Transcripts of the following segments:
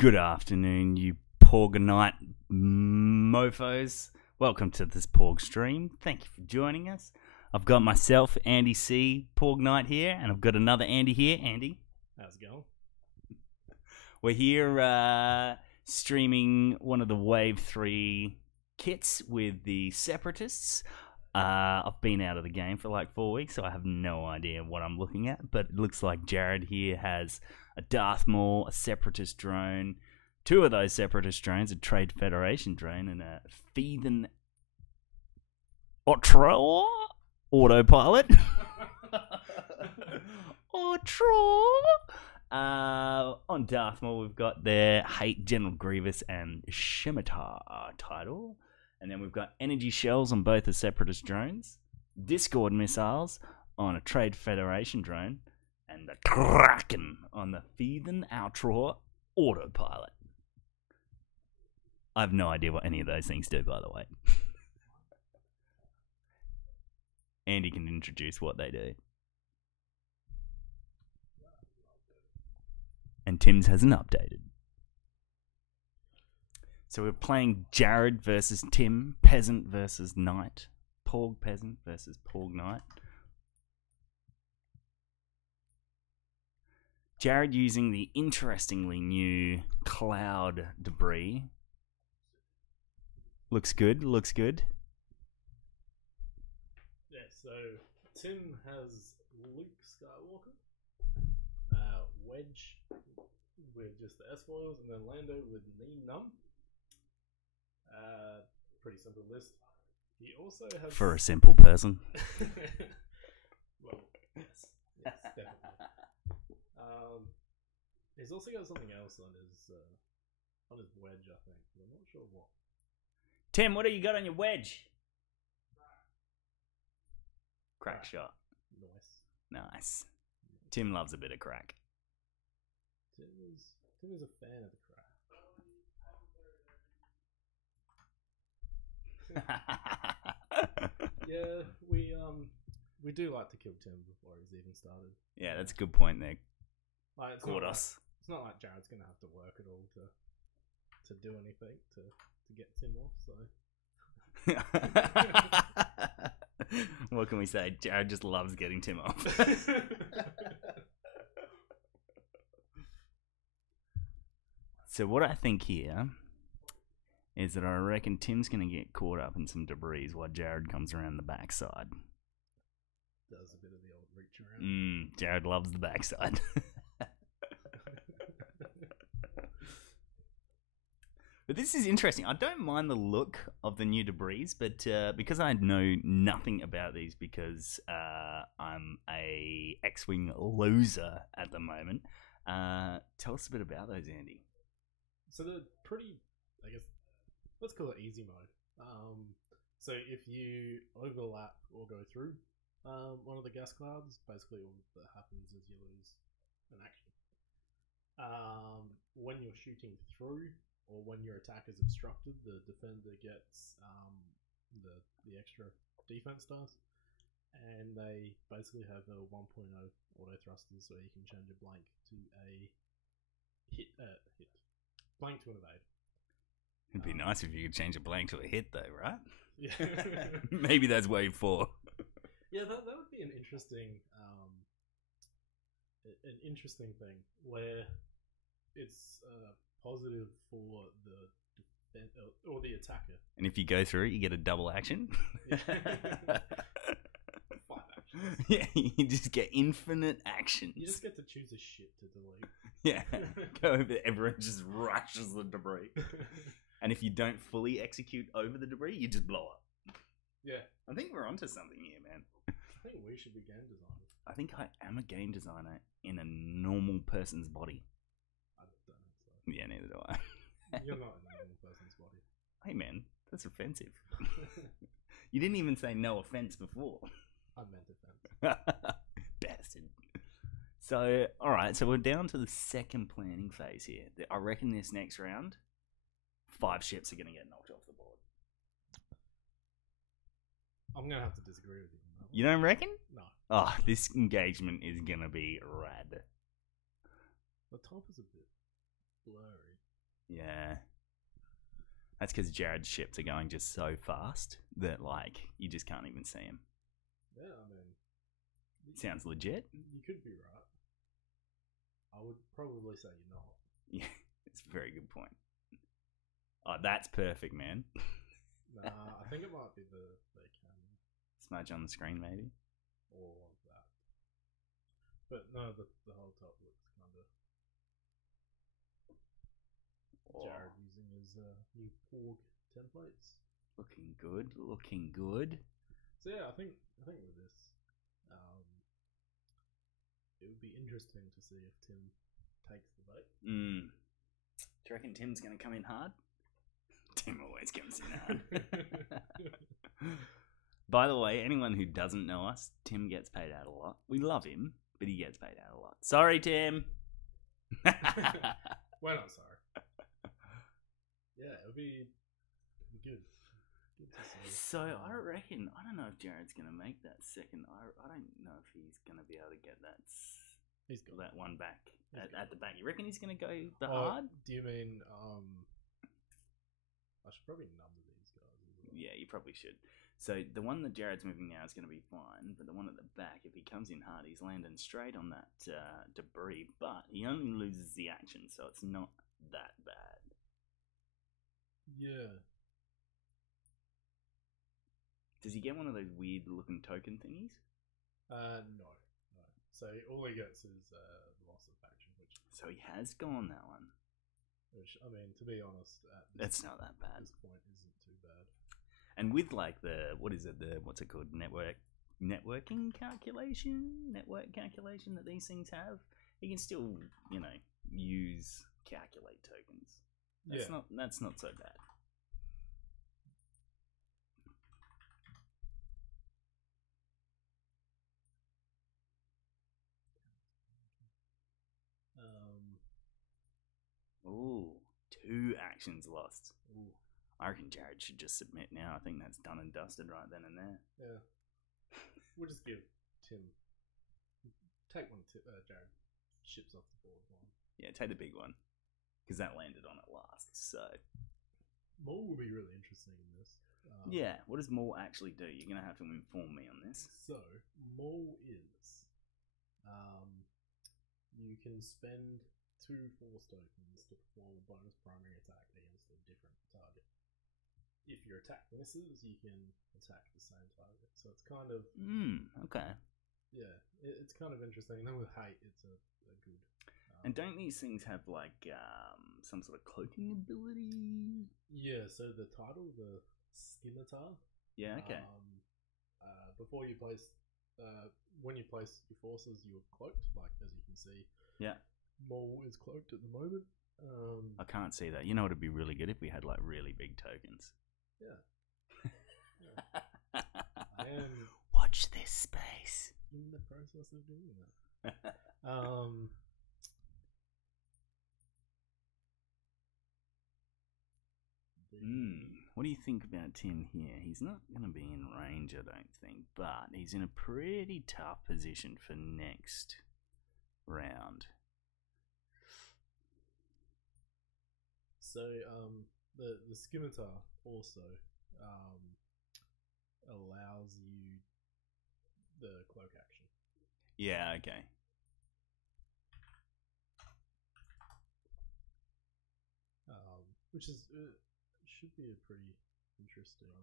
Good afternoon, you Porg Night mofos. Welcome to this Porg stream. Thank you for joining us. I've got myself, Andy C, Porg Night here, and I've got another Andy here. Andy, how's it going? We're here streaming one of the Wave 3 kits with the Separatists. I've been out of the game for like 4 weeks, so I have no idea what I'm looking at, but it looks like Jarrad here has a Darth Maul, a Separatist drone, two of those Separatist drones, a Trade Federation drone, and a Feathen Otro autopilot. Otro. On Darth Maul, we've got their Hate General Grievous and Scimitar title. And then we've got energy shells on both the Separatist drones, Discord missiles on a Trade Federation drone, and the Kraken on the Feathen Outlaw autopilot. I have no idea what any of those things do, by the way. Andy can introduce what they do. And Tim's hasn't updated. So we're playing Jarrad versus Tim, Peasant versus Knight, Porg Peasant versus Porg Knight. Jarrad using the interestingly new cloud debris. Looks good, looks good. Yeah, so Tim has Luke Skywalker, Wedge with just the S-foils, and then Lando with Knee Numb. Pretty simple list. He also has... For a simple person. Well, yes, definitely. He's also got something else on his wedge, I think, but I'm not sure what. Tim, what do you got on your wedge? Crack shot. Nice. Tim loves a bit of crack. Tim is a fan of the crack. Yeah, we do like to kill Tim before he's even started. Yeah, that's a good point there. Like, it's not like Jarrad's gonna have to work at all to do anything to get Tim off. So what can we say? Jarrad just loves getting Tim off. So what I think here is that I reckon Tim's going to get caught up in some debris while Jarrad comes around the backside. Does a bit of the old reach around. Jarrad loves the backside. But this is interesting. I don't mind the look of the new debris, but because I know nothing about these because I'm a X-Wing loser at the moment, tell us a bit about those, Andy. So they're pretty, I guess, let's call it easy mode. So if you overlap or go through one of the gas clouds, basically all that happens is you lose an action. When you're shooting through, or when your attack is obstructed, the defender gets the extra defense dice, and they basically have a 1.0 auto thrusters, so you can change a blank to a hit, blank to an evade. It'd be nice if you could change a blank to a hit, though, right? Yeah. Maybe that's wave 4. Yeah, that would be an interesting thing where it's positive for the or the attacker. And if you go through it, you get a double action. 5 actions. Yeah, you just get infinite actions. You just get to choose a shit to delete. Yeah, go over there, everyone just rushes the debris. And if you don't fully execute over the debris, you just blow up. Yeah. I think we're onto something here, man. I think we should be game designers. I think I am a game designer in a normal person's body. I don't think so. Yeah, neither do I. You're not in a normal person's body. Hey, man, that's offensive. You didn't even say no offense before. I meant offense. Bastard. So, alright, so we're down to the second planning phase here. I reckon this next round, 5 ships are going to get knocked off the board. I'm going to have to disagree with you on that one. You don't reckon? No. Oh, this engagement is going to be rad. The top is a bit blurry. Yeah. That's because Jarrad's ships are going just so fast that, like, you just can't even see him. Yeah, I mean, Sounds legit. you could be right. I would probably say you're not. Yeah, it's a very good point. Oh, that's perfect, man. Nah, I think it might be the camera Smudge on the screen, maybe. or that. But no, the whole top looks kind of Jarrad using his new Porg templates. Looking good, looking good. So yeah, I think with this, it would be interesting to see if Tim takes the bait. Do you reckon Tim's going to come in hard? Tim always comes in hard. By the way, anyone who doesn't know us, Tim gets paid out a lot. We love him, but he gets paid out a lot. Sorry, Tim. We're not sorry. Yeah, it'll be good. Good to see. So I reckon, I don't know if Jarrad's going to make that second. I don't know if he's going to be able to get that. He's got that one back at the back. You reckon he's going to go the Oh, hard? do you mean I should probably number these guys as well. Yeah, you probably should. So the one that Jarrad's moving now is going to be fine, but the one at the back, if he comes in hard, he's landing straight on that debris, but he only loses the action, so it's not that bad. Yeah. Does he get one of those weird looking token thingies? No. So all he gets is loss of action, So he has gone that one. which I mean, to be honest, That's not that bad. at this point isn't too bad. And with like what's it called, network calculation that these things have, you can still, use calculate tokens. That's not so bad. Ooh, 2 actions lost. Ooh. I reckon Jarrad should just submit now. I think that's done and dusted right then and there. Yeah. We'll just give Tim take one of Jarrad ships off the board one. Yeah, take the big one, because that landed on it last. So Maul will be really interesting in this. yeah, what does Maul actually do? You're gonna have to inform me on this. So Maul is you can spend 2 force tokens to perform a bonus primary attack against a different target. If your attack misses, you can attack the same target. So it's kind of okay. Yeah, it's kind of interesting. And then with hate, it's a good. And don't these things have like some sort of cloaking ability? Yeah. So the title, the Scimitar. Yeah. Okay. Before you place, when you place your forces, you're cloaked. Like as you can see. Yeah. Maul is cloaked at the moment. I can't see that. You know, it'd be really good if we had like really big tokens. Yeah. I am Watch this space. in the process of doing that. What do you think about Tim here? He's not going to be in range, I don't think, but he's in a pretty tough position for next round. So the Scimitar also allows you the cloak action. Yeah, okay. Which is should be a pretty interesting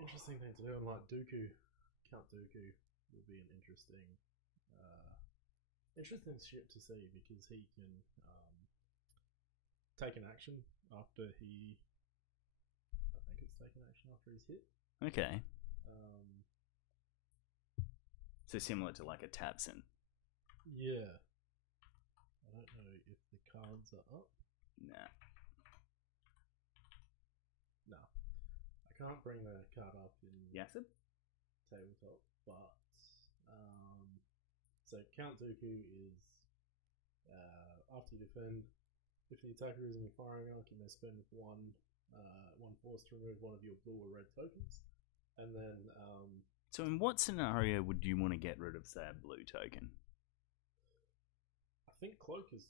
interesting thing to do. And like Count Dooku will be an interesting ship to see, because he can take an action after he. I think it's taken action after he's hit. Okay. So similar to like a Tabson. Yeah. I don't know if the cards are up. Nah. No. I can't bring the card up in Yasib? tabletop, but so Count Dooku is after you defend, if the attacker is in your firing arc, you may spend one force to remove one of your blue or red tokens, and then So in what scenario would you want to get rid of, say, a blue token? I think cloak is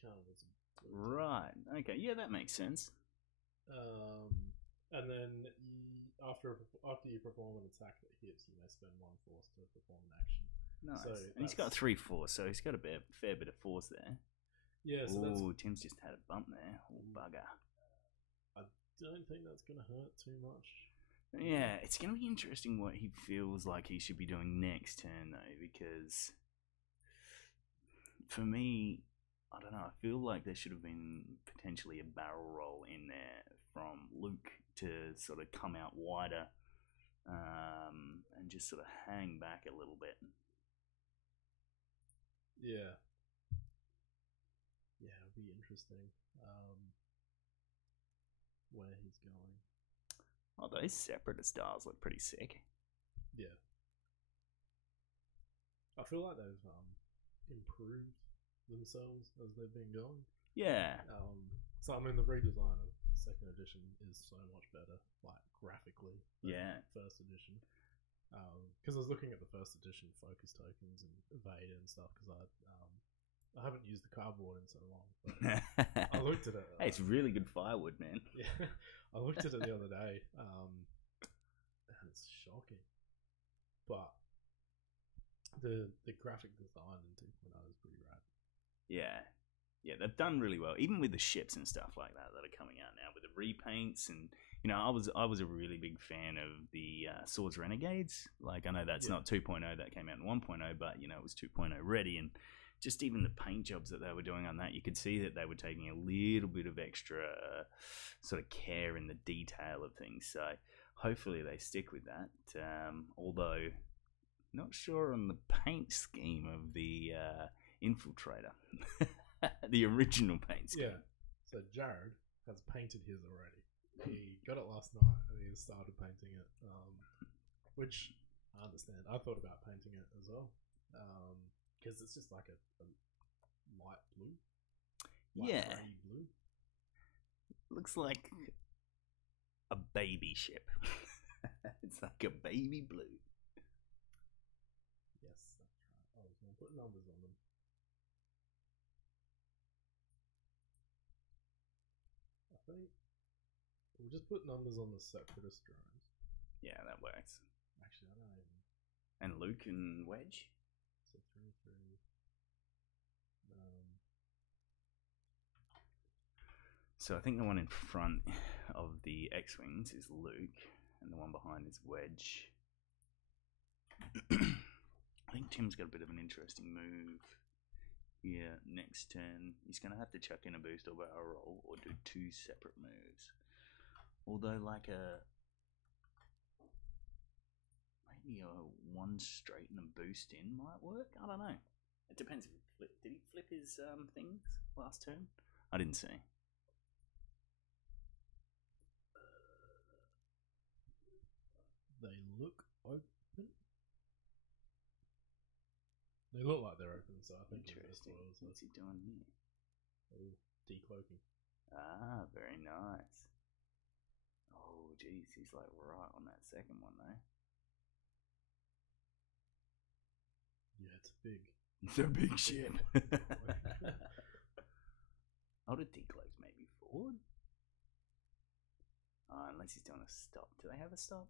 counted as a blue. Right. Okay. Yeah, that makes sense. And then after you perform an attack that hits, you may spend 1 force to perform an action. Nice. So and he's got 3 force, so he's got a fair bit of force there. Yeah. So Ooh, Tim's just had a bump there. Oh, bugger. I don't think that's going to hurt too much. Yeah, it's going to be interesting what he feels like he should be doing next turn, though, because for me, I don't know, I feel like there should have been potentially a barrel roll in there from Luke to sort of come out wider and just sort of hang back a little bit. Yeah. Yeah, it'll be interesting where he's going. Oh, those separatist styles look pretty sick. Yeah. I feel like they've improved themselves as they've been going. Yeah. So I mean, the redesign of second edition is so much better, like graphically. Yeah. First edition. Because I was looking at the first edition focus tokens and Vader and stuff. Because I haven't used the cardboard in so long. But I looked at it. Hey, it's really good firewood, man. Yeah, I looked at it the other day, and it's shocking. But the graphic design in 2.0 is pretty rad. Yeah. Yeah, they've done really well, even with the ships and stuff like that are coming out now with the repaints. And you know, I was a really big fan of the Swords Renegades. Like, I know that's not 2.0, that came out in 1.0, but you know, it was 2.0 ready. And just even the paint jobs that they were doing on that, you could see that they were taking a little bit of extra sort of care in the detail of things. So hopefully they stick with that. Although not sure on the paint scheme of the Infiltrator. The original paint scheme. Yeah. So Jarrad has painted his already. He got it last night and he started painting it. Which I understand. I thought about painting it as well. Because it's just like a light blue. Light gray blue. Looks like a baby ship. It's like a baby blue. Yes, that's right. I was going to put numbers on them. I think we'll just put numbers on the separatist drones. Yeah, that works. Actually, I don't even. And Luke and Wedge? So 3, 3. So I think the one in front of the X-Wings is Luke, and the one behind is Wedge. I think Tim's got a bit of an interesting move here next turn. He's going to have to chuck in a boost or barrel roll or do 2 separate moves. Although like maybe a 1 straight and a boost in might work. I don't know. It depends if he flipped. Did he flip his things last turn? I didn't see. They look open. They look like they're open, so I think Interesting. What's he doing here? Oh, decloaking. Ah, very nice. Oh, geez, he's like right on that second one though. Yeah, it's big. It's a big ship. I would have decloaked maybe forward. Unless he's doing a stop. Do they have a stop?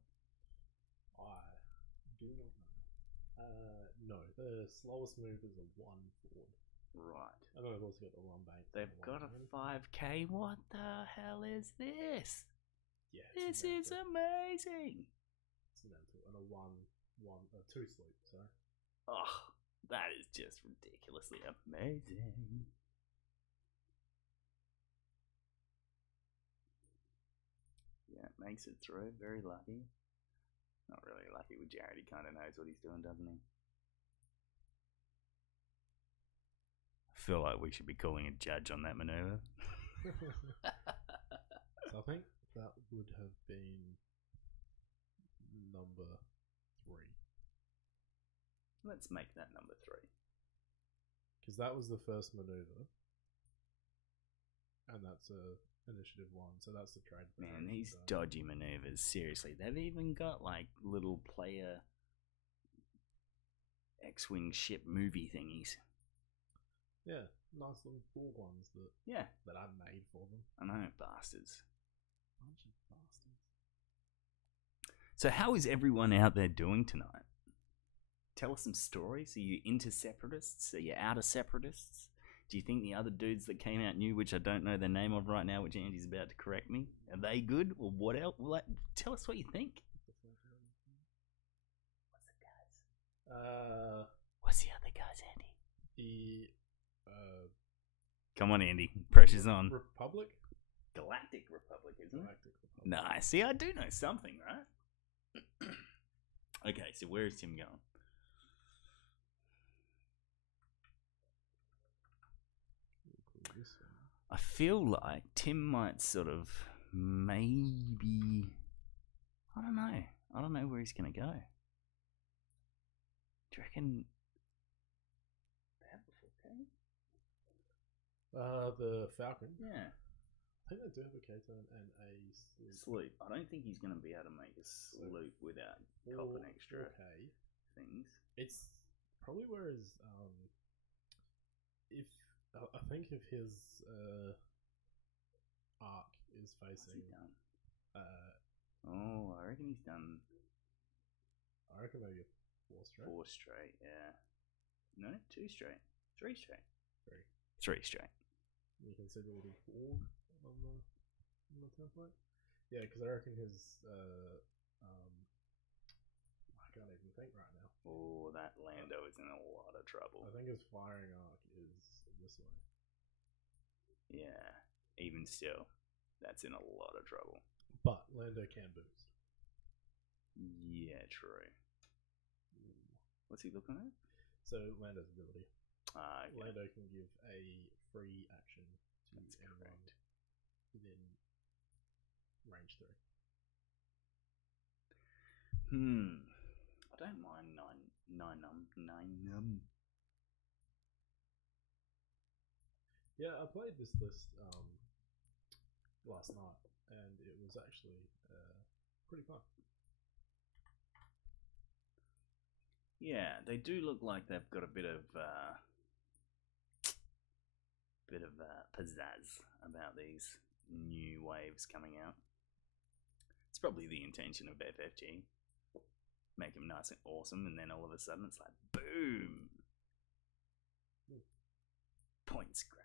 I do not know. No, the slowest move is a 1 forward. Right. And then they've also got the run bank. They've got a 5k. What the hell is this? Yeah, this is amazing. It's mental. And a 2 sleep, sorry. Oh, that is just ridiculously amazing. Yeah, it makes it through. Very lucky. Not really lucky with Jarrad. He kind of knows what he's doing, doesn't he? I feel like we should be calling a judge on that maneuver. So I think that would have been number 3. Let's make that number 3. Because that was the first maneuver. And that's initiative 1, so that's the trade. Man, these dodgy maneuvers, seriously. They've even got like little player X-Wing ship movie thingies. Yeah, nice little Borg ones Yeah, that I made for them. I know, bastards. Bunch of bastards. So how is everyone out there doing tonight? Tell us some stories. Are you into separatists? Are you out of separatists? Do you think the other dudes that came out new, which I don't know the name of right now, which Andy's about to correct me, are they good or what else? Like, tell us what you think. What's the other guys, Andy? The Come on, Andy. Pressure's on. Republic? Galactic Republic, isn't it? Galactic Republic. Nice. See, I do know something, right? Okay, so where is Tim going? I feel like Tim might sort of maybe. I don't know. I don't know where he's going to go. Do you reckon they have the 4K? The Falcon. Yeah. I think they do have a K-turn and a Sloop. I don't think he's going to be able to make a sloop without copping extra things. It's probably whereas if I think if his arc is facing I reckon he's done. I reckon maybe 4 straight. 4 straight, yeah. No, 2 straight. 3 straight. 3 straight. You can see the little Borg on the template. Yeah, because I reckon his I can't even think right now. Oh, that Lando is in a lot of trouble. I think his firing arc is this way. Yeah, even still, that's in a lot of trouble. But Lando can boost. Yeah, true. What's he looking at? So Lando's ability. Okay. Lando can give a free action to That's anyone correct. within range 3. I don't mind nine. Yeah, I played this list last night, and it was actually pretty fun. Yeah, they do look like they've got a bit of pizzazz about these new waves coming out. It's probably the intention of FFG. Make them nice and awesome, and then all of a sudden it's like, boom! Points grab.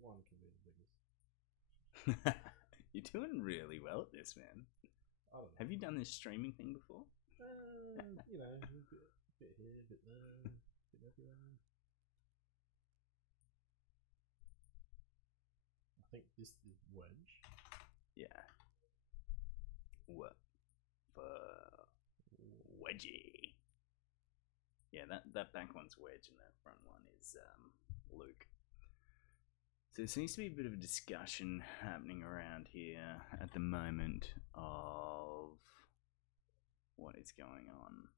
One can be the biggest. You're doing really well at this, man. I don't know. Have you done this streaming thing before? You know, a bit here, a bit there, a bit everywhere. I think this is Wedge. Yeah. What? Wedgie. Yeah, that back one's Wedge and that front one is Luke. So there seems to be a bit of a discussion happening around here at the moment of what is going on.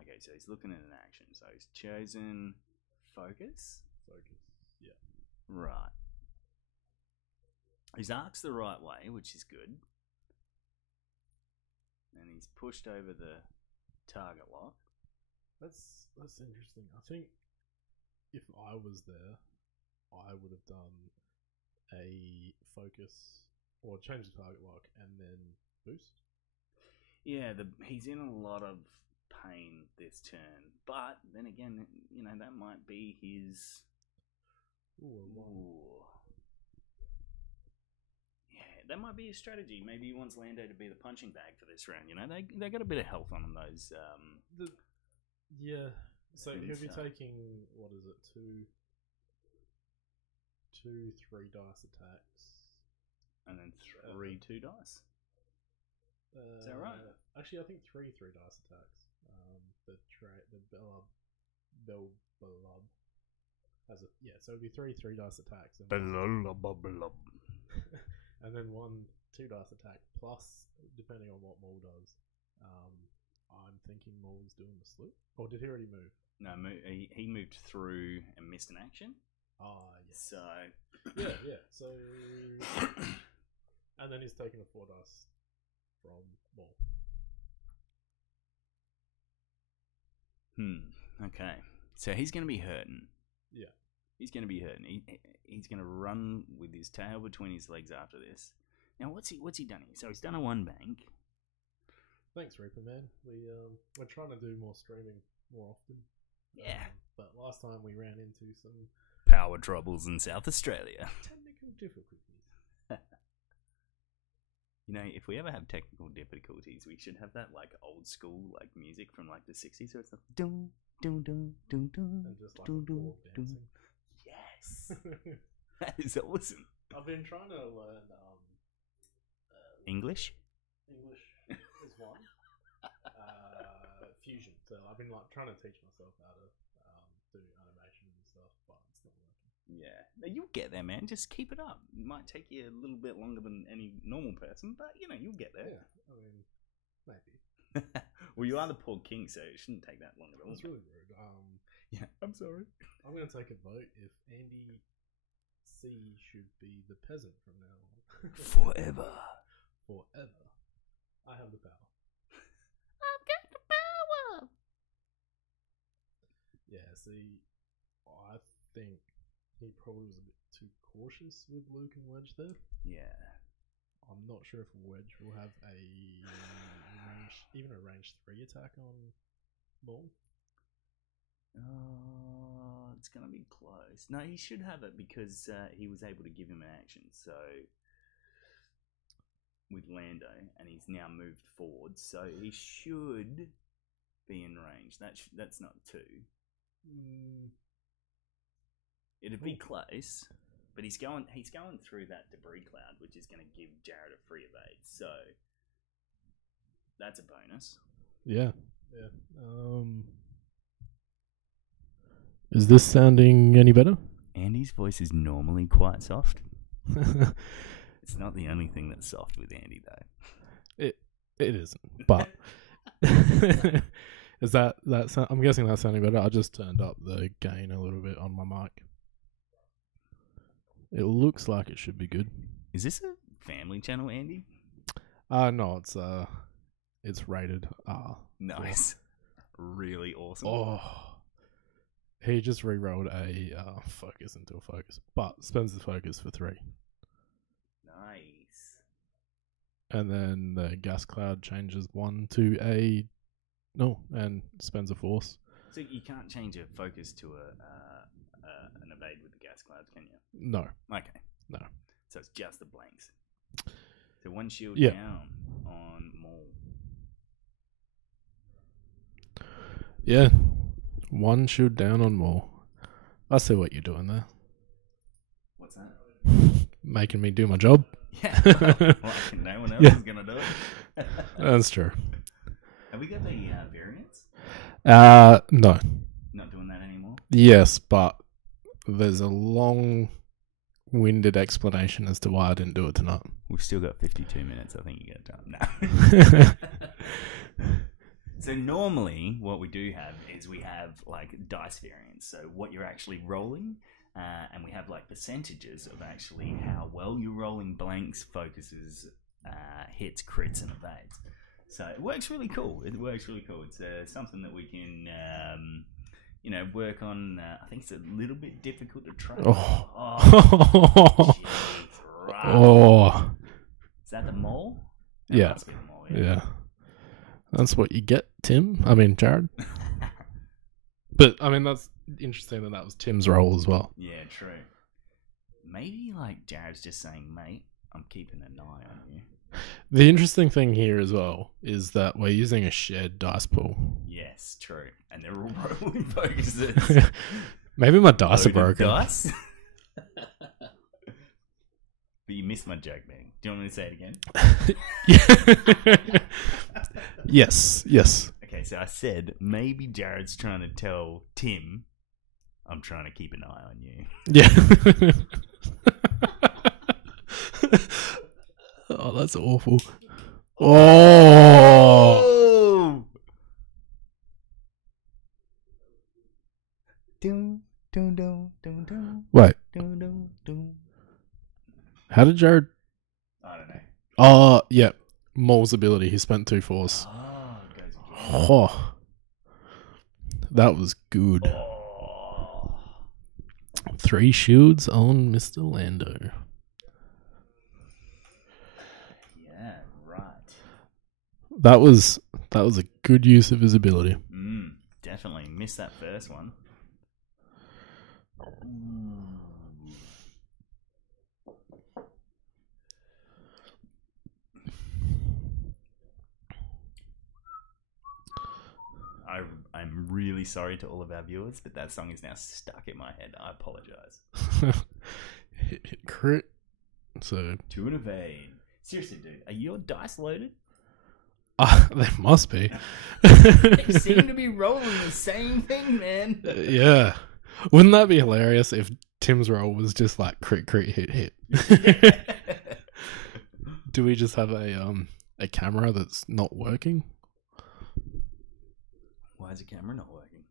Okay, so he's looking at an action. So he's chosen focus. Yeah. Right. His arc's the right way, which is good. And he's pushed over the target lock. That's interesting. I think if I was there, I would have done a focus or change the target lock and then boost. Yeah, he's in a lot of pain this turn, but then again, you know, that might be his. Yeah, that might be his strategy. Maybe he wants Lando to be the punching bag for this round. You know, they got a bit of health on them. Those. Yeah. So he'll be so. taking what is it? Two 3 dice attacks, And then 3 2 dice. Is that right? Actually, I think 3 dice attacks. The Belbulub has a so it'd be 3 dice attacks, and and then 1 2 dice attack plus, depending on what Maul does. I'm thinking Maul's doing the sloop, or did he already move? No, he moved through and missed an action. Yes. So yeah. So and then he's taking a 4 dice from Maul. Okay. So he's going to be hurting. Yeah. He's going to be hurting. He's going to run with his tail between his legs after this. Now, what's he done here? So he's done a one bank. Thanks, Reaper Man. We're trying to do more streaming more often. Yeah. But last time we ran into some Power troubles in South Australia. technical difficulties. You know, if we ever have technical difficulties, we should have that like old school like music from like the 60s. So it's like dun dun dun dun dun And just like dun a dun dun, dun. dancing. Yes, that is awesome. I've been trying to learn English. English is one. Fusion. So I've been like trying to teach myself how to do animation and stuff, but it's not working. Yeah, no, you'll get there, man. Just keep it up. It might take you a little bit longer than any normal person, but you know you'll get there. Yeah, I mean, maybe. Well, you are the poor king, so it shouldn't take that long at all. That's really rude. Yeah, I'm sorry. I'm going to take a vote if Andy C should be the peasant from now on. Forever. Forever. I have the power. I've got the power. Yeah, see, I think he probably was a bit too cautious with Luke and Wedge there. Yeah. I'm not sure if Wedge will have even a range 3 attack on Maul. It's gonna be close. No, he should have it because he was able to give him an action. So with Lando, and he's now moved forward, so he should be in range. That's not 2. It'd be close, but he's going through that debris cloud, which is going to give Jarrad a free evade. So that's a bonus. Yeah. Is this sounding any better? Andy's voice is normally quite soft. It's not the only thing that's soft with Andy, though. It isn't, but is that I'm guessing that's sounding better. I just turned up the gain a little bit on my mic. It looks like it should be good. Is this a family channel, Andy? No, it's rated R. Nice. Really awesome. Oh, he just re-rolled a focus into a focus, but spends the focus for 3. Nice. And then the gas cloud changes 1 to a and spends a force. So you can't change a focus to an evade with the gas clouds, can you? No. Okay. No. So it's just the blanks. So 1 shield Yeah. down on Maul. Yeah. 1 shield down on Maul. I see what you're doing there. What's that? Making me do my job. Yeah. Well, no one else is going to do it. That's true. Have we got the variants? No. Not doing that anymore? Yes, but there's a long-winded explanation as to why I didn't do it tonight. We've still got 52 minutes. I think you got time. No. So normally what we do have is we have like dice variants. So what you're actually rolling, and we have like percentages of actually how well you're rolling blanks, focuses, hits, crits, and evades. So it works really cool. It's something that we can, work on. I think it's a little bit difficult to track. Oh. Is that the mole? Yeah. Yeah. That's what you get, Jarrad. But, that's interesting that was Tim's role as well. Yeah, true. Maybe, Jarrad's just saying, mate, I'm keeping an eye on you. The interesting thing here as well is that we're using a shared dice pool. Yes, true. And they're all rolling focuses. Maybe my dice are broken. Dice? But you missed my joke, man. Do you want me to say it again? Yes. Okay, so I said maybe Jarrad's trying to tell Tim, I'm trying to keep an eye on you. Yeah. Oh, that's awful. Oh! Wait. How did Jarrad... I don't know. Oh, yeah. Maul's ability. He spent 2 force. Oh, it goes again. Oh. That was good. Oh, 3 shields on Mr. Lando. Yeah, right. That was a good use of his ability. Definitely missed that first one. I'm really sorry to all of our viewers, but that song is now stuck in my head. I apologize. Hit crit. So To an evade. Seriously, dude, are your dice loaded? They must be. They seem to be rolling the same thing, man. Yeah. Wouldn't that be hilarious if Tim's roll was just like crit, hit? Do we just have a camera that's not working? Why is the camera not working?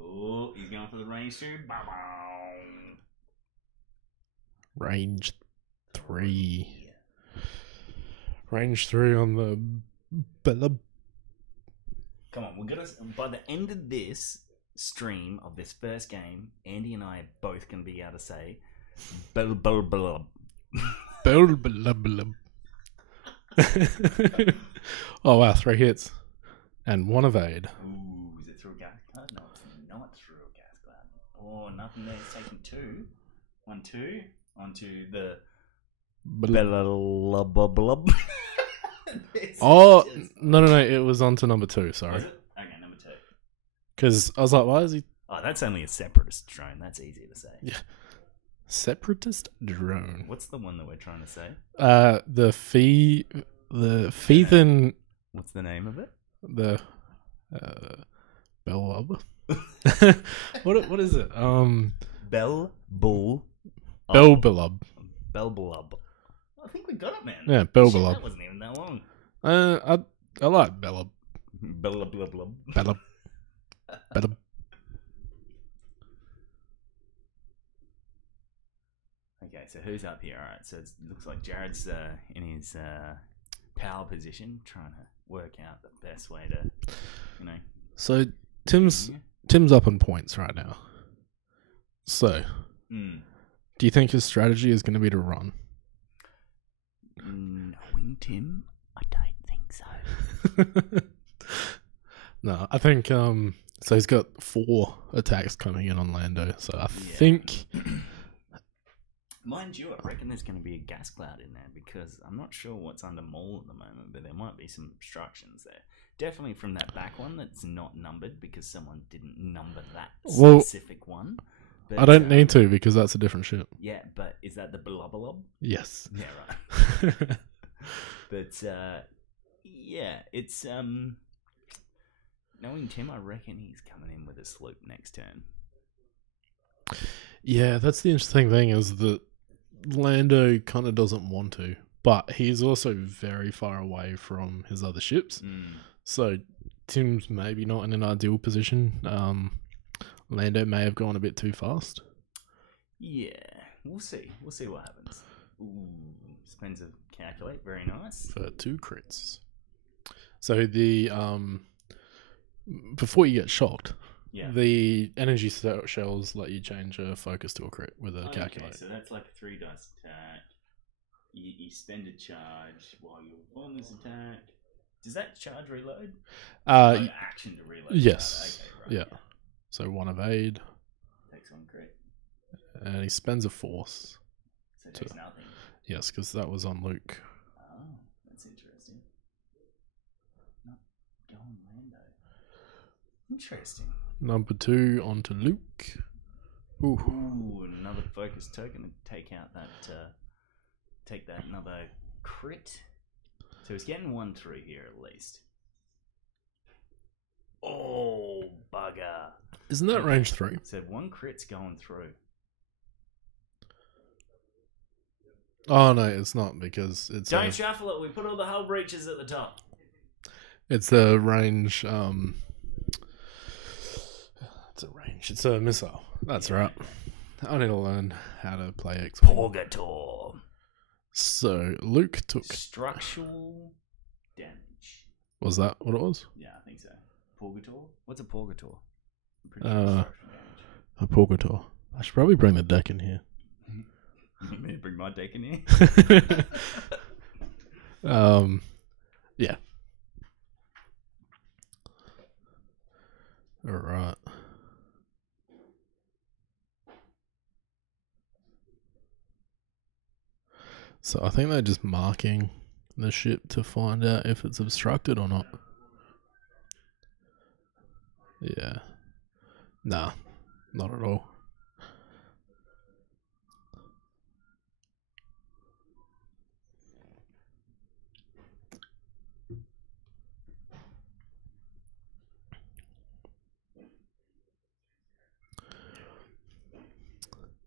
Oh, he's going for the range 2. Range 3. Range 3 on the Bella. Come on, we're gonna. By the end of this stream of this first game, Andy and I are both gonna be able to say, "Blah blah blah." Oh wow, 3 hits and 1 evade. Ooh, is it through a gas cloud? No, it's not through a gas cloud. Oh, nothing there. It's taking 2. 1, 2 onto the blah blah blah. Oh no! It was onto number 2. Sorry. Was it? Okay, number 2. Because I was like, why is he? Oh, that's only a separatist drone. That's easier to say. Yeah. Separatist drone. What's the one that we're trying to say? The Feathen. What's the name of it? The Bellub. What is it? Belbulub. Belbulub. I think we got it, man. Yeah, Belbulub. That wasn't even that long. I like Bellub. Belbulub. Bellub. Bellub. Okay, so who's up here? All right, so it looks like Jarrad's in his power position, trying to work out the best way to, So Tim's up on points right now. So, do you think his strategy is going to be to run? Knowing Tim, I don't think so. No, I think so he's got 4 attacks coming in on Lando, so I think mind you, I reckon there's going to be a gas cloud in there because I'm not sure what's under Maul at the moment, but there might be some obstructions there. Definitely from that back one that's not numbered because someone didn't number that specific one. But, I don't need to because that's a different ship. Yeah, but is that the Blubberlob? Yes. Yeah, right. But yeah, it's knowing Tim, I reckon he's coming in with a sloop next turn. Yeah, that's the interesting thing is that Lando kind of doesn't want to, but he's also very far away from his other ships. So Tim's maybe not in an ideal position. Lando may have gone a bit too fast. Yeah, we'll see. We'll see what happens. Ooh, Spencer calculate, very nice. For 2 crits. So the before you get shocked, the energy shells let you change a focus to a crit with a calculate. So that's like a 3 dice attack. You spend a charge while you're on this attack. Does that charge reload? Action to reload. Yes. Okay, right, yeah. So 1 evade. Takes 1 crit. And he spends a force. So it takes nothing. Yes, because that was on Luke. Oh, that's interesting. Not going Lando. Interesting. Number 2 onto Luke. Ooh, another focus token to take out that. Take that another crit. So he's getting 1 through here at least. Oh, bugger. Isn't that range 3? So 1 crit's going through. Oh, no, it's not because it's... Don't shuffle it. We put all the hull breaches at the top. It's the range... It's a range. It's a missile. That's right. I need to learn how to play X. Purgator. So, Luke took... Structural damage. Was that what it was? Yeah, I think so. Purgator? What's a Purgator? I'm pretty Uh, destruction damage. A Purgator. I should probably bring the deck in here. You want me to bring my deck in here? Yeah. All right. So I think they're just marking the ship to find out if it's obstructed or not. Yeah. Nah, not at all.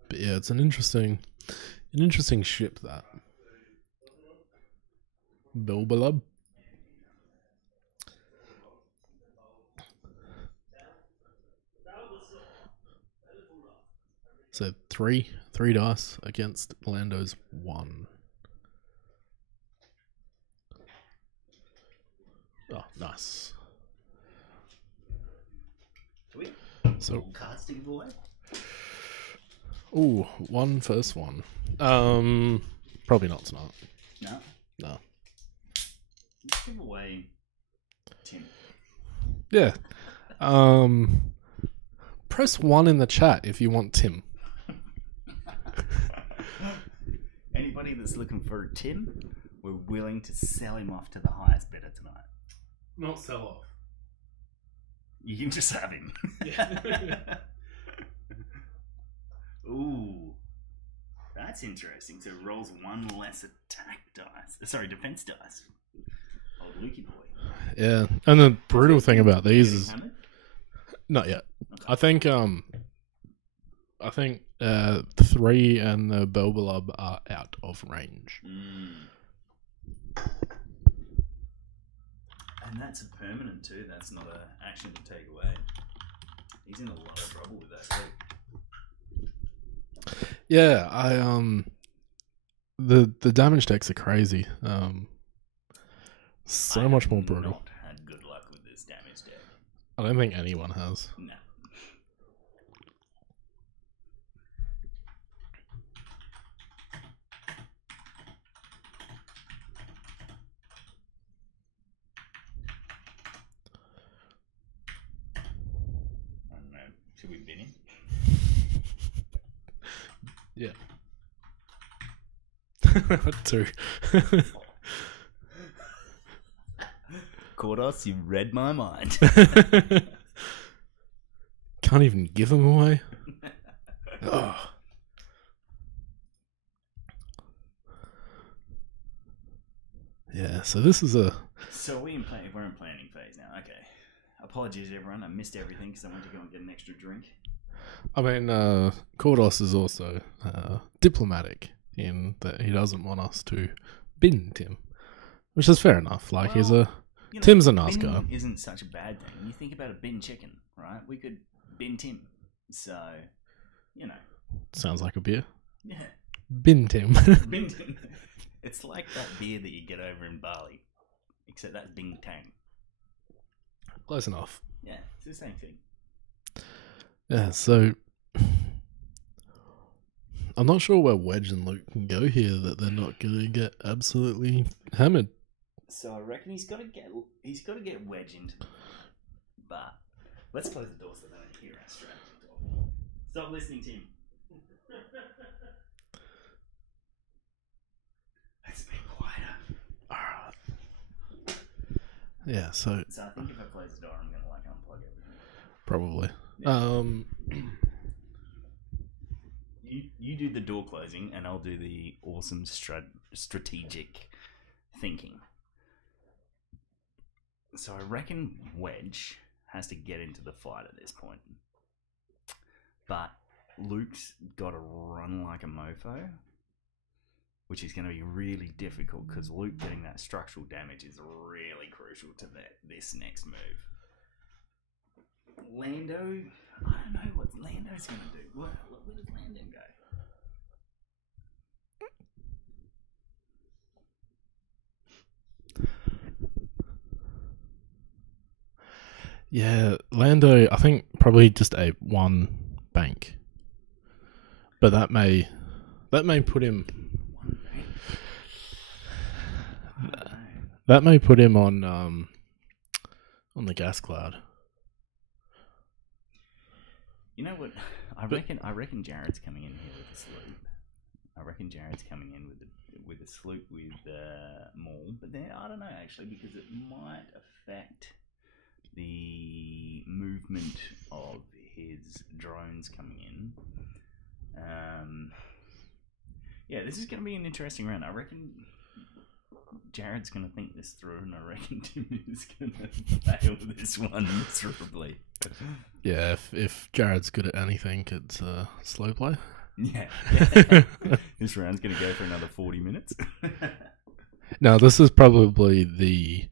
But yeah, it's an interesting ship, that Bilbalub. So three dice against Lando's 1. Oh, nice. Sweet. So, Cards to give away? ooh, one first one. Probably not tonight. No. No. Let's give away Tim. Yeah. Press 1 in the chat if you want Tim. Anybody that's looking for Tim, we're willing to sell him off to the highest bidder tonight. Not sell off. You can just have him. Yeah. Ooh. That's interesting. So it rolls 1 less attack dice. Sorry, defense dice. Old Lukey boy. Yeah. And the brutal thing about these is... Hammered? Not yet. Okay. I think 3 and the Bilbalub are out of range. And that's a permanent too. That's not an action to take away. He's in a lot of trouble with that too. Yeah, the damage decks are crazy. So much more brutal. Not had good luck with this damage deck. I don't think anyone has. No. I don't know. Should we bin him? Yeah. 2. Kordos, you read my mind. Can't even give them away. Oh. Yeah, so this is a... So we're in planning phase now. Okay. Apologies, everyone. I missed everything because I went to go and get an extra drink. I mean, Kordos is also diplomatic in that he doesn't want us to bin Tim, which is fair enough. Like, Well, Tim's a nice bin guy. Isn't such a bad thing. You think about a bin chicken, right? We could bin Tim. So, Sounds like a beer. yeah. Bin Tim. Bin Tim. It's like that beer that you get over in Bali, except that's Bing Tang. Close enough. Yeah, it's the same thing. Yeah, so I'm not sure where Wedge and Luke can go here that they're not going to get absolutely hammered. So I reckon he's got to get Wedge into them. But let's close the door so they don't hear our strategy talk. Stop listening, Tim. Let's be quieter. Alright. Yeah, so So I think if I close the door, I'm going to unplug everything. probably. Yeah. You do the door closing, and I'll do the awesome strategic thinking. So I reckon Wedge has to get into the fight at this point. But Luke's got to run like a mofo, which is going to be really difficult because Luke getting that structural damage is really crucial to this next move. Lando, I don't know what Lando's going to do. Where does Lando go? Yeah, Lando, I think probably just a one bank, but that may put him One bank. I don't know. that may put him on the gas cloud. You know what? I reckon Jarrod's coming in here with a sloop. I reckon Jarrod's coming in with a sloop with Maul, but then I don't know actually because it might affect the movement of his drones coming in. Yeah, this is going to be an interesting round. I reckon Jarrod's going to think this through, and I reckon Tim is going to fail this one miserably. Yeah, if Jarrod's good at anything, it's slow play. Yeah. This round's going to go for another 40 minutes. No, this is probably the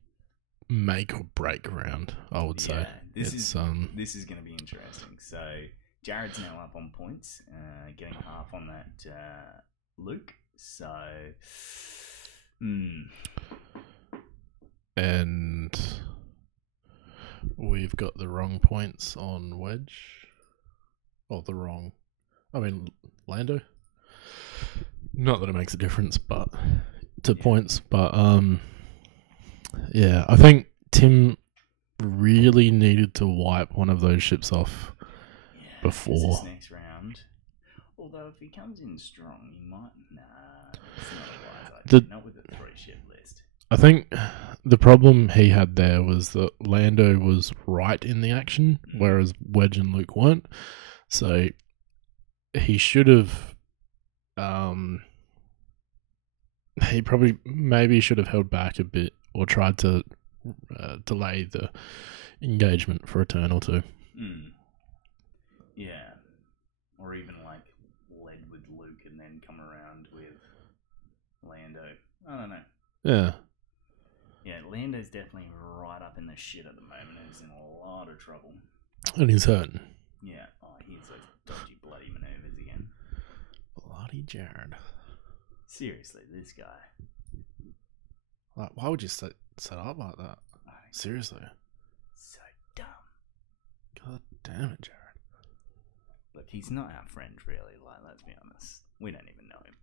make or break round, I would say. This is going to be interesting. So Jarrod's now up on points, getting half on that Luke. So, and we've got the wrong points on Wedge. Or Lando. Not that it makes a difference, but points. But yeah, I think Tim really needed to wipe one of those ships off before this next round. Although if he comes in strong, he might. Nah, it's not a wise idea. Not with a 3-ship list. I think the problem he had there was that Lando was right in the action, whereas Wedge and Luke weren't. So he should have. He probably maybe should have held back a bit or tried to delay the engagement for a turn or two. Yeah, or even like led with Luke and then come around with Lando. I don't know. Yeah. Yeah, Lando's definitely right up in the shit at the moment and he's in a lot of trouble. And he's hurting. Yeah. Oh, here's those dodgy bloody maneuvers again. Bloody Jarrad. Seriously, this guy. Like, why would you set up like that? Seriously. So dumb. God damn it, Jarrad. Look, he's not our friend, really. Like, let's be honest. We don't even know him.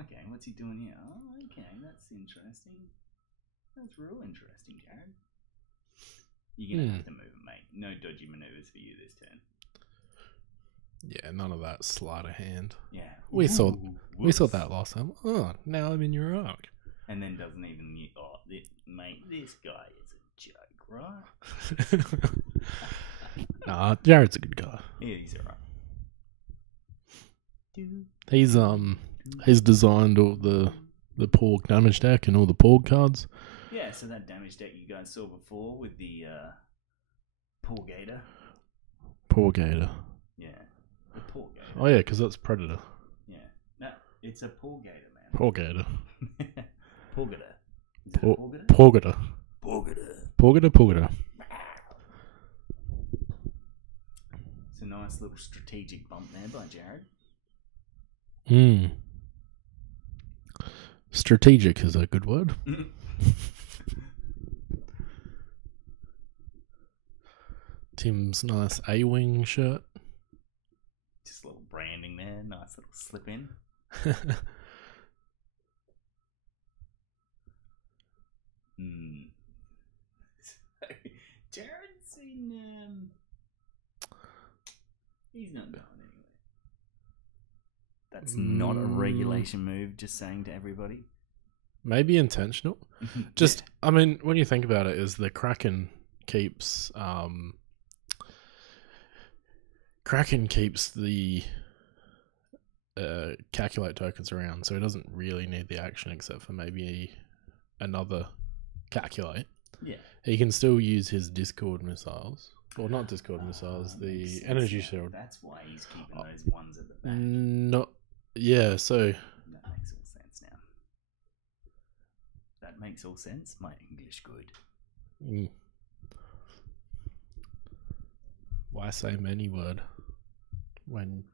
Okay, what's he doing here? Oh, okay, that's interesting. That's real interesting, Jarrad. You're going to have to move it, mate. No dodgy maneuvers for you this turn. Yeah, none of that sleight of hand. Yeah. We saw that last time. Oh, now I'm in your arc. And then doesn't even... mate, this guy is a joke, right? Nah, Jarrod's a good guy. Yeah, he's alright. He's designed all the Porg damage deck and all the Porg cards. Yeah, so that damage deck you guys saw before with the Porgator. Porgator. Yeah, the Porgator. Oh yeah, because that's Predator. Yeah, no, it's a Porgator, man. Porgator. Porgator. Is it a Porgator? Porgator. Porgator. Porgator. It's a nice little strategic bump there by Jarrad. Strategic is a good word. Tim's nice A-wing shirt. Just a little branding there. Nice little slip in. Jarrod's in... he's not going anywhere. That's not a regulation move, just saying to everybody. Maybe intentional. Just, I mean, when you think about it, is the Kraken keeps the calculate tokens around, so he doesn't really need the action except for maybe another calculate. Yeah. He can still use his Discord missiles. Or not Discord missiles, the energy shield. That's why he's keeping those ones at the back. Yeah, so... That makes all sense now. That makes all sense. My English good. Why say many word when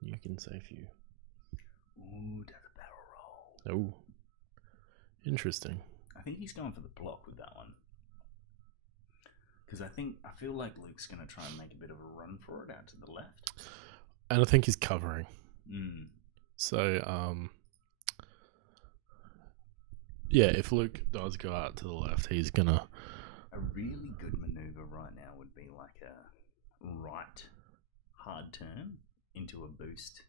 you can say few? Ooh, does a barrel roll. Oh. Interesting. I think he's going for the block with that one. Because I feel like Luke's going to try and make a bit of a run for it out to the left. And I think he's covering. Mm. So, yeah, if Luke does go out to the left, he's gonna. A really good maneuver right now would be like a right hard turn into a boost,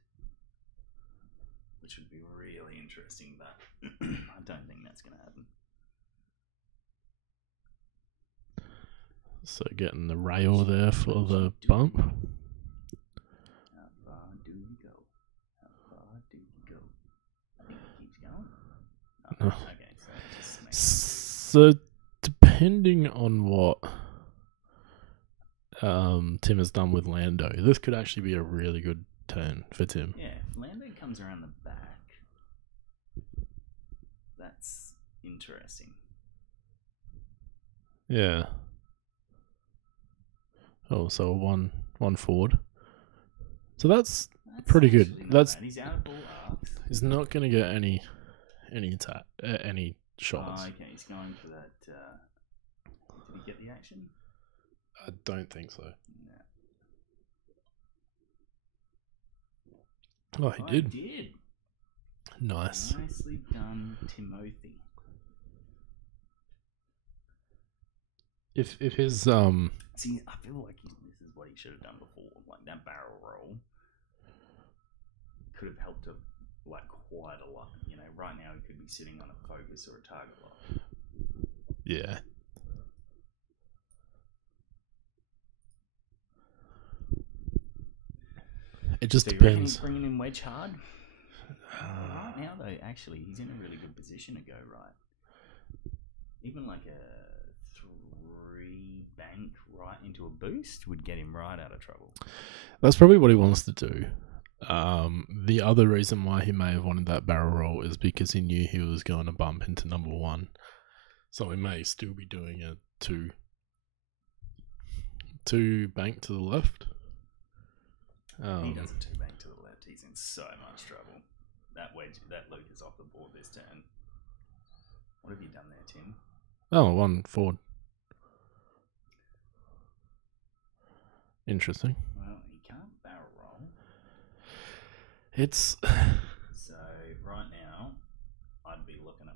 which would be really interesting, but I don't think that's going to happen. So getting the rail there for the bump. How far do you go? How far do you go? I think he keeps going. Oh, No. okay, so it just makes So depending on what Tim has done with Lando, this could actually be a really good turn for Tim. Yeah, if Lando comes around the back, that's interesting. Yeah. Oh, so one forward. So that's pretty good. actually not That's- bad. He's out of ball arcs. he's not going to get any attack, any shots. Oh, okay, he's going for that. Did he get the action? I don't think so. No. Oh, he did. He did. Nice. Nicely done, Timothy. If his See, I feel like this is what he should have done before. Like that barrel roll could have helped him like quite a lot. You know, right now he could be sitting on a focus or a target lock. yeah. It just So you reckon he's depends. bringing in wedge hard? Right now, though, actually, he's in a really good position to go right. Even like a 3 bank right into a boost would get him right out of trouble. That's probably what he wants to do. The other reason why he may have wanted that barrel roll is because he knew he was going to bump into number 1. So he may still be doing a 2 bank to the left. He does a 2 bank to the left. He's in so much trouble. That Luke is off the board this turn. What have you done there, Tim? Oh, 1 forward. Interesting. Well, he can't barrel roll. It's So right now, I'd be looking at.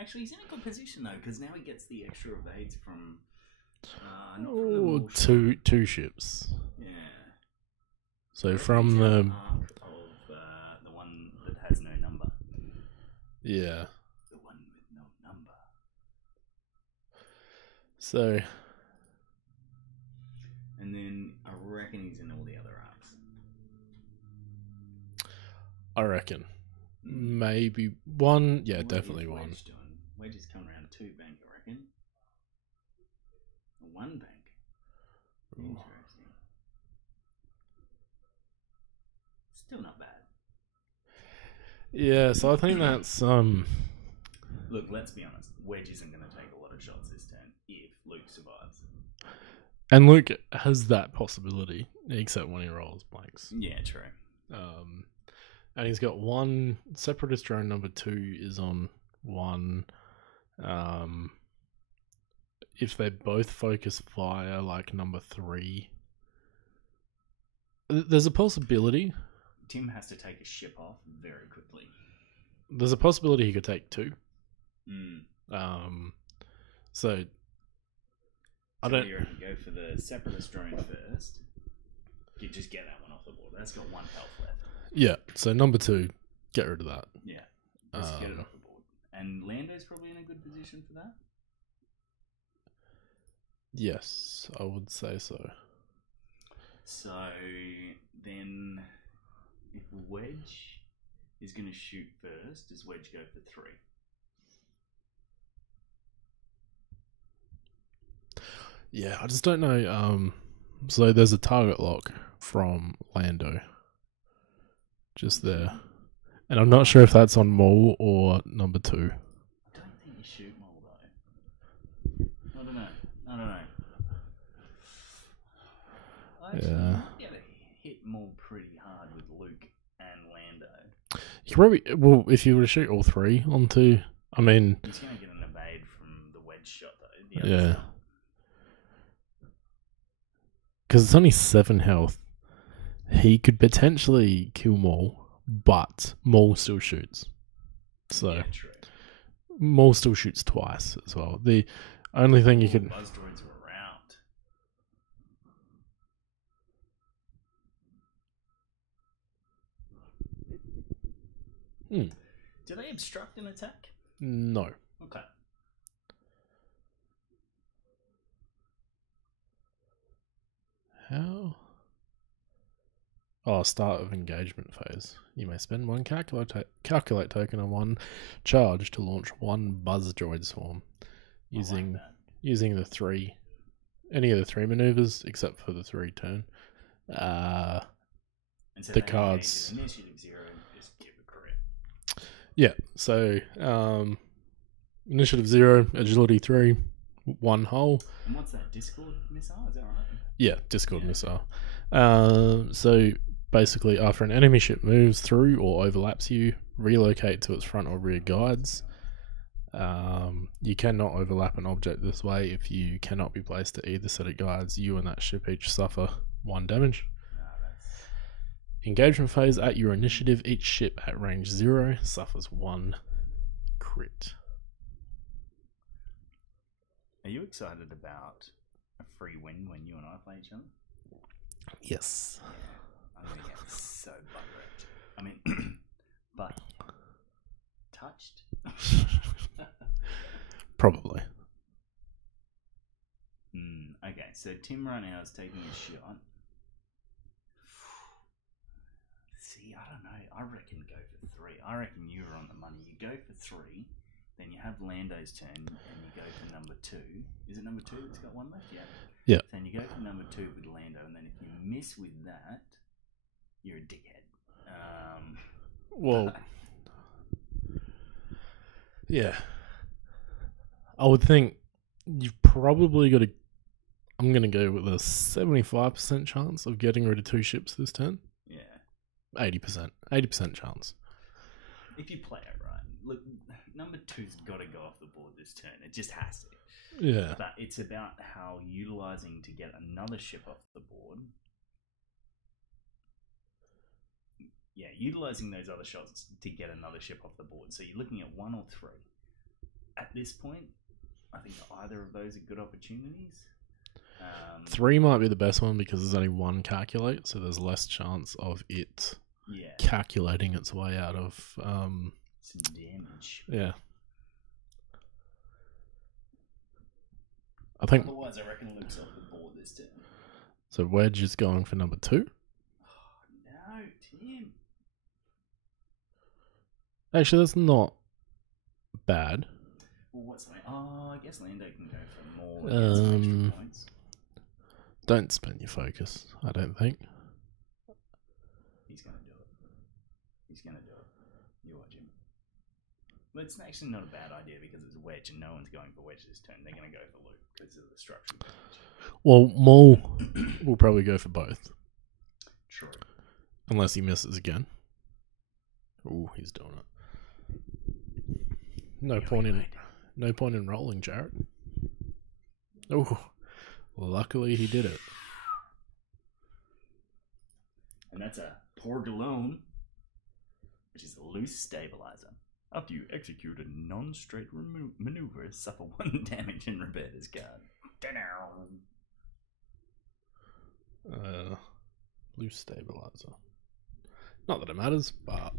Actually, he's in a good position though, because now he gets the extra evades from. Not from the wall shot. two ships. Yeah. So He's from out the arc of the one that has no number. yeah. The one with no number. So And then I reckon he's in all the other arcs. I reckon maybe 1. Yeah, What definitely is 1. Wedge doing? Wedge is coming around 2 bank, I reckon. 1 bank. Interesting. Still not bad. Yeah, so I think that's Look, let's be honest. Wedge isn't going to take a lot of shots this turn if Luke survives. and Luke has that possibility, except when he rolls blanks. Yeah, true. And he's got 1 separatist drone number 2 is on 1. If they both focus fire like number 3, there's a possibility. Tim has to take a ship off very quickly. There's a possibility he could take 2. Mm. So I So don't. you reckon go for the separatist drone first. You just get that one off the board. That's got 1 health left. Yeah. So number 2, get rid of that. Yeah, just get it off the board. And Lando's probably in a good position for that. Yes, I would say so. So then, if Wedge is going to shoot first, does Wedge go for 3? Yeah, I just don't know. So there's a target lock from Lando, just there, and I'm not sure if that's on Maul or number 2. I don't think you shoot Maul though. I don't know. Actually, Yeah. you might be able to hit Maul pretty hard with Luke and Lando. You probably if you were to shoot all 3 onto. I mean, He's going to get an evade from the wedge shot though. Yeah. because it's only 7 health, he could potentially kill Maul, but Maul still shoots. So Yeah, true. Maul still shoots twice as well. The only thing you could... Buzz droids were around. Do they obstruct an attack? No. Okay. How? Oh, start of engagement phase. You may spend 1 calculate token on 1 charge to launch 1 buzz droid swarm using the 3, any of the 3 maneuvers except for the 3 turn. And so The they cards. engage initiative 0 and just give a crit. Yeah, so initiative 0, agility 3, 1 hull. And what's that? Discord missile? Is that right? Yeah, Discord missile. So basically, after an enemy ship moves through or overlaps you, relocate to its front or rear guides. You cannot overlap an object this way. If you cannot be placed at either set of guides, you and that ship each suffer 1 damage. Engagement phase at your initiative, each ship at range 0 suffers 1 crit. Are you excited about a free win when you and I play each other? Yes. Yeah, I'm going to get so butt wrecked. I mean, but touched? Probably. Okay, so Tim right now is taking a shot. See, I don't know. I reckon go for 3. I reckon you were on the money. You go for 3, then you have Lando's turn, and you go for number 2. Is it number 2 that's got 1 left? Yeah. Yeah. Then you go for number 2 with Lando, and then if you miss with that, you're a dickhead. Well, yeah. I would think you've probably got a... I'm going to go with a 75% chance of getting rid of 2 ships this turn. Yeah. 80%. 80% chance. If you play it right. Look, number 2's got to go off the board this turn. It just has to. Yeah. But it's about how utilising to get another ship off the board. Yeah, utilising those other shots to get another ship off the board. So you're looking at 1 or 3. At this point, I think either of those are good opportunities. 3 might be the best one because there's only 1 calculate, so there's less chance of it calculating its way out of some damage. Yeah. I think otherwise I reckon Luke's off the board this turn. So Wedge is going for number 2. Oh, no, Tim. Actually, that's not bad. Well, what's Lando? Oh, I guess Lando can go for more extra points. Don't spend your focus, I don't think. He's going to do it. He's going to do it. You watch him. But it's actually not a bad idea because it's Wedge and no one's going for Wedge this turn. They're going to go for Luke because of the structural damage. Well, Maul will probably go for both. True. Unless he misses again. Ooh, he's doing it. No point in rolling, Jarrad. Oh, luckily he did it. And that's a Porgalone, which is a loose stabilizer. After you execute a non-straight maneuver, suffer 1 damage and repair this card. Loose stabilizer. Not that it matters, but...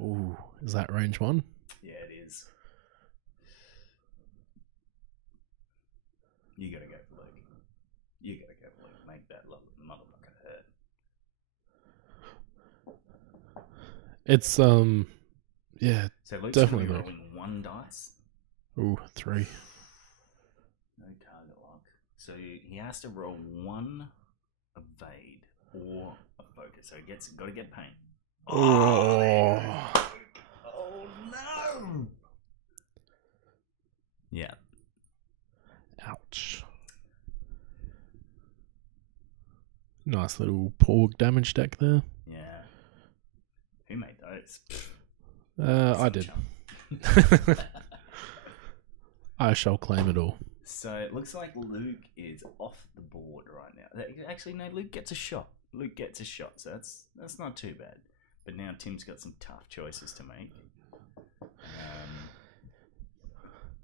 Ooh, is that range 1? Yeah, it is. You gotta go for Luke. You gotta go for Luke. Make that motherfucker hurt. It's, yeah, So Luke's definitely gonna be rolling 1 dice. Ooh, 3. No target lock. So he has to roll 1 evade or a focus. So he got to get pain. Oh. Oh no! Yeah. Ouch. Nice little porg damage deck there. Yeah. Who made those? I did. I shall claim it all. So it looks like Luke is off the board right now. Actually, no, Luke gets a shot. Luke gets a shot, so that's not too bad. But now Tim's got some tough choices to make.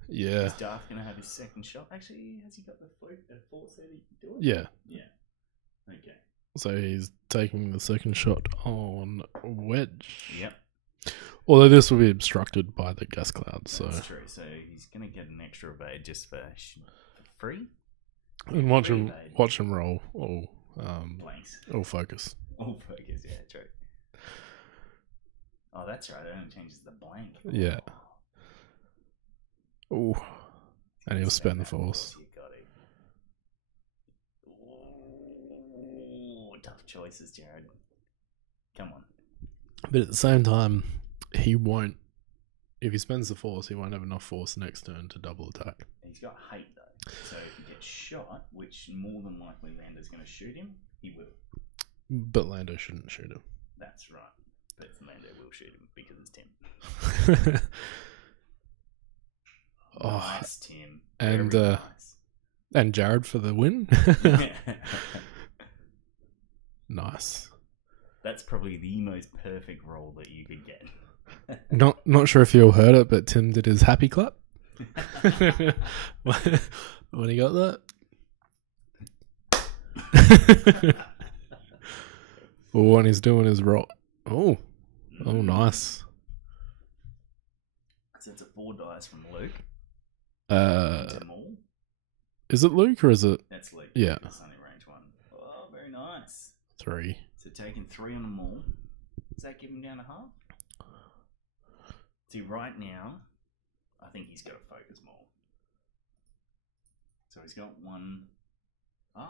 Yeah. Is Darth going to have his second shot? Actually, has he got the force that he can do it? Yeah. Yeah. Okay. So he's taking the second shot on Wedge. Yep. Although this will be obstructed by the gas cloud, so That's true. So he's going to get an extra evade just for free. and watch him roll all Blanks. all focus. All focus. Yeah, true. Oh, that's right. It only changes the blank. Yeah. Oh, and he'll spend the force. You got it. Ooh, tough choices, Jarrad. Come on. But at the same time, he won't. If he spends the force, he won't have enough force next turn to double attack. He's got hate though, so if he gets shot, which more than likely Lando's going to shoot him, he will. But Lando shouldn't shoot him. That's right. But Lando will shoot him because it's Tim. Nice, Tim. And Very nice. and Jarrad for the win. Nice. That's probably the most perfect roll that you could get. Not sure if you all heard it, but Tim did his happy clap when he got that. When he's doing his roll. Oh, nice. So it's a 4 dice from Luke. Uh, Maul. Is it Luke or is it? That's Luke. Yeah. It's only range 1. Oh, very nice. 3? So taking 3 on the Maul. Does that give him down a half? See, right now, I think he's got a focus Maul. So he's got 1. Oh,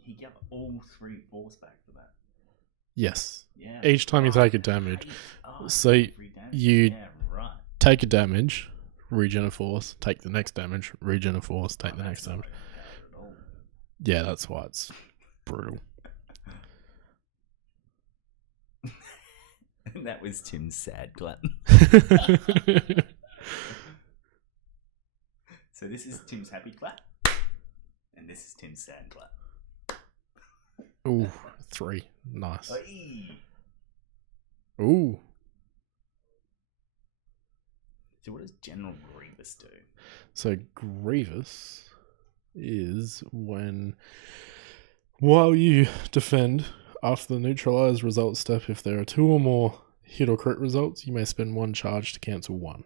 he got all 3 force back for that. Yes. Yeah. Each time you take a damage. So you take a damage, regen a force, take the next damage, regen a force, take the next damage. Yeah, that's why it's brutal. And that was Tim's sad clap. So this is Tim's happy clap. And this is Tim's sad clap. Ooh, 3. Nice. Oy. Ooh. So what does General Grievous do? So Grievous is while you defend, after the neutralize result step, if there are 2 or more hit or crit results, you may spend 1 charge to cancel 1.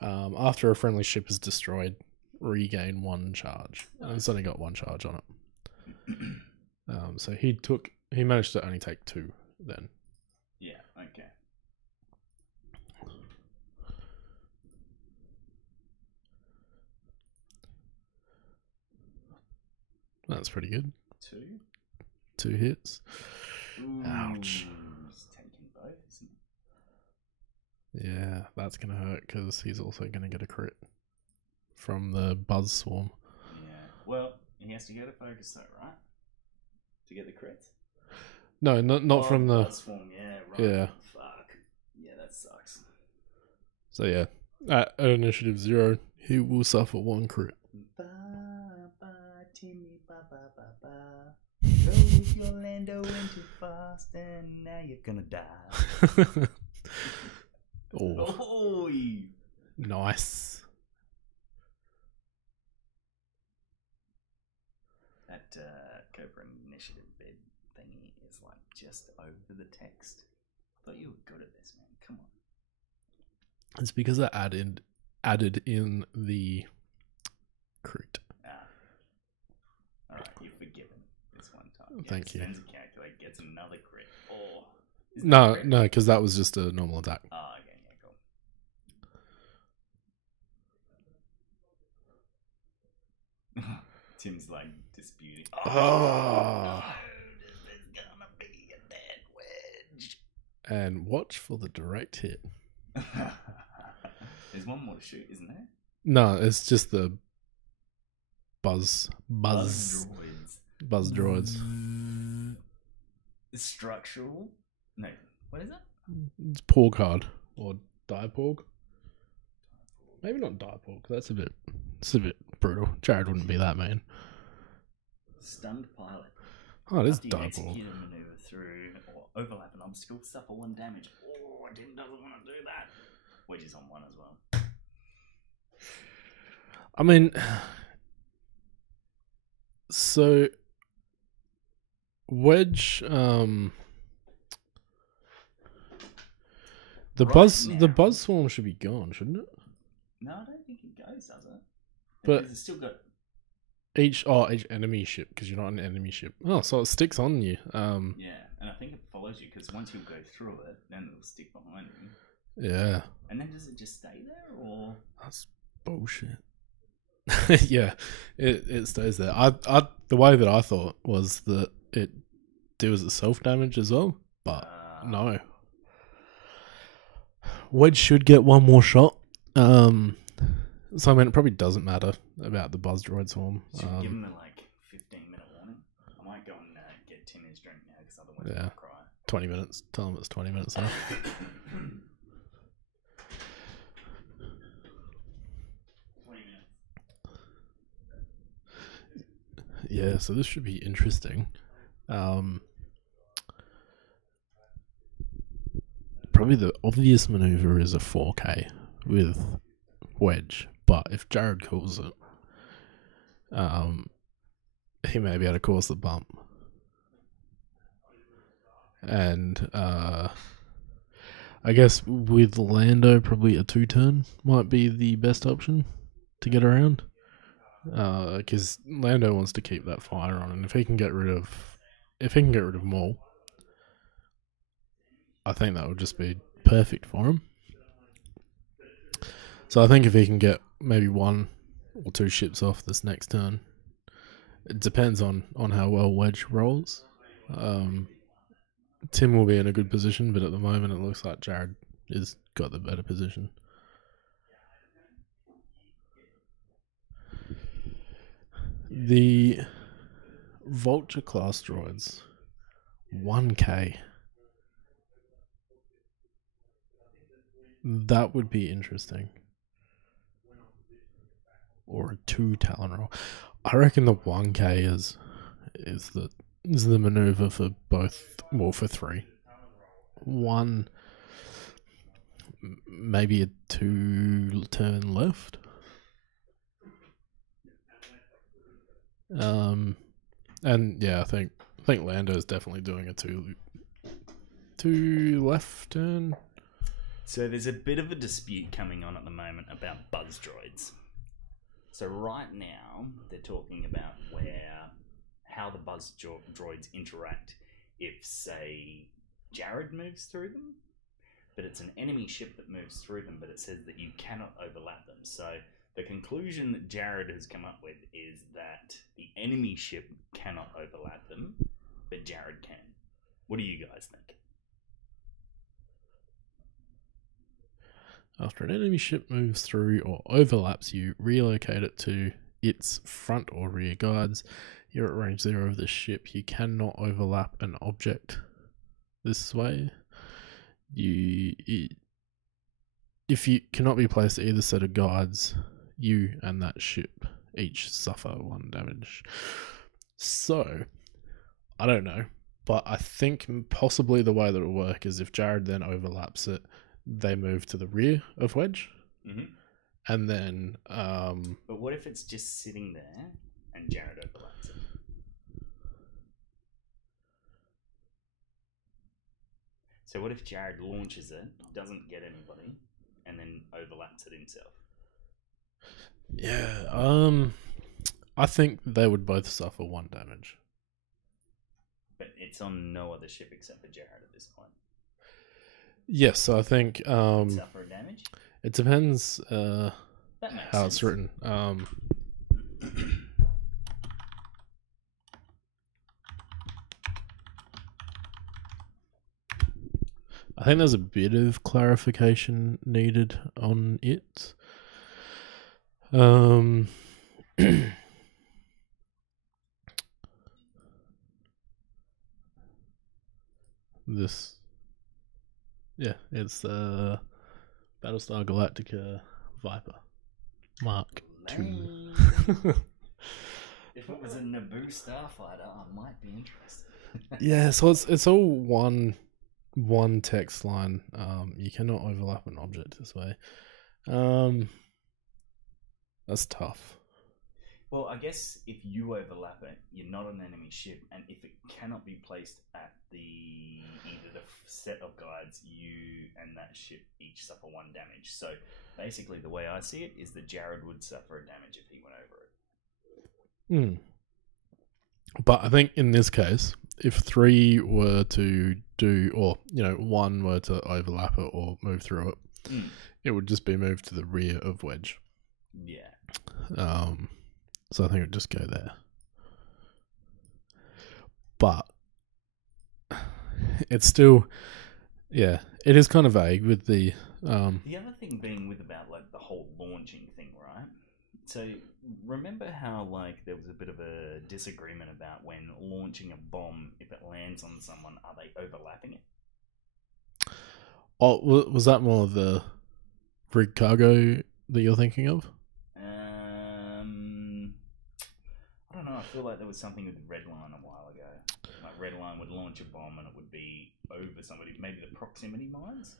After a friendly ship is destroyed, regain 1 charge. And it's only got 1 charge on it. So he managed to only take 2 then. Yeah, okay. That's pretty good. 2? 2 hits. Ooh, Ouch. He's taking both, isn't Yeah, that's going to hurt because he's also going to get a crit from the Buzz Swarm. Yeah. Well, he has to go to focus though, right? To get the crits? No, not from the... Swarm, yeah, right. Yeah. Fuck. Yeah, that sucks. So yeah, at initiative 0, he will suffer 1 crit. Ba, ba, Timmy, ba, ba, ba, ba. Drove your Lando in too fast and now you're gonna die. Oh, nice. That Cobra initiative bed thingy is like just over the text. I thought you were good at this, man. Come on. It's because I added in the crit. Alright, you're forgiven this one time. Thank you. Spends a calculator, gets another crit. Oh. No, because that was just a normal attack. Oh, okay, yeah, cool. Tim's like disputing. Oh. No, this is gonna be a dead wedge. And watch for the direct hit. There's one more to shoot, isn't there? No, it's just the buzz droids. Structural? No. What is it? It's Porg hard or Diporg. Maybe not Diporg. It's a bit brutal. Jarrad wouldn't be that mean. Stunned pilot. Oh, it is After you double. execute a maneuver through or overlap an obstacle, suffer 1 damage. Oh, I doesn't want to do that. Wedge is on 1 as well. I mean, so Wedge, the buzz swarm should be gone, shouldn't it? No, I don't think it goes, does it? But because it's still got each enemy ship, because you're not an enemy ship. Oh, so it sticks on you. yeah, and I think it follows you because once you go through it, then it'll stick behind you. Yeah. And then does it just stay there, or That's bullshit. Yeah, it stays there. I the way that I thought was that it deals itself damage as well, but no. Wedge should get 1 more shot. So I mean, it probably doesn't matter about the buzz droid swarm. Should we give him a 15-minute warning? I might go and get Tim his drink now because otherwise Yeah. he'll cry. 20 minutes. Tell him it's 20 minutes now. 20 minutes. Yeah, so this should be interesting. Probably the obvious maneuver is a 4K with Wedge, but if Jarrad calls it, he may be able to cause the bump. And I guess with Lando, probably a 2-turn might be the best option to get around. Because Lando wants to keep that fire on, and if he can get rid of Maul, I think that would just be perfect for him. So I think if he can get maybe 1 or 2 ships off this next turn, it depends on how well Wedge rolls. Tim will be in a good position, but at the moment it looks like Jarrad has got the better position. The Vulture class droids, 1K. That would be interesting. Or a 2 Talon roll. I reckon the 1K is the maneuver for both. Well, for 3. 1, maybe a 2-turn left. And yeah, I think Lando's definitely doing a 2 left turn. So there's a bit of a dispute coming on at the moment about buzz droids. So right now they're talking about how the buzz droids interact if, say, Jarrad moves through them, but it's an enemy ship that moves through them, but it says that you cannot overlap them. So the conclusion that Jarrad has come up with is that the enemy ship cannot overlap them, but Jarrad can. What do you guys think? After an enemy ship moves through or overlaps you, relocate it to its front or rear guards. You're at range 0 of the ship. You cannot overlap an object this way. If you cannot be placed at either set of guards, you and that ship each suffer 1 damage. So, I don't know, but I think possibly the way that it will work is if Jarrad then overlaps it, they move to the rear of Wedge. Mm-hmm. And then but what if it's just sitting there and Jarrad overlaps it? So what if Jarrad launches it, doesn't get anybody, and then overlaps it himself? Yeah, I think they would both suffer 1 damage. But it's on no other ship except for Jarrad at this point. Yes, so I think Suffer damage? it depends That makes how sense. it's written. I think there's a bit of clarification needed on it. This, yeah, it's Battlestar Galactica Viper Mark Two. If it was a Naboo starfighter, I might be interested. Yeah, so it's all one text line. You cannot overlap an object this way. That's tough. Well, I guess if you overlap it, you're not an enemy ship, and if it cannot be placed at either the set of guides, you and that ship each suffer 1 damage. So basically, the way I see it is that Jarrad would suffer a damage if he went over it. But I think in this case, if 3 were to do, or 1 were to overlap it or move through it, it would just be moved to the rear of Wedge. Yeah. So I think it would just go there. But it's still, it is kind of vague with the. The other thing being with about like the whole launching thing, right? So remember how like there was a bit of a disagreement about when launching a bomb, if it lands on someone, are they overlapping it? Oh, was that more of the rig cargo that you're thinking of? I don't know. I feel like there was something with Redline a while ago. Like Redline would launch a bomb and it would be over somebody. Maybe the proximity mines.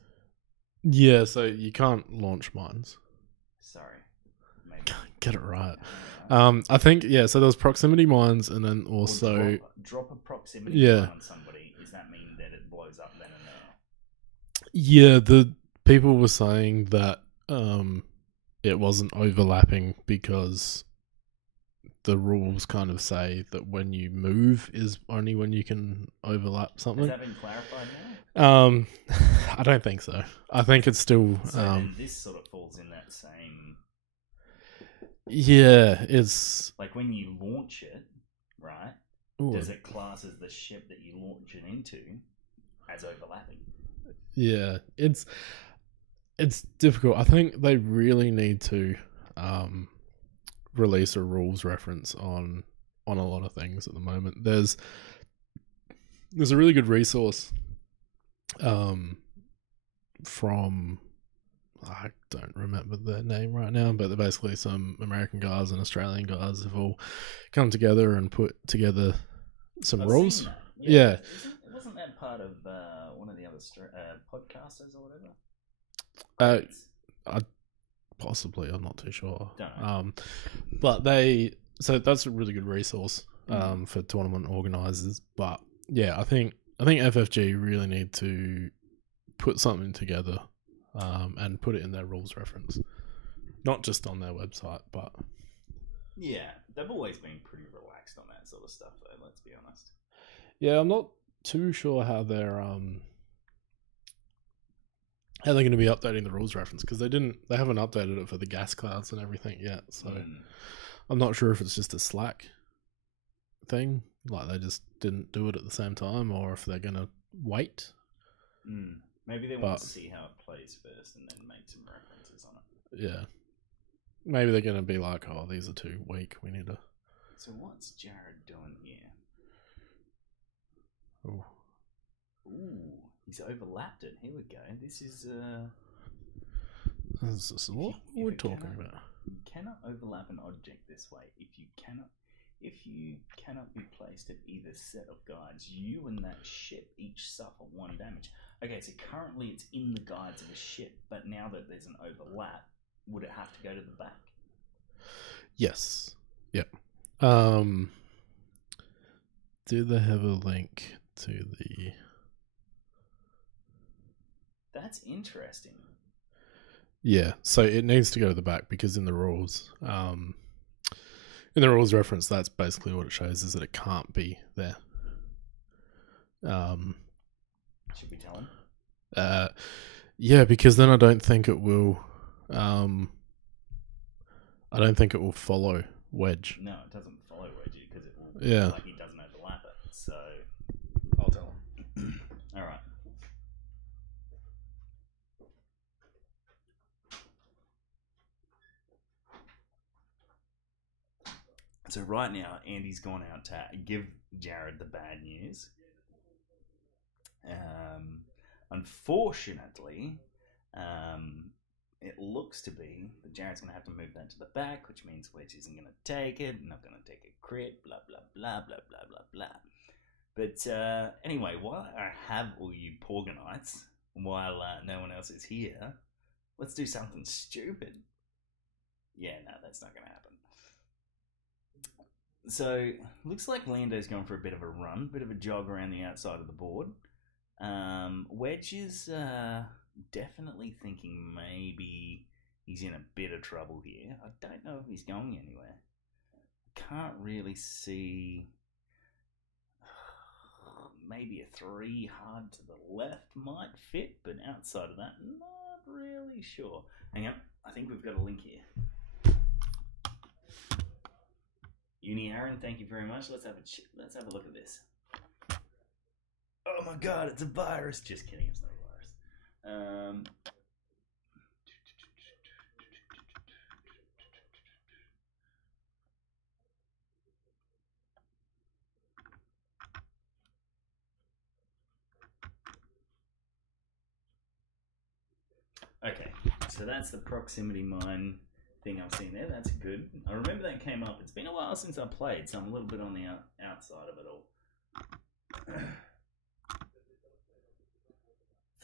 Yeah, so you can't launch mines. Sorry, maybe. Get it right. I think so. There was proximity mines, and then also drop a proximity mine on somebody. Does that mean that it blows up then and there? Yeah, the people were saying that it wasn't overlapping because the rules kind of say that when you move is only when you can overlap something. Has that been clarified now? I don't think so. I think it's still. So then this sort of falls in that same. Yeah, it's like when you launch it, right? Ooh. Does it class as the ship that you launch it into as overlapping? Yeah, it's difficult. I think they really need to release a rules reference on a lot of things at the moment. There's a really good resource from I don't remember their name right now, but they're basically some American guys and Australian guys have all come together and put together some rules. Yeah. Wasn't that part of one of the other podcasters or whatever? Possibly, I'm not too sure. Don't know. But so that's a really good resource for tournament organisers. But yeah, I think FFG really need to put something together and put it in their rules reference, not just on their website, but yeah, they've always been pretty relaxed on that sort of stuff, though. Let's be honest. Yeah, I'm not too sure how they're going to be updating the rules reference because they haven't updated it for the gas clouds and everything yet. So I'm not sure if it's just a Slack thing, like they just didn't do it at the same time, or if they're going to wait. Maybe they want to see how it plays first and then make some references on it. Yeah. Maybe they're going to be like, oh, these are too weak. We need to. So what's Jarrad doing here? Ooh, he's overlapped it. Here we go. This is what we're talking about. You cannot overlap an object this way. If you cannot be placed at either set of guides, you and that ship each suffer 1 damage. Okay, so currently it's in the guides of a ship, but now that there's an overlap, would it have to go to the back? Yes. Yep. Do they have a link to the... That's interesting. Yeah, so it needs to go to the back because in the rules reference, that's basically what it shows, is that it can't be there. Should we tell him? Yeah, because then I don't think it will follow Wedge. No, it doesn't follow Wedge because it will like he doesn't overlap it. So I'll tell him. All right. So right now, Andy's gone out to give Jarrad the bad news. Unfortunately, it looks to be that Jarrad's going to have to move that to the back, which means Wedge isn't going to take it, not going to take a crit, blah, blah, blah, blah, blah, blah, blah. But anyway, while I have all you Porganites, while no one else is here, let's do something stupid. Yeah, no, that's not going to happen. So, looks like Lando's going for a bit of a run, bit of a jog around the outside of the board. Wedge is definitely thinking maybe he's in a bit of trouble here. I don't know if he's going anywhere. Can't really see. Maybe a 3 hard to the left might fit, but outside of that, not really sure. Hang on, I think we've got a link here. Uni Aaron, thank you very much. Let's have a look at this. Oh my god, it's a virus! Just kidding, it's not a virus. Okay, so that's the proximity mine thing I've seen there. That's good. I remember that came up. It's been a while since I played, so I'm a little bit on the outside of it all.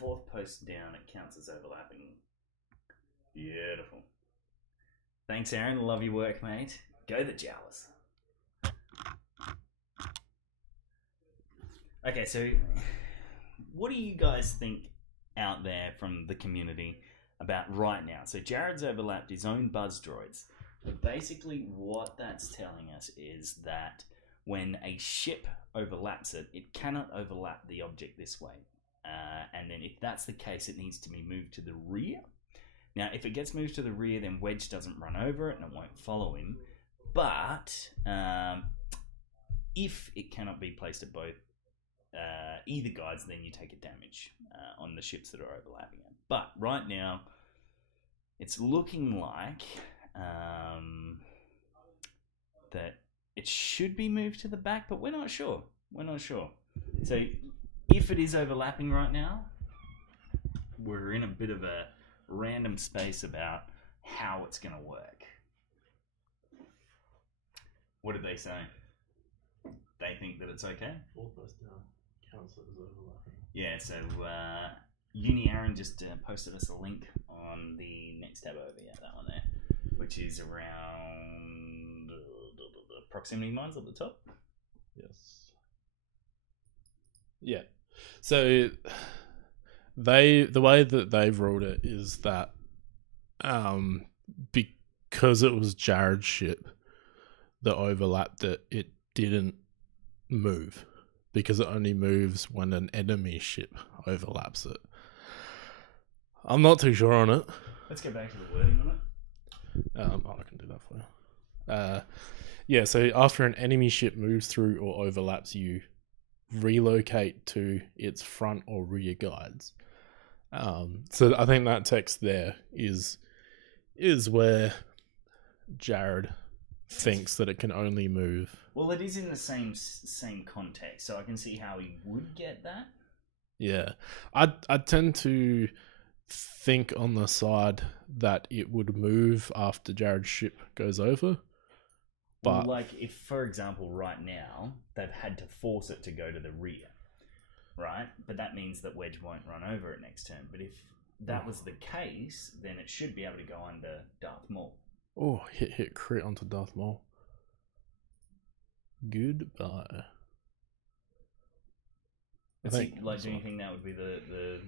4th post down, it counts as overlapping. Beautiful. Thanks, Aaron. Love your work, mate. Go the Jawas. Okay, so what do you guys think out there from the community about right now? So Jarrad's overlapped his own buzz droids, but basically what that's telling us is that when a ship overlaps it, it cannot overlap the object this way. And then if that's the case, it needs to be moved to the rear. Now, if it gets moved to the rear, then Wedge doesn't run over it and it won't follow him. But if it cannot be placed at both either guides, then you take a damage on the ships that are overlapping it. But right now, it's looking like that it should be moved to the back, but we're not sure. We're not sure. So if it is overlapping right now, we're in a bit of a random space about how it's going to work. What did they say? They think that it's okay? 4th post down counts as overlapping. Yeah, so Uni Aaron just posted us a link on the next tab over, yeah, that one there, which is around the proximity mines at the top. Yes. Yeah. So the way that they've ruled it is that because it was Jarrad's ship that overlapped it, it didn't move because it only moves when an enemy ship overlaps it. I'm not too sure on it. Let's go back to the wording on it. I can do that for you. Yeah, so after an enemy ship moves through or overlaps you, relocate to its front or rear guides. So I think that text there is where Jarrad thinks that it can only move. Well, it is in the same context, so I can see how he would get that. Yeah, I tend to think on the side that it would move after Jarrad's ship goes over. But like, if, for example, right now, they've had to force it to go to the rear, right? But that means that Wedge won't run over it next turn. But if that was the case, then it should be able to go under Darth Maul. Oh, hit crit onto Darth Maul. Goodbye. Do you think that would be the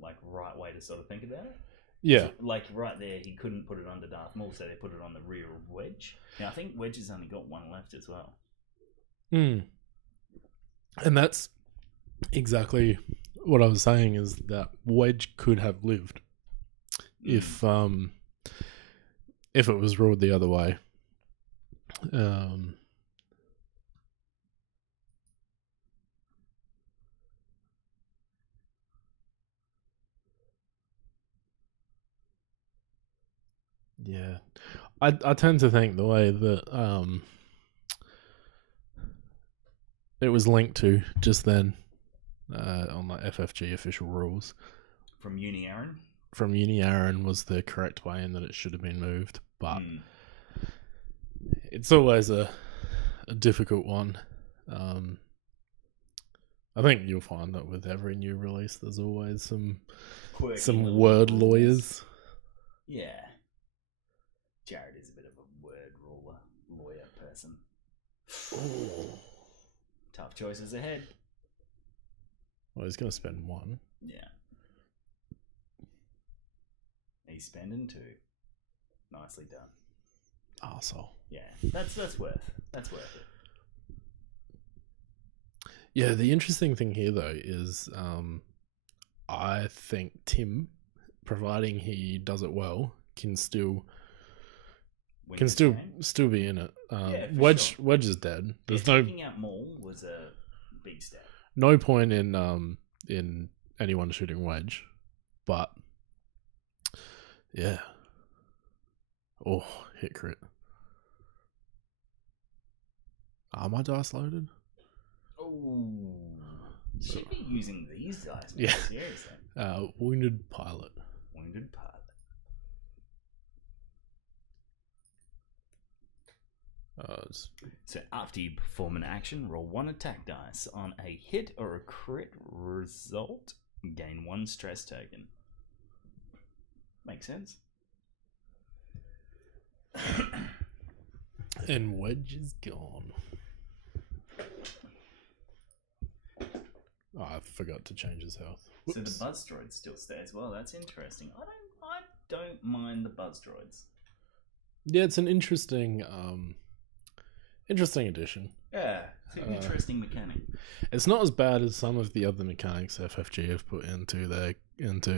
like right way to sort of think about it? Yeah. Like right there, he couldn't put it under Darth Maul, so they put it on the rear of Wedge. Now, I think Wedge has only got one left as well. And that's exactly what I was saying, is that Wedge could have lived if it was ruled the other way. Yeah, I tend to think the way that it was linked to just then on the FFG official rules From Uni Aaron? from Uni Aaron was the correct way and that it should have been moved, but it's always a difficult one. I think you'll find that with every new release, there's always some word lawyers. Yeah. Jarrad is a bit of a word lawyer person. Ooh. Tough choices ahead. Well, he's going to spend 1. Yeah. He's spending 2. Nicely done. Arsehole. Yeah, that's worth it. Yeah, the interesting thing here though is I think Tim, providing he does it well, can still be in it. Wedge is dead. There's taking out Maul was a big step. No point in anyone shooting Wedge, but yeah. Oh, hit crit. Are my dice loaded? Oh, should be using these dice. Yeah. Seriously. Wounded pilot. So after you perform an action, roll 1 attack dice. On a hit or a crit result, gain 1 stress token. Makes sense. And Wedge is gone. Oh, I forgot to change his health. Whoops. So the buzz droid still stays. Well, that's interesting. I don't mind the buzz droids. Yeah, it's an interesting addition. Yeah, it's an interesting mechanic. It's not as bad as some of the other mechanics FFG have put into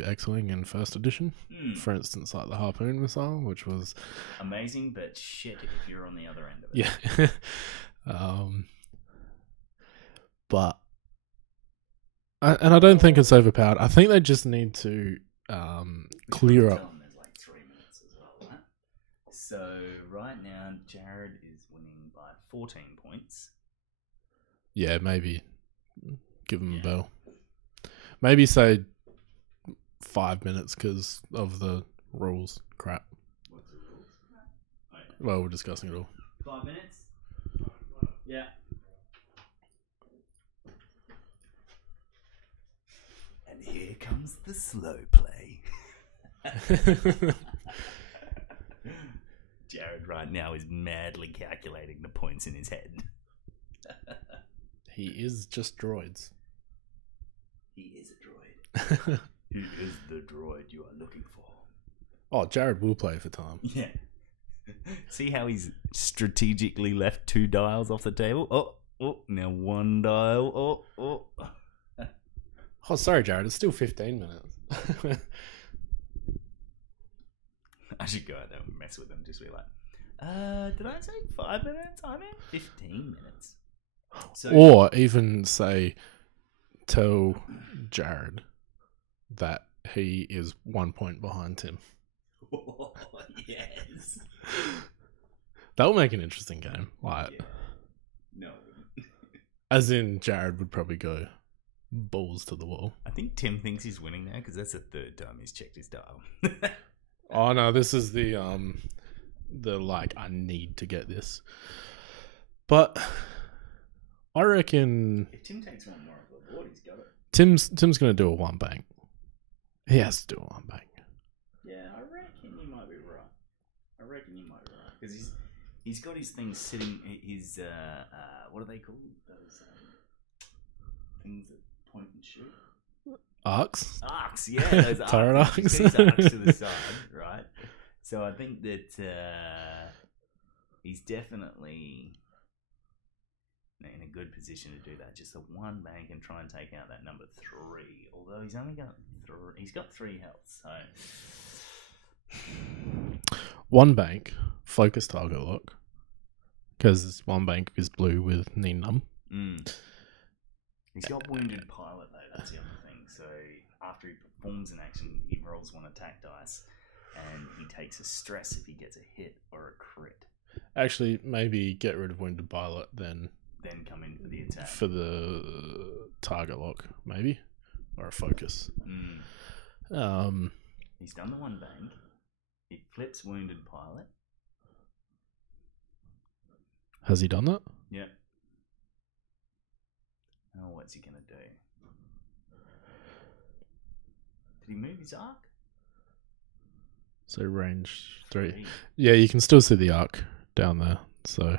X-Wing in first edition. For instance, like the harpoon missile, which was amazing, but shit if you're on the other end of it. Yeah. But I don't think it's overpowered. I think they just need to clear up. There's like 3 minutes as well, right? So right now, Jarrad is winning by 14 points. Yeah, maybe give him a bell. Maybe say 5 minutes because of the rules crap. What's the rules? Oh, yeah. Well, we're discussing it all. 5 minutes? Yeah. And here comes the slow play. Jarrad right now is madly calculating the points in his head. He is just droids. He is a droid. He is the droid you are looking for. Oh, Jarrad will play for time. Yeah. See how he's strategically left 2 dials off the table? Oh, now 1 dial. Oh. Oh, sorry, Jarrad. It's still 15 minutes. I should go out there and mess with them. Just be like, did I say 5 minutes? I meant 15 minutes. So, or even say, tell Jarrad that he is 1 point behind Tim. Oh, yes. That will make an interesting game. Like, yeah. No. As in, Jarrad would probably go balls to the wall. I think Tim thinks he's winning now because that's the 3rd time he's checked his dial. Oh no, this is the like I need to get this. But I reckon if Tim takes one more off the board, he's got it. Tim's gonna do a 1 bank. He has to do a 1 bank. Yeah, I reckon you might be right. Because he's got his things sitting. His what are they called? Those things that point and shoot. Arcs, yeah, those turret arcs. He's got his arcs to the side, right? So I think that he's definitely in a good position to do that. Just a 1 bank and try and take out that number 3. Although he's only got 3. He's got 3 health. So 1 bank, focus target lock, because 1 bank is blue with knee numb. He's got wounded pilot though. That's the other thing. So after he performs an action, he rolls 1 attack dice, and he takes a stress if he gets a hit or a crit. Actually, maybe get rid of wounded pilot, then come in for the attack for the target lock, maybe, or a focus. Yeah, He's done the one bank. He flips wounded pilot. Has he done that? Yep. Oh, what's he gonna do? Did he move his arc? So range 3. Three. Yeah, you can still see the arc down there. So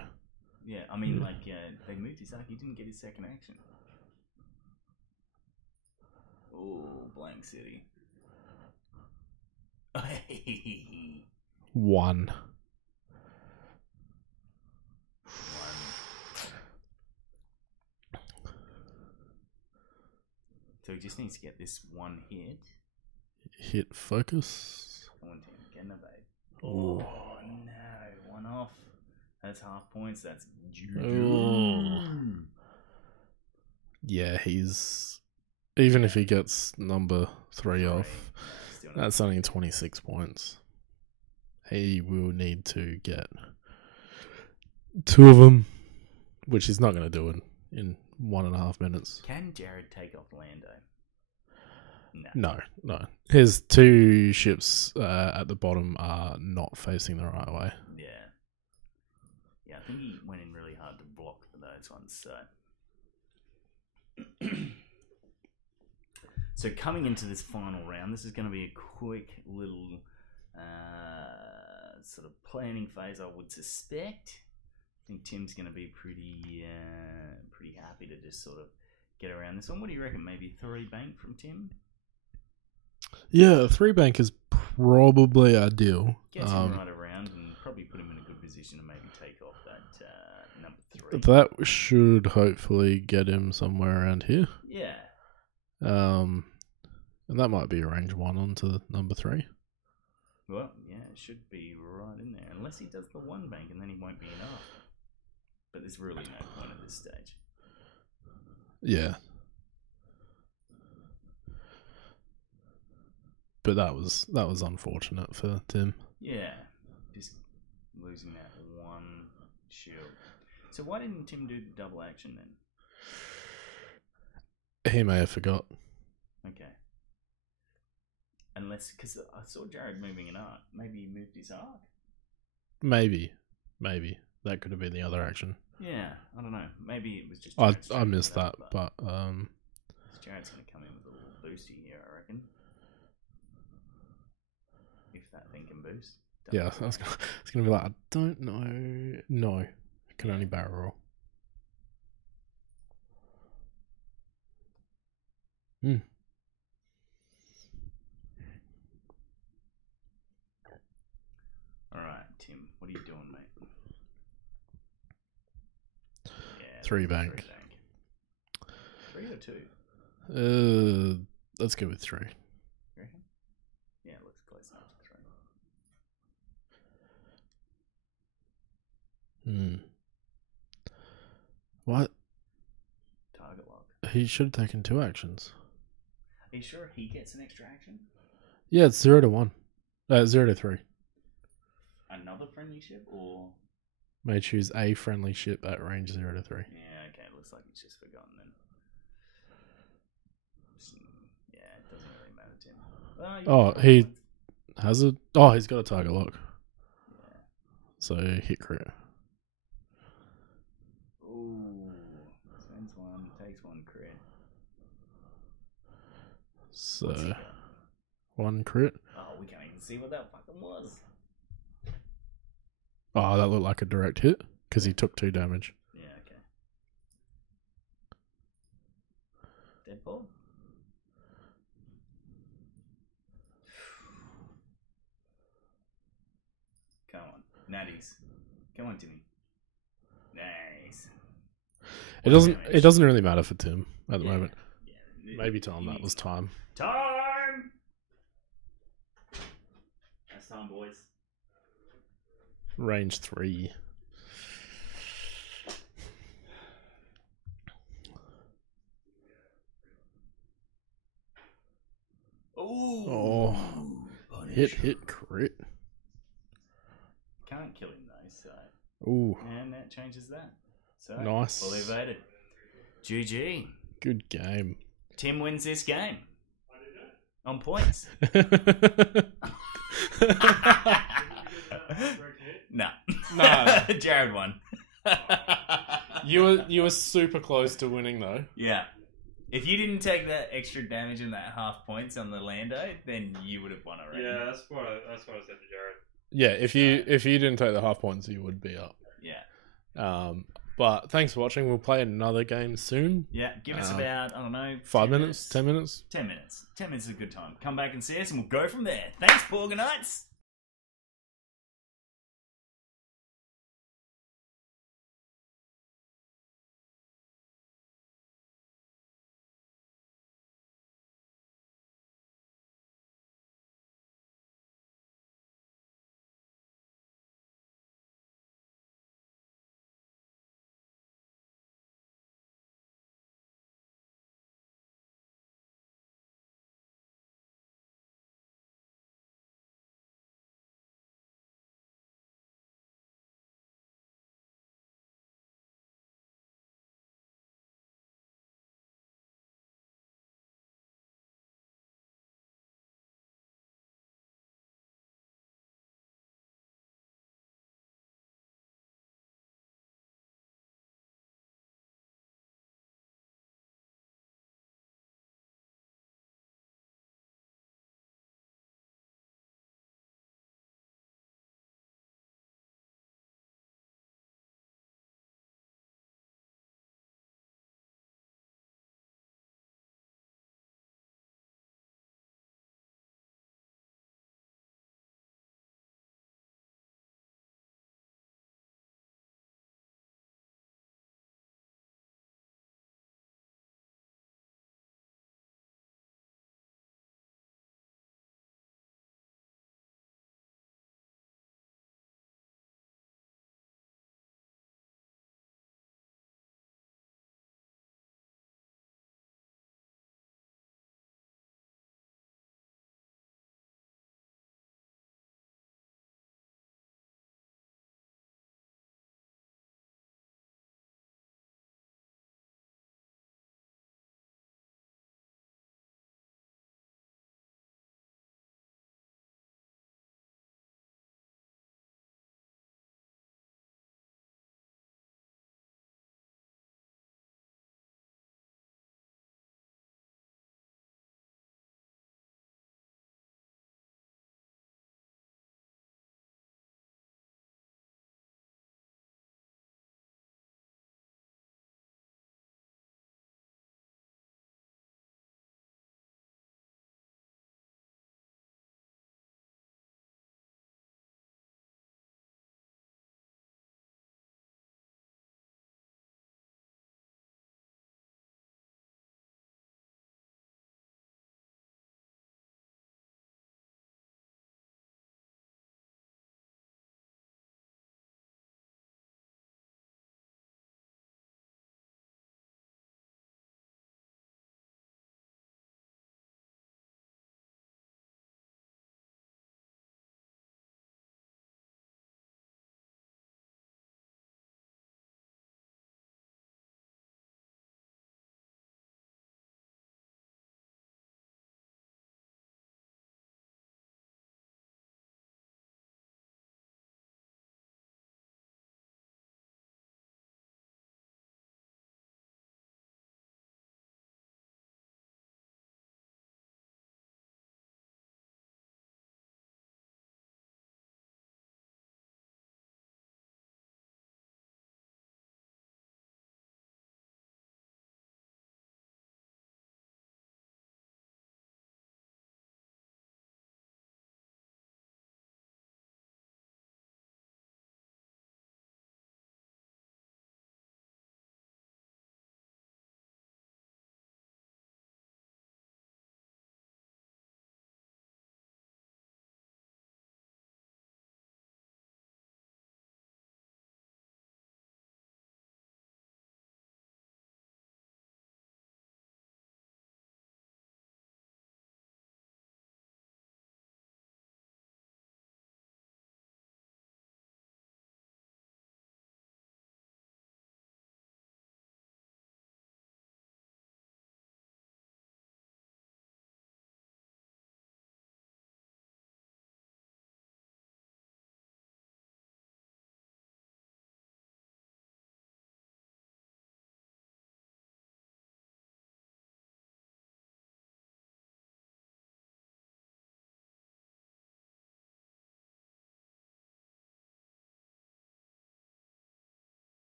Yeah, I mean, like, they moved his arc. He didn't get his second action. Oh, blank city. 1. So he just needs to get this one hit. Hit focus. Come on, Tim. Get an evade. Ooh. Oh, no. One off. That's half points. That's Ooh. Yeah, he's... Even if he gets number 3 off, that's only 26 points. He will need to get 2 of them, which he's not going to do in 1.5 minutes. Can Jarrad take off Lando? No. His 2 ships at the bottom are not facing the right way. Yeah. Yeah, I think he went in really hard to block for those ones, so... So coming into this final round, this is going to be a quick little sort of planning phase, I would suspect. I think Tim's going to be pretty happy to just sort of get around this one. What do you reckon? Maybe 3 bank from Tim? Yeah, 3 bank is probably ideal. Gets him right around and probably put him in a good position to maybe take off that number 3. That should hopefully get him somewhere around here. Yeah. And that might be a range 1 onto number 3. Well, yeah, it should be right in there. Unless he does the 1 bank and then he won't be enough. But there's really no point at this stage. Yeah. But that was unfortunate for Tim. Yeah. Just losing that 1 shield. So why didn't Tim do the double action then? He may have forgot. Okay. Unless, because I saw Jarrad moving an arc. Maybe he moved his arc? Maybe. That could have been the other action. Yeah, I don't know. Maybe it was just... I missed that, but... Jarrad's going to come in with a little boosty here, I reckon. If that thing can boost. Yeah, I was going to be like, I don't know. No, it can only barrel roll. Alright, Tim, what are you doing, mate? Yeah, 3 bank. 3 or 2? Let's go with 3. You reckon? Yeah, it looks close enough to 3. What? Target lock. He should have taken 2 actions. Are you sure he gets an extra action? Yeah, it's 0 to 1. 0 to 3. Another friendly ship, or...? May choose a friendly ship at range 0 to 3. Yeah, okay, looks like he's just forgotten then. Yeah, it doesn't really matter to him. Oh, he has a... Oh, he's got a target lock. Yeah. So, hit crit. Ooh. Spends 1, takes 1 crit. So, 1 crit. Oh, we can't even see what that fucking was. Oh, that looked like a direct hit because he took 2 damage. Yeah, okay. Deadpool? Come on. Natties. Come on, Timmy. Nice. It doesn't really matter for Tim at the moment. Yeah. Maybe tell him that was time. Time! That's time, boys. Range 3. Ooh. Oh. Punish. Hit crit. Can't kill him though, so. Ooh. And that changes that. So Nice. fully evaded. GG. Good game. Tim wins this game. on points. No. No. Jarrad won. You were super close to winning though. Yeah. If you didn't take that extra damage and that half points on the Lando, then you would have won already. Yeah, that's what I said to Jarrad. Yeah, if you didn't take the half points, you would be up. Yeah. But thanks for watching. We'll play another game soon. Yeah, give us about, I don't know, 5 minutes, 10 minutes. 10 minutes. 10 minutes is a good time. Come back and see us and we'll go from there. Thanks, Porganites.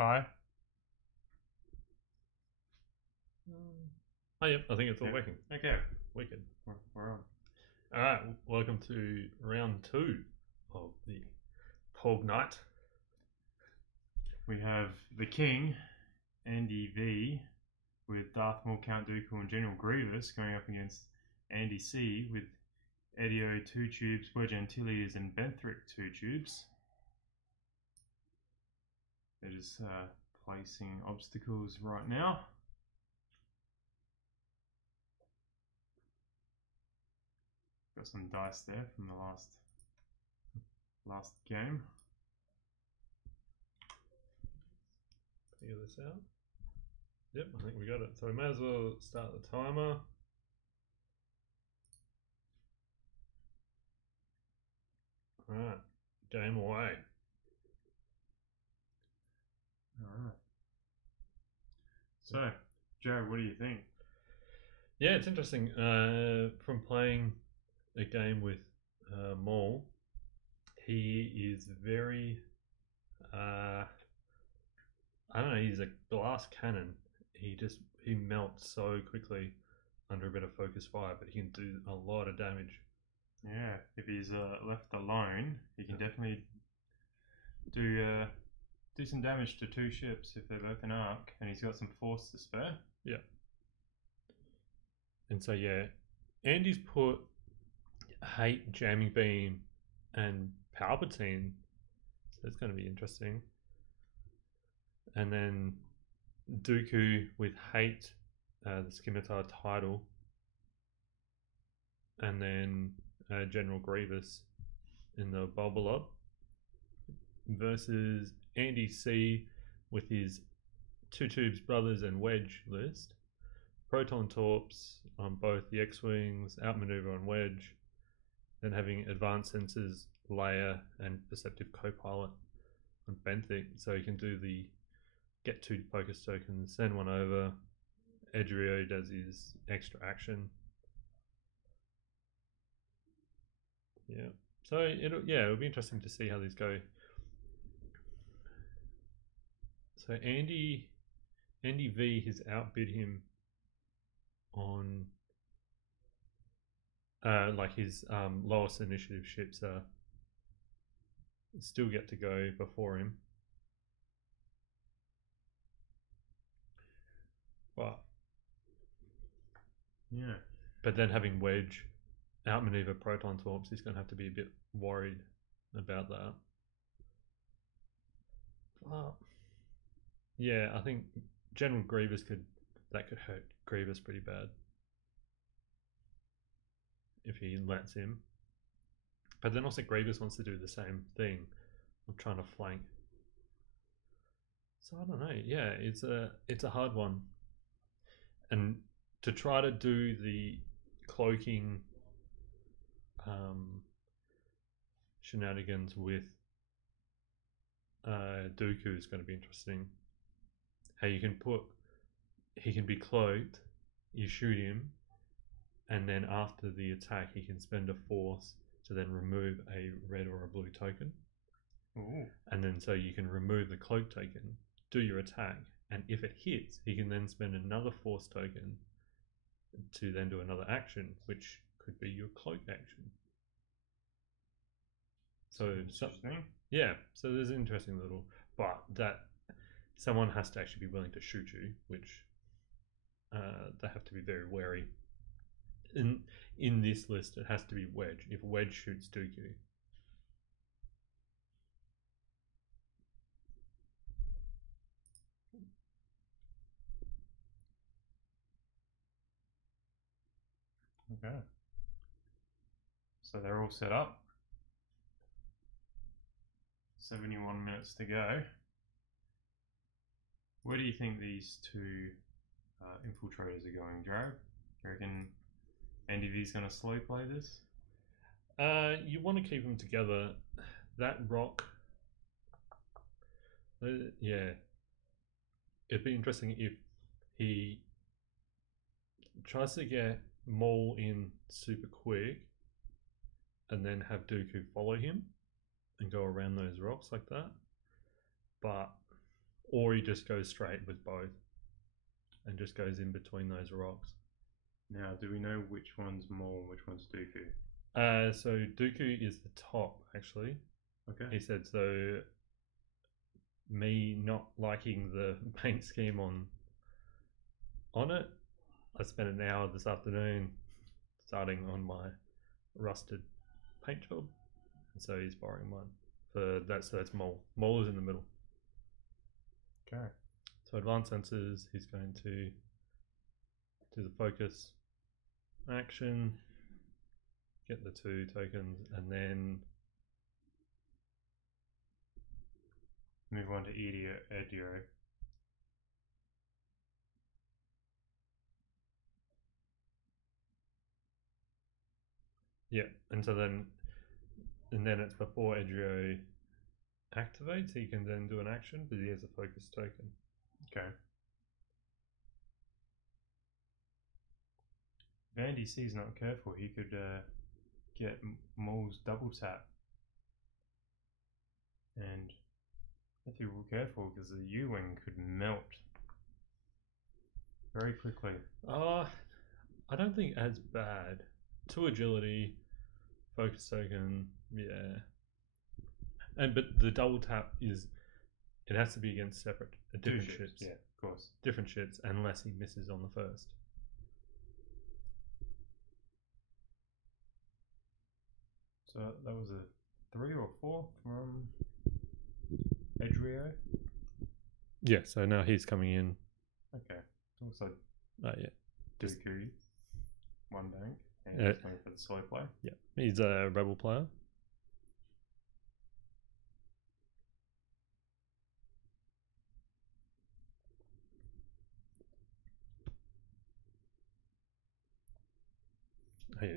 Hi. Oh, yep, I think it's all Yep. working. Okay, Wicked. we're on. Alright, welcome to round 2 of the Pog Night. We have the King, Andy V, with Darth Maul, Count Dooku, and General Grievous going up against Andy C with Edio 2 tubes, Wedge Antilles, and Benthric 2 tubes. They're just placing obstacles right now. Got some dice there from the last game. Figure this out. Yep, I think we got it. So we may as well start the timer. Alright, game away. Alright. So, Jarrad, what do you think? Yeah, it's interesting. From playing a game with Maul, he is very. I don't know. He's a glass cannon. He melts so quickly under a bit of focus fire, but he can do a lot of damage. Yeah, if he's left alone, he can definitely do some damage to 2 ships if they're both in arc, and he's got some force to spare. Yeah. And so yeah, Andy's put Hate, Jamming Beam, and Palpatine. So it's going to be interesting. And then Dooku with Hate, the Scimitar title, and then General Grievous in the Bulbalot versus Andy C with his 2 tubes, brothers, and Wedge list. Proton torps on both the X-Wings, outmaneuver on Wedge, then having advanced sensors, Leia, and perceptive co-pilot on Benthic, so he can do the get 2 focus tokens, send one over. Edrio does his extra action. Yeah, so it'll be interesting to see how these go. So Andy V has outbid him on like his lowest initiative ships still get to go before him, but then having Wedge outmaneuver Proton Torps, he's going to have to be a bit worried about that. Yeah, I think General Grievous could hurt Grievous pretty bad if he lets him. But then also Grievous wants to do the same thing of trying to flank. So I don't know. Yeah, it's a hard one. And to try to do the cloaking shenanigans with Dooku is going to be interesting. How he can be cloaked, you shoot him, and then after the attack he can spend a force to then remove a red or a blue token. Ooh. And then so you can remove the cloak token, do your attack, and if it hits, he can then spend another force token to then do another action, which could be your cloak action. So Interesting. yeah, so there's an interesting little, but that someone has to actually be willing to shoot you, which they have to be very wary. In this list, it has to be Wedge. If Wedge shoots Dooku, Okay. So they're all set up. 71 minutes to go. Where do you think these 2 infiltrators are going, Jarrad? You reckon Andy V's going to slow play this? you want to keep them together. That rock, yeah, it'd be interesting if he tries to get Maul in super quick and then have Dooku follow him and go around those rocks like that. But or he just goes straight with both and just goes in between those rocks. Now, do we know which one's Maul and which one's Dooku? So Dooku is the top, actually. Okay. He said so. Me not liking the paint scheme on it, I spent an hour this afternoon starting on my rusted paint job, and so he's borrowing mine for that. So that's Maul. Maul is in the middle. Okay. So advanced sensors, he's going to do the focus action, get the 2 tokens, and then Move on to Edio. yeah, and then it's before Edrio activates. He can then do an action, but he has a focus token. Okay. If Andy C's not careful, he could get Maul's double tap. And if he were careful, because the U-Wing could melt very quickly. I don't think as bad. 2 agility, focus token, yeah. But the double tap it has to be against different ships. Yeah, of course. Different ships, unless he misses on the first. So that was a 3 or 4 from Edrio. Yeah, so now he's coming in. Okay. Looks like Yeah. Dooku, 1 bank, and Yeah. he's going for the slow play. Yeah, he's a rebel player.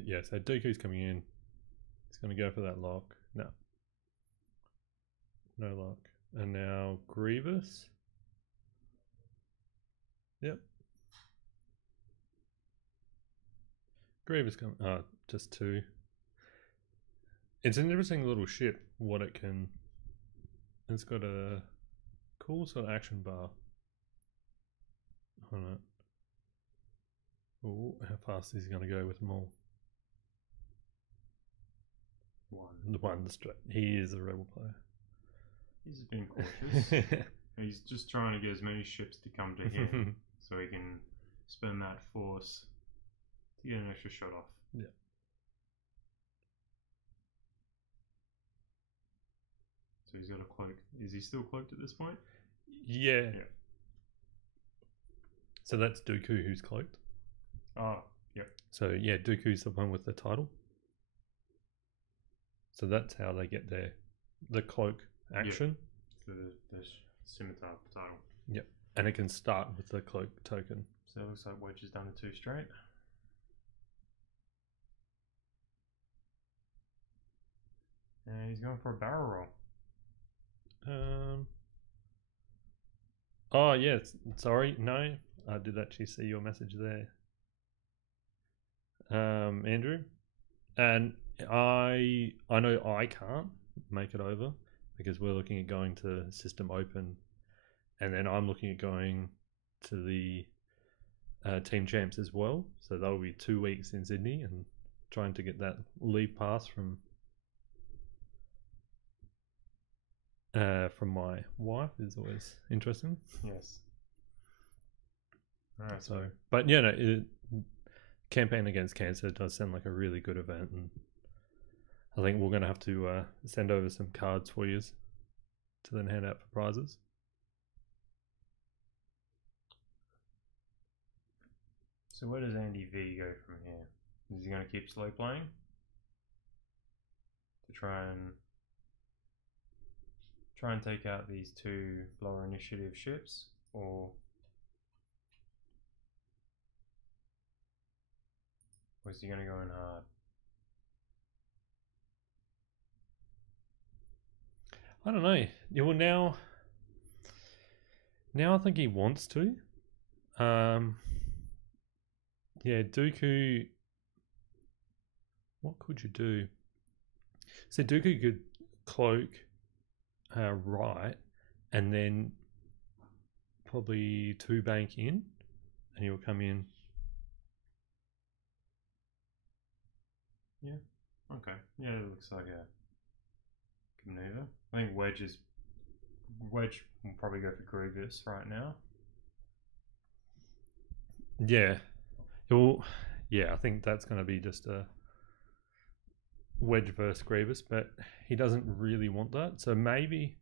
Yeah, so Dooku's coming in. He's going to go for that lock. No lock. And now Grievous. Yep. Grievous coming. Just 2. It's an interesting little ship. What it can. It's got a cool sort of action bar on it. Oh, how fast is he going to go with Maul? 1. The one straight. He is a rebel player. He's just being cautious. He's just trying to get as many ships to come to him so he can spend that force to get an extra shot off. Yeah. So he's got a cloak. Is he still cloaked at this point? Yeah. Yeah. So that's Dooku who's cloaked. Oh, yep. So yeah, Dooku's the one with the title. So that's how they get the cloak action. The scimitar title. Yep. And it can start with the cloak token. So it looks like Wedge has done a 2 straight. And he's going for a barrel roll. Oh yes, sorry, no, I did actually see your message there, Andrew, and I know I can't make it over because we're looking at going to System Open, and then I'm looking at going to the Team Champs as well. So that will be 2 weeks in Sydney, and trying to get that leave pass from my wife is always interesting. Yes. All right. So, but yeah, no, Campaign Against Cancer does sound like a really good event, and I think we're going to have to send over some cards for you to then hand out for prizes. So where does Andy V go from here? Is he going to keep slow playing to try and take out these 2 lower initiative ships, or is he going to go in hard? I don't know. Yeah, well, now I think he wants to. Yeah, Dooku. What could you do? So Dooku could cloak right, and then probably 2 bank in, and he'll come in. Okay. Yeah, it looks like a good maneuver. I think Wedge will probably go for Grievous right now. Yeah, I think that's going to be just a Wedge versus Grievous, but he doesn't really want that. So maybe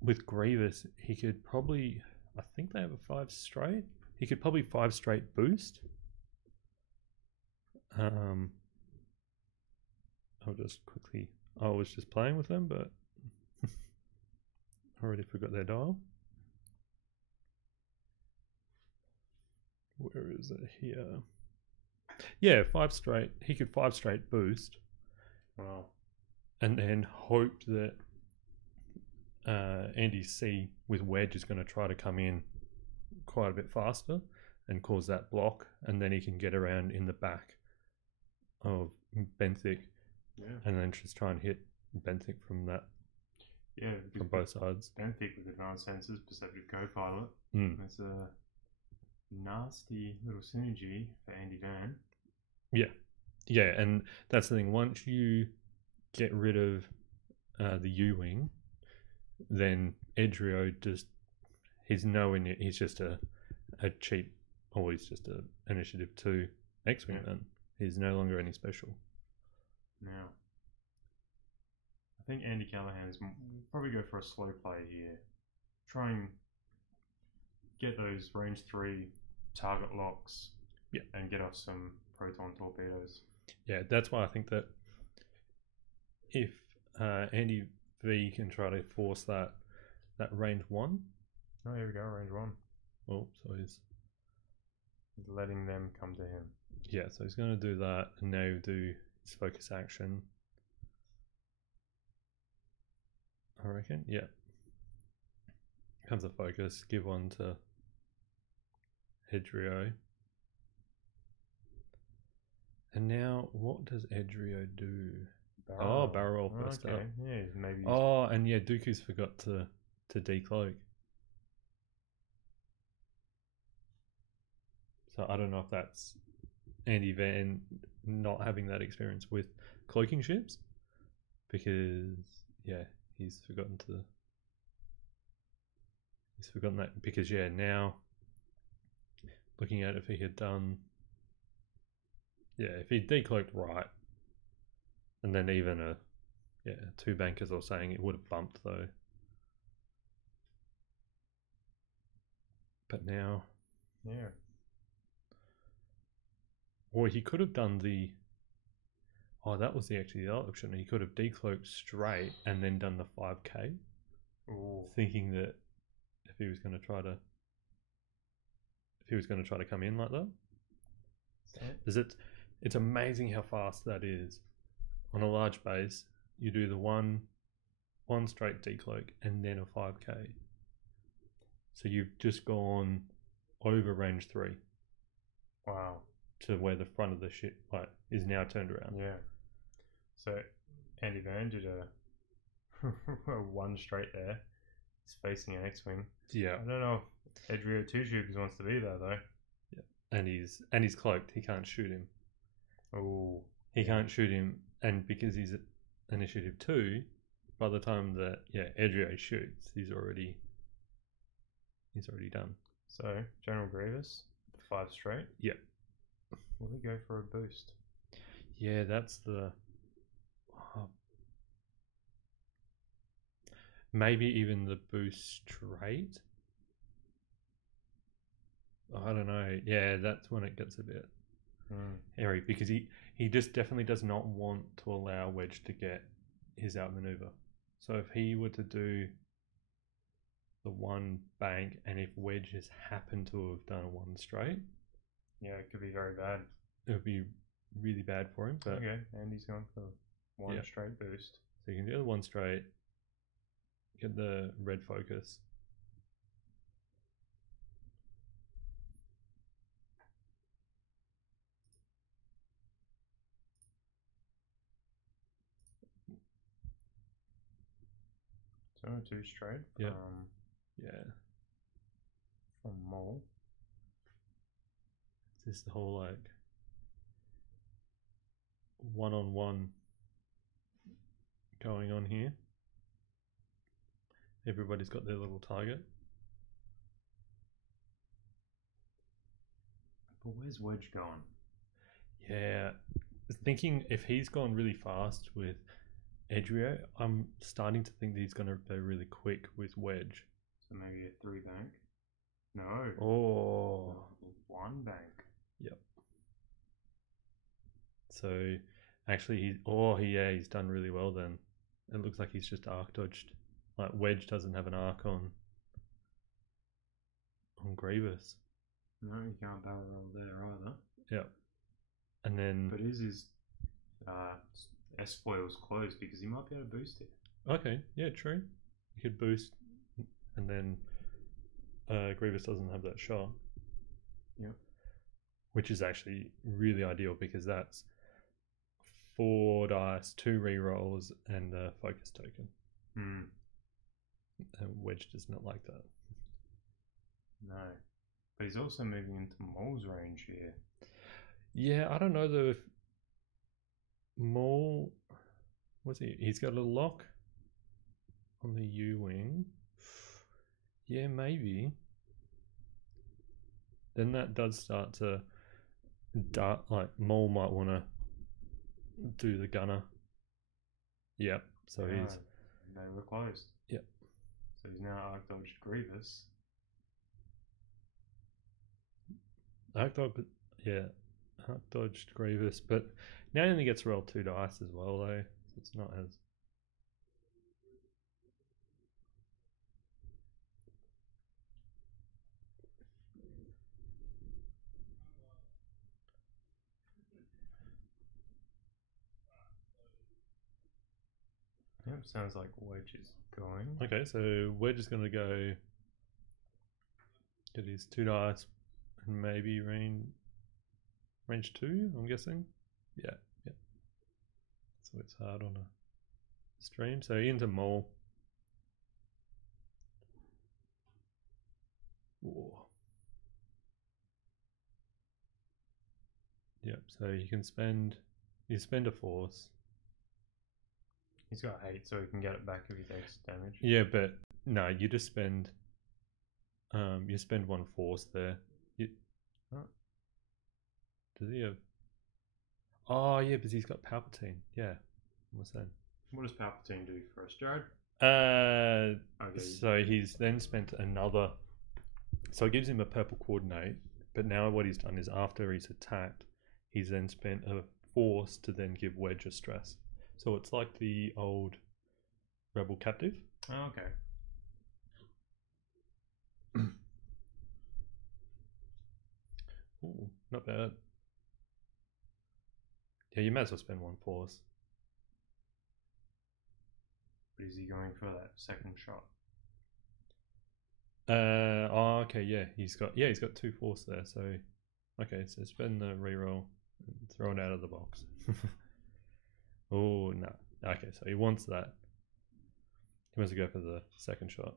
with Grievous, he could probably, I think they have a 5 straight. He could probably 5 straight boost. I'll just quickly, I was just playing with them, but I already forgot their dial. Where is it here? Yeah, 5 straight. He could 5 straight boost. Wow. And then hope that Andy C with Wedge is going to try to come in quite a bit faster and cause that block, and then he can get around in the back of Benthic, and then just try and hit Benthic from that. Yeah, from both sides. Benthic with advanced sensors, perceptive co-pilot. It's a nasty little synergy for Andy Van. Yeah, and that's the thing. Once you get rid of the U-wing, then Edrio he's nowhere near. He's just a cheap, or he's just a Initiative 2 X-wing. Then he's no longer any special. Now, I think Andy Callahan's probably go for a slow play here. Try and get those range 3 target locks. Yeah, and get off some proton torpedoes. Yeah, that's why I think that if Andy V can try to force that range 1. Oh, here we go, range 1. Oh, so he's letting them come to him. Yeah, so he's going to do that, and now he'll do his focus action. I reckon, yeah. Comes a focus, give one to Edrio. And now, what does Edrio do? Barrel first up. Yeah, maybe. Oh, and yeah, Dooku's forgot to decloak. So I don't know if that's Andy Van not having that experience with cloaking ships, because he's forgotten that, because now looking at if he had done if he decloaked right, and then even 2 bankers are saying it would have bumped though. But now or he could have done that was actually the other option. He could have decloaked straight and then done the 5k. Ooh. Thinking that if he was going to try to come in like that. It's amazing how fast that is. On a large base, you do the one straight decloak and then a 5k. So you've just gone over range 3. Wow. To where the front of the ship is now turned around. Yeah. So Andy Van did a 1 straight there. He's facing an X-wing. Yeah. I don't know if Edrio 2 Tubes wants to be there though. Yeah. And he's cloaked. He can't shoot him. Oh. He can't shoot him, and because he's Initiative 2, by the time that Edrio shoots, he's already done. So General Grievous, 5 straight. Yep. Will he go for a boost? Yeah, that's the maybe even the boost straight. I don't know. Yeah, that's when it gets a bit hairy, because he just definitely does not want to allow Wedge to get his outmaneuver. So if he were to do the 1 bank, and if Wedge has happened to have done a 1 straight, it could be very bad. It would be really bad for him. But okay, and he's gone for 1 straight boost. So you can do the 1 straight, get the red focus. So 2 straight. Yeah. Yeah. from Mole. Is this the whole like one-on-one going on here? Everybody's got their little target. But where's Wedge going? Yeah, thinking if he's gone really fast with Edrio, I'm starting to think that he's going to go really quick with Wedge. So maybe a 3 bank? No. Oh, 1 bank. yep. So actually, he's done really well then. It looks like he's just arc dodged. Like Wedge doesn't have an arc on Grievous. No, you can't barrel roll there either. Yep. And then But his S-foil's closed because he might be able to boost it. okay, yeah, true. You could boost, and then Grievous doesn't have that shot. Yep. Which is actually really ideal because that's 4 dice, 2 rerolls, and a focus token. Hmm. And Wedge does not like that. No. But he's also moving into Mole's range here. Yeah, I don't know though if Mole, what's he? He's got a little lock on the U-wing. Yeah, maybe. Then that does start to dart, like Mole might want to do the gunner. Yep. So he's They were closed. Yep. So he's now arc dodged Grievous. arc dodged Grievous, but now he only gets to roll 2 dice as well though. So it's not as Yep, sounds like Wedge is going. okay. So Wedge is going to go get his 2 dice and maybe range 2. I'm guessing. Yeah. So it's hard on a stream. So into Mole. Whoa. Yep. So you spend a force. He's got 8, so he can get it back if he takes damage. Yeah, but no, you just spend. You spend 1 force there. Does he have? Oh yeah, because he's got Palpatine. Yeah, what's that? What does Palpatine do for us, Jarrad? Okay. So he's then spent another. So it gives him a purple coordinate, but now what he's done is after he's attacked, he's then spent a force to then give Wedge a stress. So it's like the old Rebel Captive. Oh, okay. Ooh, not bad. Yeah, you might as well spend 1 force. But is he going for that second shot? Okay, yeah, he's got 2 force there. So, okay, so spend the reroll and throw it out of the box. Oh no. Okay, so he wants that. He wants to go for the second shot.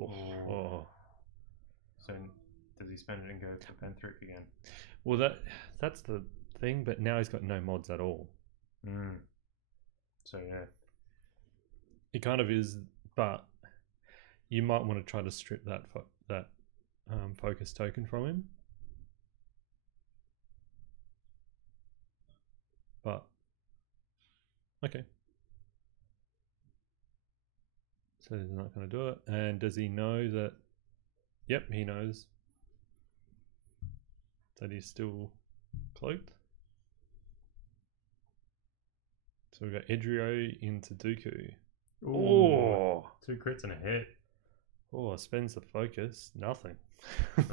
Oh. So does he spend it and go for Penthrick again? Well, that's the thing, but now he's got no mods at all. So yeah, It kind of is, but you might want to try to strip that focus token from him. But okay, so he's not going to do it. And does he know that? Yep, he knows that he's still cloaked. So we've got Edrio into Dooku. Ooh. 2 crits and a hit. Oh, spends the focus. Nothing.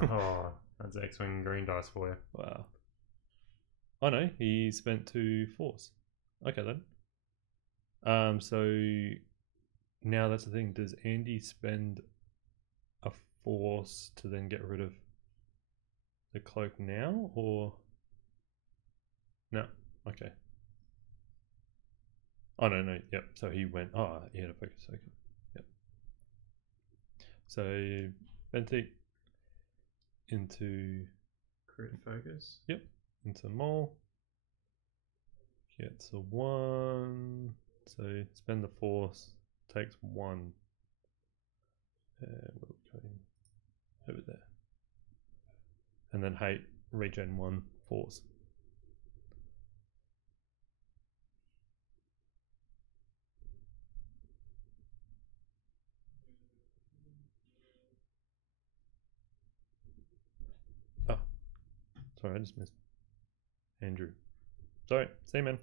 Oh, that's X-Wing green dice for you. Wow. Oh no, he spent 2 force. Okay then. So now that's the thing. Does Andy spend a force to then get rid of the cloak now, or no? Okay. Oh no. Yep. So he went. Oh, he had a focus token. Yep. So Bentic into Crit focus. into Mole. Gets a 1. So spend the force. Takes 1. Where are we going? Over there. And then hate regen 1 force. Oh, sorry, I just missed Andrew. Sorry, see you, man.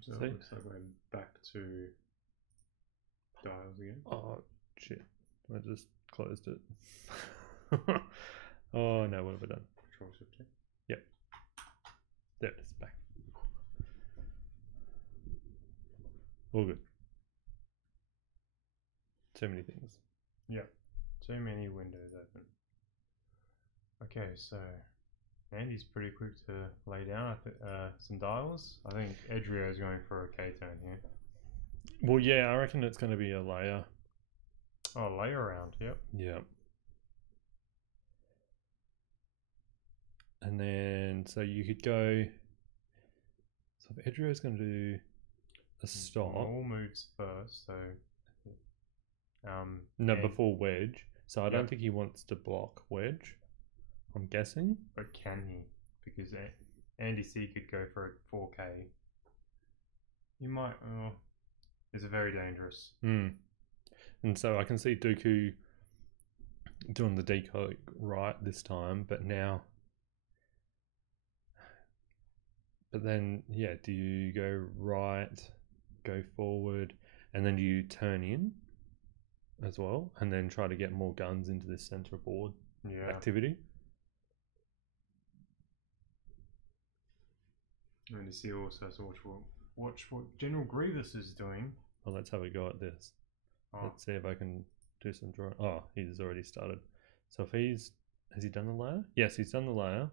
So See? it looks like we're back to dials again. Oh, shit. I just closed it. Oh, no, what have I done? Control Shift T. There it is, back. All good. Too many things. Too many windows open. Okay, so Andy's pretty quick to lay down some dials. I think Edrio is going for a K-turn here. Well, yeah, I reckon it's going to be a layer. Oh, lay around, yep. Yeah. And then, so you could go. So if Edrio's going to do a stop. All moves first, so. No, and- before wedge. So I don't Yep. think he wants to block wedge. I'm guessing. But can he? Because Andy C could go for a 4K. You might. It's very dangerous. And so I can see Dooku doing the decoy right this time, but now. But then, yeah, do you go right, go forward, and then do you turn in as well, and then try to get more guns into this center board Yeah. activity? Andy C also has to watch what General Grievous is doing. Well, let's have a go at this. Oh, Let's see if I can do some drawing. Oh, he's already started. So if has he done the layer? Yes, he's done the layer.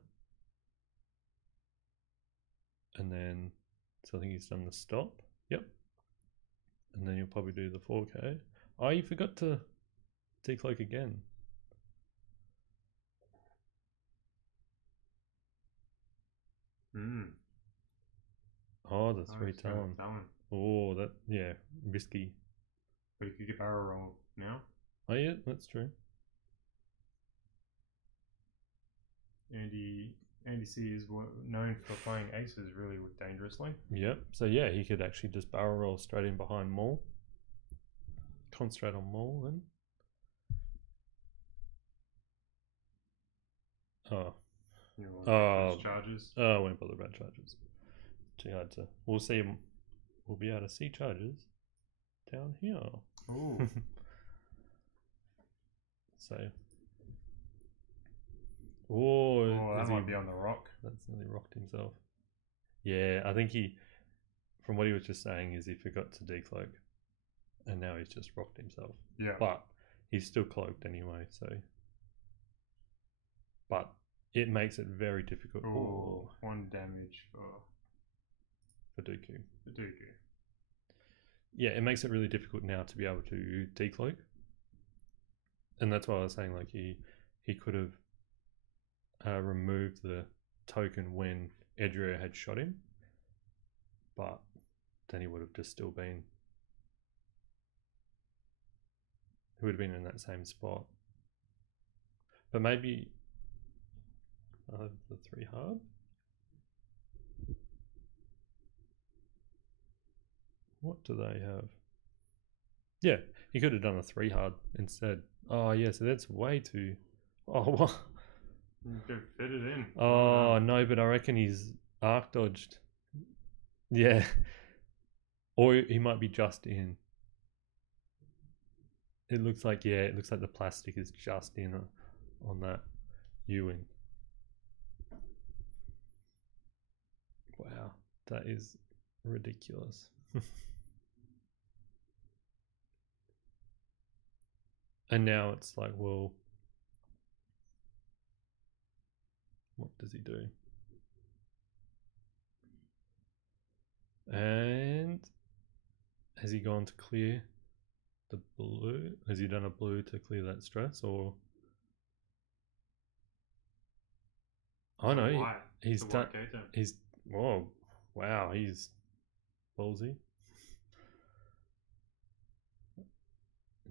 And then, so I think he's done the stop. Yep. And then you'll probably do the 4K. Oh, you forgot to decloak again. Oh, the 3 Talon. Oh, that, yeah, risky. But you could get barrel roll now. Oh, yeah, that's true. Andy C is known for playing aces really dangerously. Yep. So, yeah, he could actually just barrel roll straight in behind Maul. Concentrate on Maul then. Oh. You want Oh. those charges. Oh, I won't bother about charges. Too hard to. We'll see. We'll be able to see charges down here. Ooh. So. Oh, That is might he- be on the rock. That's nearly rocked himself. Yeah, I think he, from what he was just saying, is he forgot to decloak, and now he's just rocked himself. Yeah. But he's still cloaked anyway, so. But it makes it very difficult Ooh, 1 damage for Dooku. for Dooku. Yeah, it makes it really difficult now to be able to decloak, and that's why I was saying like he could have removed the token when Edrio had shot him, but then he would have just still been. He would have been in that same spot. But maybe the 3 hard. What do they have? Yeah, he could have done a 3 hard instead. Oh yeah, so that's way too. Oh what? You could fit it in. Oh no, but I reckon he's arc dodged. Yeah, or he might be just in. It looks like it looks like the plastic is just in on that U-wing. Wow, that is ridiculous. And now it's like, well, what does he do? And has he gone to clear the blue? Has he done a blue to clear that stress, or? Oh no, he's done. He's whoa, wow, he's ballsy.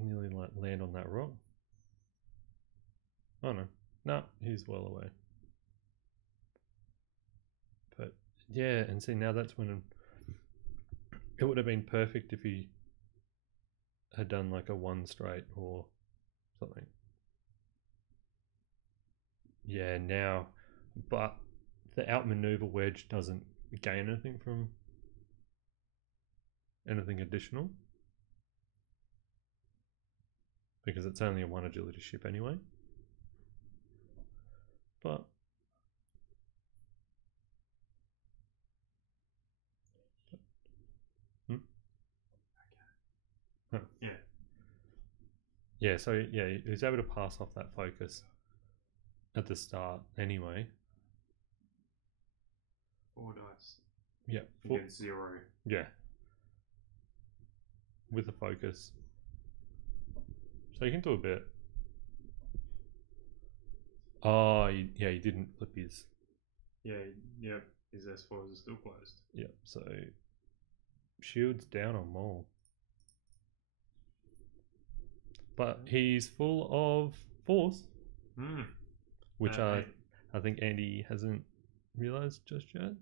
Nearly like land on that rock. Oh no, he's well away. But yeah, and see now that's when it would have been perfect if he had done like a 1 straight or something. Yeah, now, but the outmaneuver wedge doesn't gain anything from anything additional because it's only a 1 agility ship anyway. But huh. Yeah, so yeah, he was able to pass off that focus at the start anyway. 4 dice. Yeah. Against 0. Yeah. With the focus. So you can do a bit. Oh, yeah, he didn't flip his. Yeah, yep. His S4s are still closed. Yep, so shields down on Mole. But he's full of force. Which I think Andy hasn't realised just yet.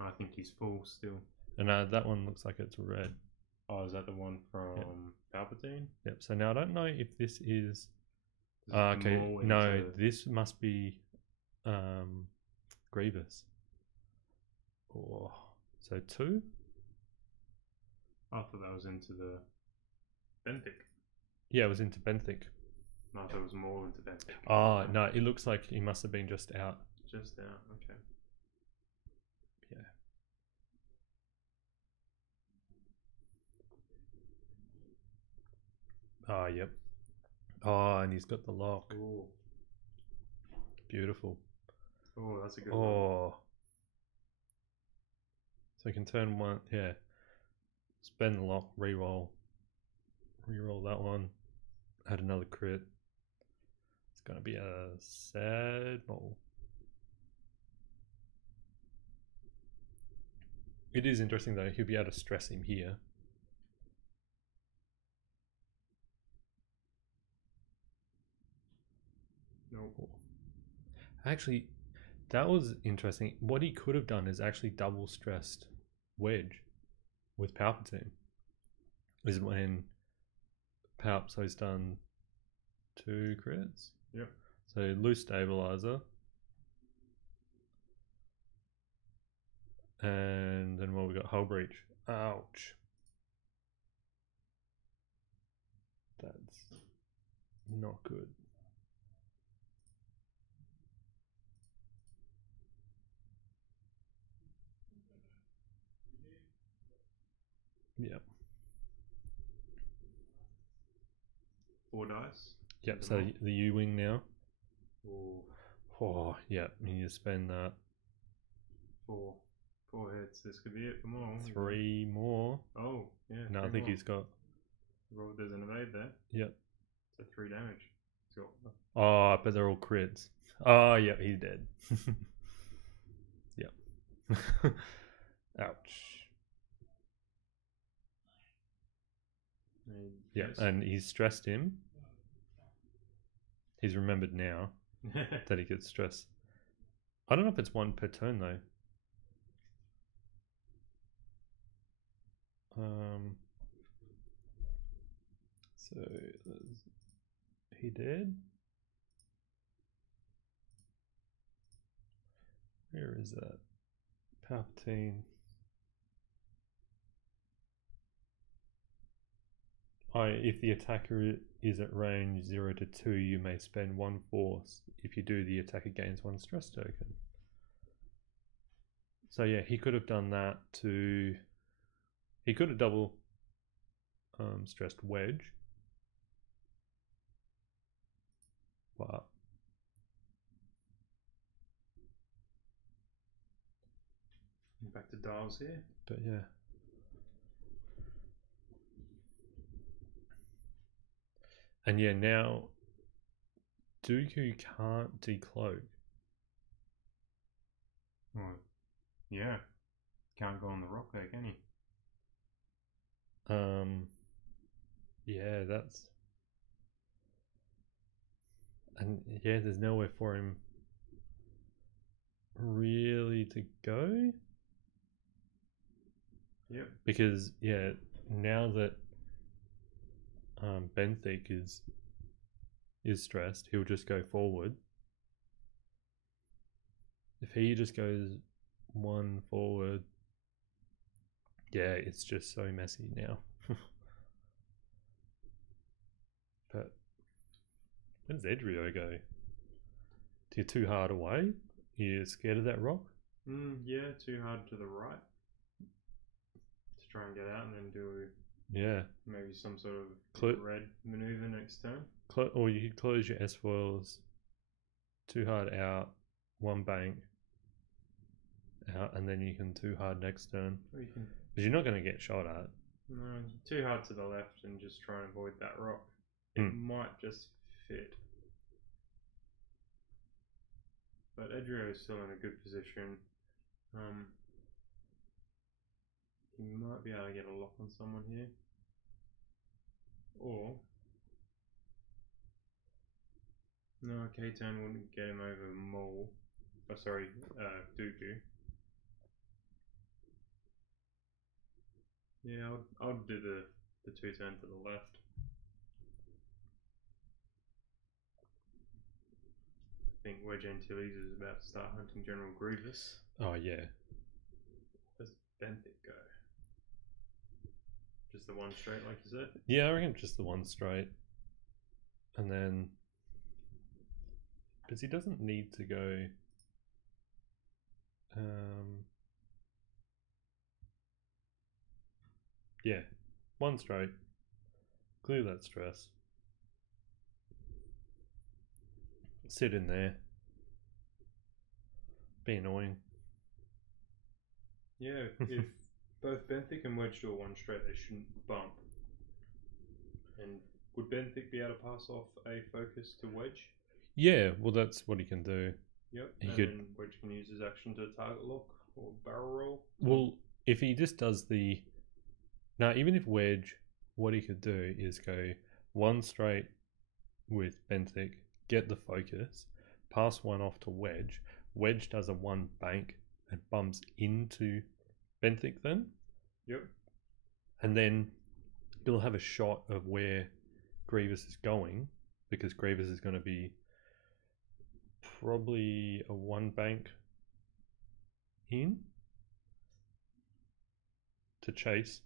I think he's full still. And that one looks like it's red. Oh, is that the one from Palpatine? Yep, so now I don't know if this is... okay, no, this must be Grievous. Oh, so 2? I thought that was into the Benthic. Yeah, it was into Benthic. No, I thought it was more into Benthic. Oh, no, it looks like he must have been just out. Just out, okay. Yeah. Oh, yep. Oh, and he's got the lock. Ooh. Beautiful. Oh, that's a good one. Oh. So you can turn one, yeah. Spend the lock, re-roll. Re-roll that one. Add another crit. It's going to be a sad roll. It is interesting though, he'll be able to stress him here. Nope. Actually, that was interesting. What he could have done is actually double stressed Wedge with Palpatine. Is when so he's done 2 crits. Yep. So loose stabilizer. And then what we got? Hull breach. Ouch. That's not good. Yep. 4 dice. Yep, so the U-wing now. Ooh. Oh, yeah, you need to spend that. 4 hits. This could be it for more. 3 more. Oh, yeah. No, I think he's got... There's an evade there. Yep. So 3 damage. Oh, but they're all crits. Oh, yeah, he's dead. Yep. Ouch. Yeah, yes. and he's stressed him. He's remembered now that he gets stressed. I don't know if it's 1 per turn though. So he dead. Where is that? Palpatine. If the attacker is at range 0 to 2, you may spend 1 force. If you do, the attacker gains 1 stress token. So yeah, he could have done that to. He could have double stressed wedge, but Back to dials here. but yeah. And yeah, now Dooku can't decloak. Well, yeah. Can't go on the rock there, can he? Yeah, that's. And yeah, there's nowhere for him really to go. Yep. Because yeah, now that Benthic is stressed, he'll just go forward. If he just goes one forward, yeah, it's just so messy now. But where does Edrio go? You're too hard away? You're scared of that rock? Yeah, too hard to the right. To try and get out and then do Yeah. maybe some sort of Clo- red maneuver next turn. Or you could close your S foils, too hard out, one bank out, and then you can too hard next turn. Or you can Because you're not going to get shot at. no, too hard to the left and just try and avoid that rock. It might just fit. But Edrio is still in a good position. He might be able to get a lock on someone here. Or no, K-Turn wouldn't get him over Mole. Oh, sorry, Dooku. Yeah, I'll do the 2-turn to the left. I think Wedge Antilles is about to start hunting General Grievous. Oh, yeah. Where's Benthic go? Just the one straight, like you said? Yeah, I reckon just the one straight. And then. Because he doesn't need to go. Yeah, one straight. Clear that stress. Sit in there. Be annoying. Yeah, if both Benthic and Wedge do a one straight, they shouldn't bump. And would Benthic be able to pass off a focus to Wedge? Yeah, well, that's what he can do. Yep. He and could- then Wedge can use his action to target lock or barrel roll. Well, if he just does the. Now, even if Wedge, what he could do is go one straight with Benthic, get the focus, pass one off to Wedge. Wedge does a one bank and bumps into Benthic then. Yep. And then he'll have a shot of where Grievous is going, because Grievous is going to be probably a one bank in to chase.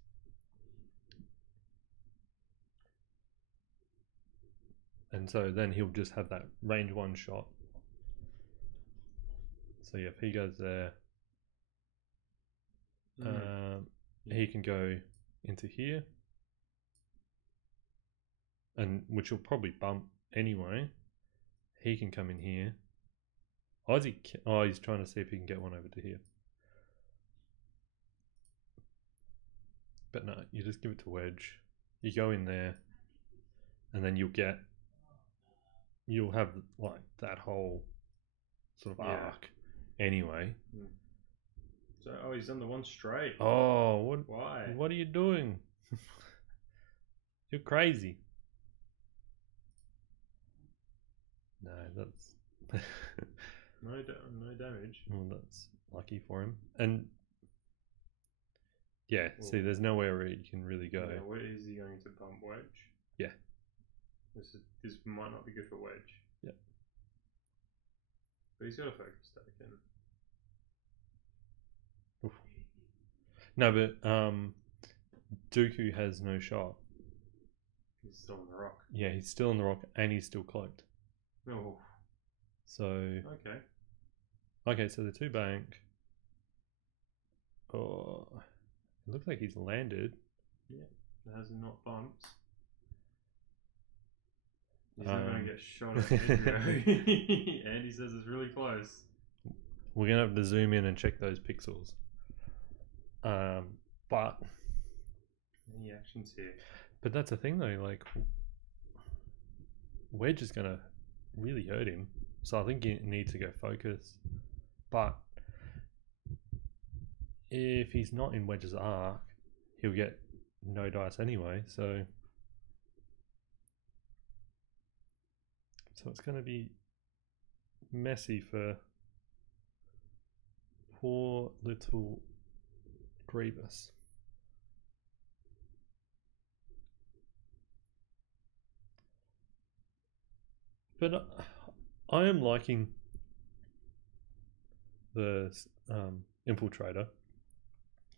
And so then he'll just have that range one shot. So yeah, if he goes there, he can go into here, and which will probably bump anyway. He can come in here. He's trying to see if he can get one over to here. But no, you just give it to Wedge. You go in there, and then you'll have like that whole sort of arc anyway. So, he's done the one straight. Oh, Why? What are you doing? You're crazy. No, that's No damage. well, that's lucky for him. And yeah, see, there's nowhere where you can really go. Yeah, where is he going to bump Wedge? Yeah. This might not be good for Wedge. Yeah. But he's got a focus taken. Oof. No, but Dooku has no shot. He's still on the rock. Yeah, he's still on the rock and he's still cloaked. Oh, So okay. okay, so the two bank. Oh, it looks like he's landed. It has not bumps. He's not going to get shot at Edrio. Andy says it's really close. We're gonna have to zoom in and check those pixels. But Any actions here? that's the thing though. Like, Wedge is gonna really hurt him. So I think he needs to go focus. But if he's not in Wedge's arc, he'll get no dice anyway. So it's going to be messy for poor little Grievous. But I am liking the Infiltrator.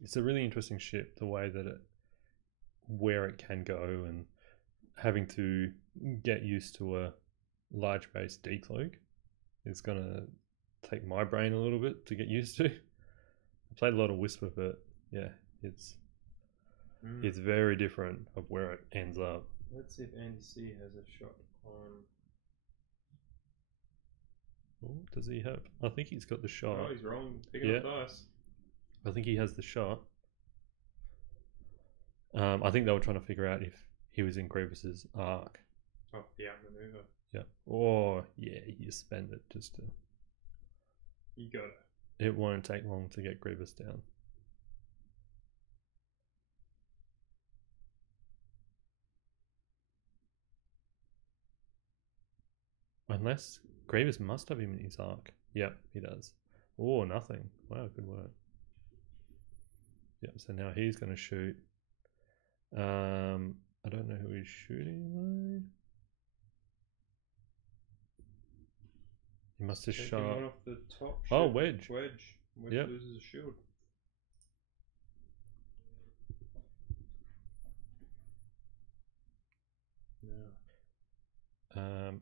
It's a really interesting ship, the way that where it can go, and having to get used to a large base decloak is going to take my brain a little bit to get used to. I played a lot of Whisper, but yeah, it's very different of where it ends up. Let's see if Andy C has a shot on. Oh, does he have? I think he's got the shot. Oh, he's rolling, picking up dice. I think he has the shot. I think they were trying to figure out if he was in Grievous's arc. Oh, the outmaneuver. Yeah. Or yeah, you spend it just to. You got it. It won't take long to get Grievous down. Unless Grievous must have him in his arc. Yep, he does. Oh, nothing. Wow, good work. Yep, so now he's going to shoot. I don't know who he's shooting though. He must have Taking shot. one off the top. Oh, ship. Wedge. Wedge Yep. loses a shield.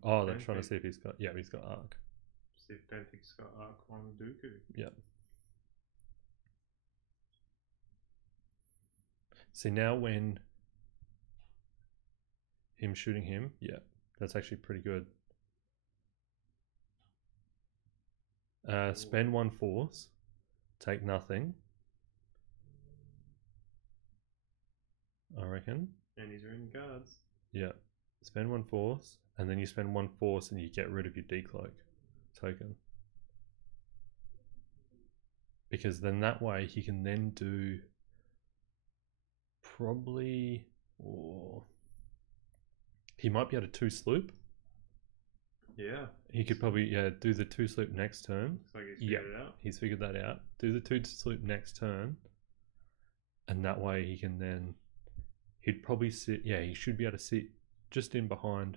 Oh, they're Don't trying to think- see if he's got. Yeah, he's got arc. See if Dantic's got arc on Dooku. Yep. See, now when him shooting him, yeah, that's actually pretty good. Spend one force, take nothing. I reckon. And he's reading cards. Yeah. Spend one force, and then you spend one force and you get rid of your decloak token. Because then that way he can then do probably, or he might be able to 2 sloop. Yeah. He could probably do the 2 sloop next turn. Looks like he's figured it out. He's figured that out. Do the 2 sloop next turn, and that way he can then, he'd probably sit, he should be able to sit just in behind.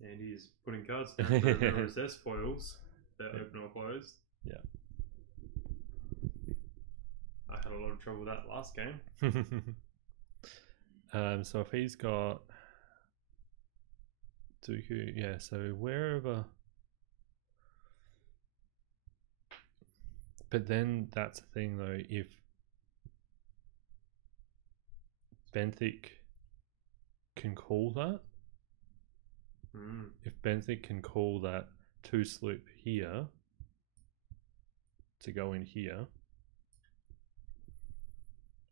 And he's putting cards down for numerous S foils that open or closed. Yeah. I had a lot of trouble with that last game. So if he's got Dooku, yeah, so wherever. But then that's the thing though, if Benthic can call that, if Benthic can call that 2 sloop here to go in here,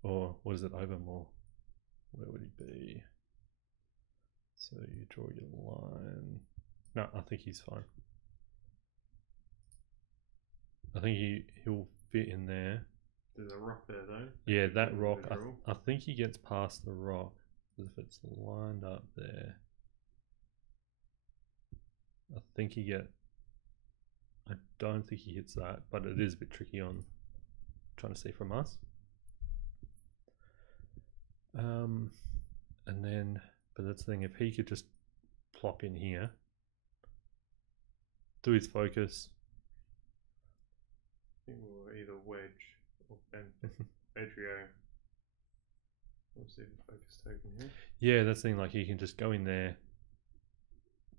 or was it Overmore? Where would he be? So you draw your line. No, I think he's fine. I think he'll fit in there. There's a rock there though. Yeah, that With rock. the drill. I think he gets past the rock if it's lined up there. I think he get. I don't think he hits that, but it is a bit tricky on trying to see from us. And then, but that's the thing. If he could just plop in here, do his focus. I think we'll either Wedge or Edrio. We'll see the focus token here. Yeah, that's the thing. Like he can just go in there,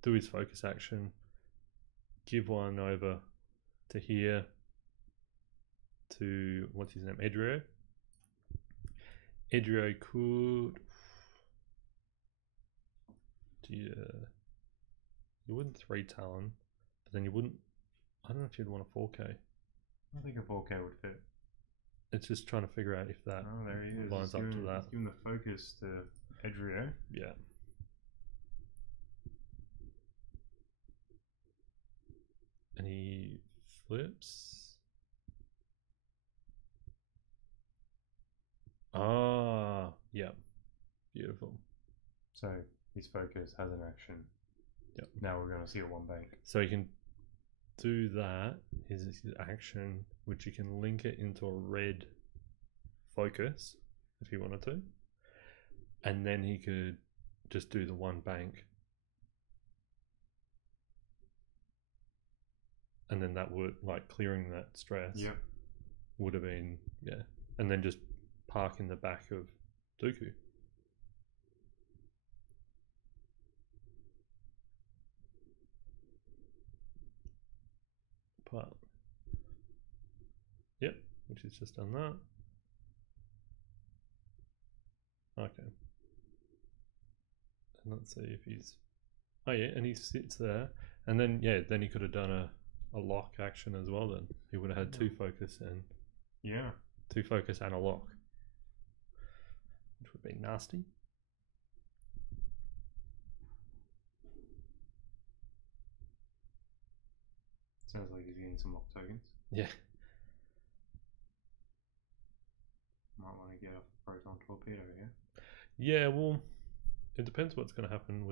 do his focus action, give one over to here to what's his name, Edrio. Edrio could. You wouldn't 3 Talon, but then you wouldn't. I don't know if you'd want a 4K. I think a 4K would fit. It's just trying to figure out if that Oh, there he is. lines up to that. Give him the focus to Edrio. Yeah. And he flips. Ah, yeah. Beautiful. So his focus has an action. Yep. Now we're going to see it 1 bank. So you can do that. Is his action, which you can link it into a red focus if you wanted to. And then he could just do the 1 bank. And then that would, like, clearing that stress. Yep. Would have been, yeah. And then just park in the back of Dooku. But, yep, which is just done that. Okay. And let's see if he's, oh yeah, and he sits there. And then, yeah, then he could have done a lock action as well then. He would have had 2 focus and, Yeah. 2 focus and a lock. Which would be nasty. Sounds like he's getting some lock tokens. Yeah. Might want to get off a proton torpedo here. Yeah, well, it depends what's going to happen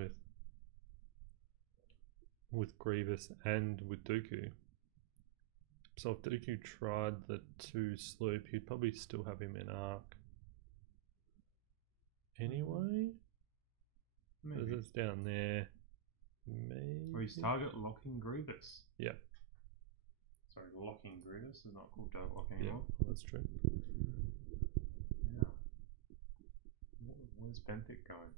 with Grievous and with Dooku. So if Dooku tried the 2 sloop, he'd probably still have him in arc. Anyway, Maybe. it's down there. Maybe. Or he's target locking Grievous. Yeah. Sorry, locking Grievous is not called target locking Yeah, anymore. that's true. Yeah. Where's Benthic going?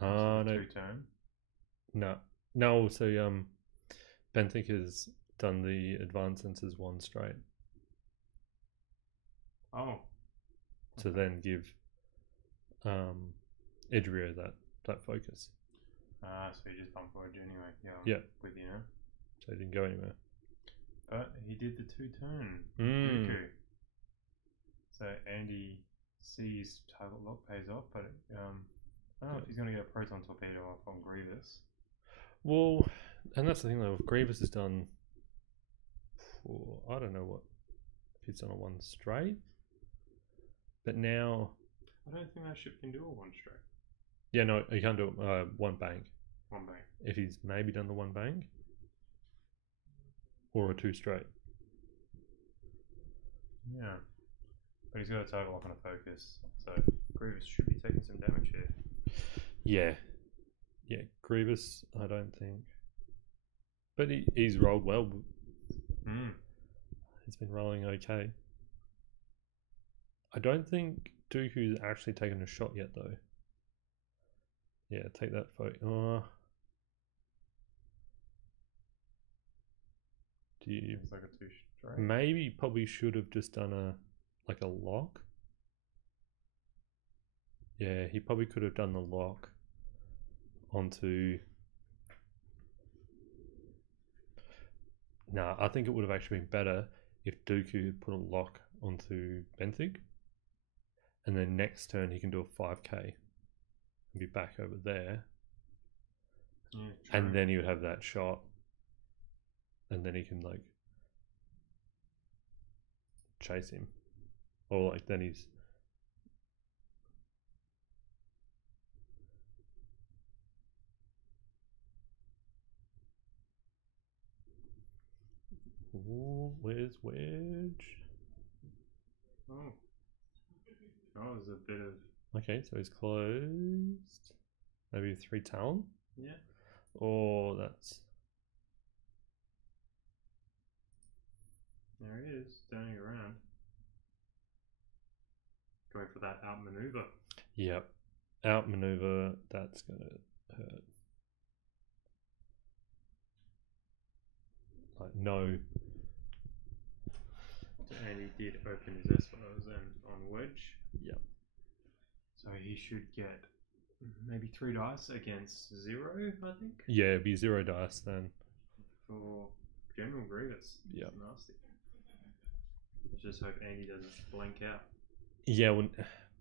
No. 2-turn? No, so Benthic has done the advanced sensors 1 straight. Oh. To then give Edrio that focus. So he just bumped Wedge anyway. Yeah. With you now. So he didn't go anywhere. But he did the 2-turn. Mm. Dooku. So Andy sees target lock pays off, but I don't know if he's going to get a proton torpedo off on Grievous. Well, and that's the thing though, if Grievous has done, I don't know what, if he's done a 1 straight, but now, I don't think that ship can do a 1 straight. yeah, no, he can't do it, 1 bank. 1 bank. If he's maybe done the 1 bank, or a 2 straight. Yeah. But he's got a target lock and a focus, so Grievous should be taking some damage here. Yeah, Grievous, I don't think. But he's rolled well. He's been rolling okay. I don't think Dooku's actually taken a shot yet, though. Yeah, take that photo. Do you? It's like a 2 straight. Maybe probably should have just done a lock. Yeah, he probably could have done the lock onto. Nah, I think it would have actually been better if Dooku had put a lock onto Benthic, and then next turn he can do a 5k and be back over there, Yeah, and then he would have that shot, and then he can like chase him, or like then he's. Ooh, where's Wedge? Oh. Oh, there's a bit of. Okay, so he's closed. Maybe 3 Talon? Yeah. Or that's. There he is, turning around. Going for that outmaneuver. Yep. Outmaneuver, that's going to hurt. Like, no. And he did open his S-Files and on wedge. Yep. So he should get maybe 3 dice against 0, I think. Yeah, it'd be 0 dice then. For General Grievous. Yep. It's nasty. Let's just hope Andy doesn't blank out. Yeah,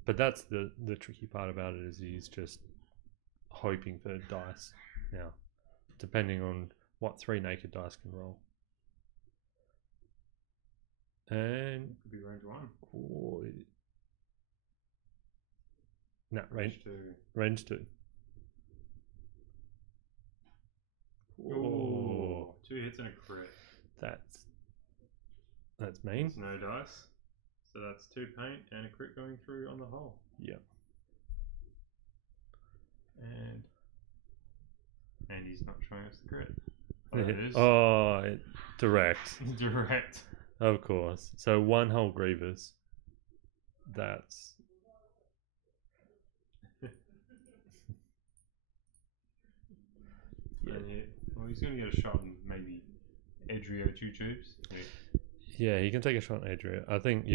but that's the tricky part about it, is he's just hoping for dice now, depending on what 3 naked dice can roll. And Could be range 1. oh, no, Range 2. range 2. Ooh, 2 hits and a crit. That's mean. It's no dice. So that's 2 paint and a crit going through on the hole. Yep. And Andy's not showing us the crit. Oh, it is. Oh, direct. Direct. Of course. So 1 whole Grievous. That's Yeah. Well, he's going to get a shot in maybe Edrio 2 tubes. yeah. He can take a shot on Adria. I think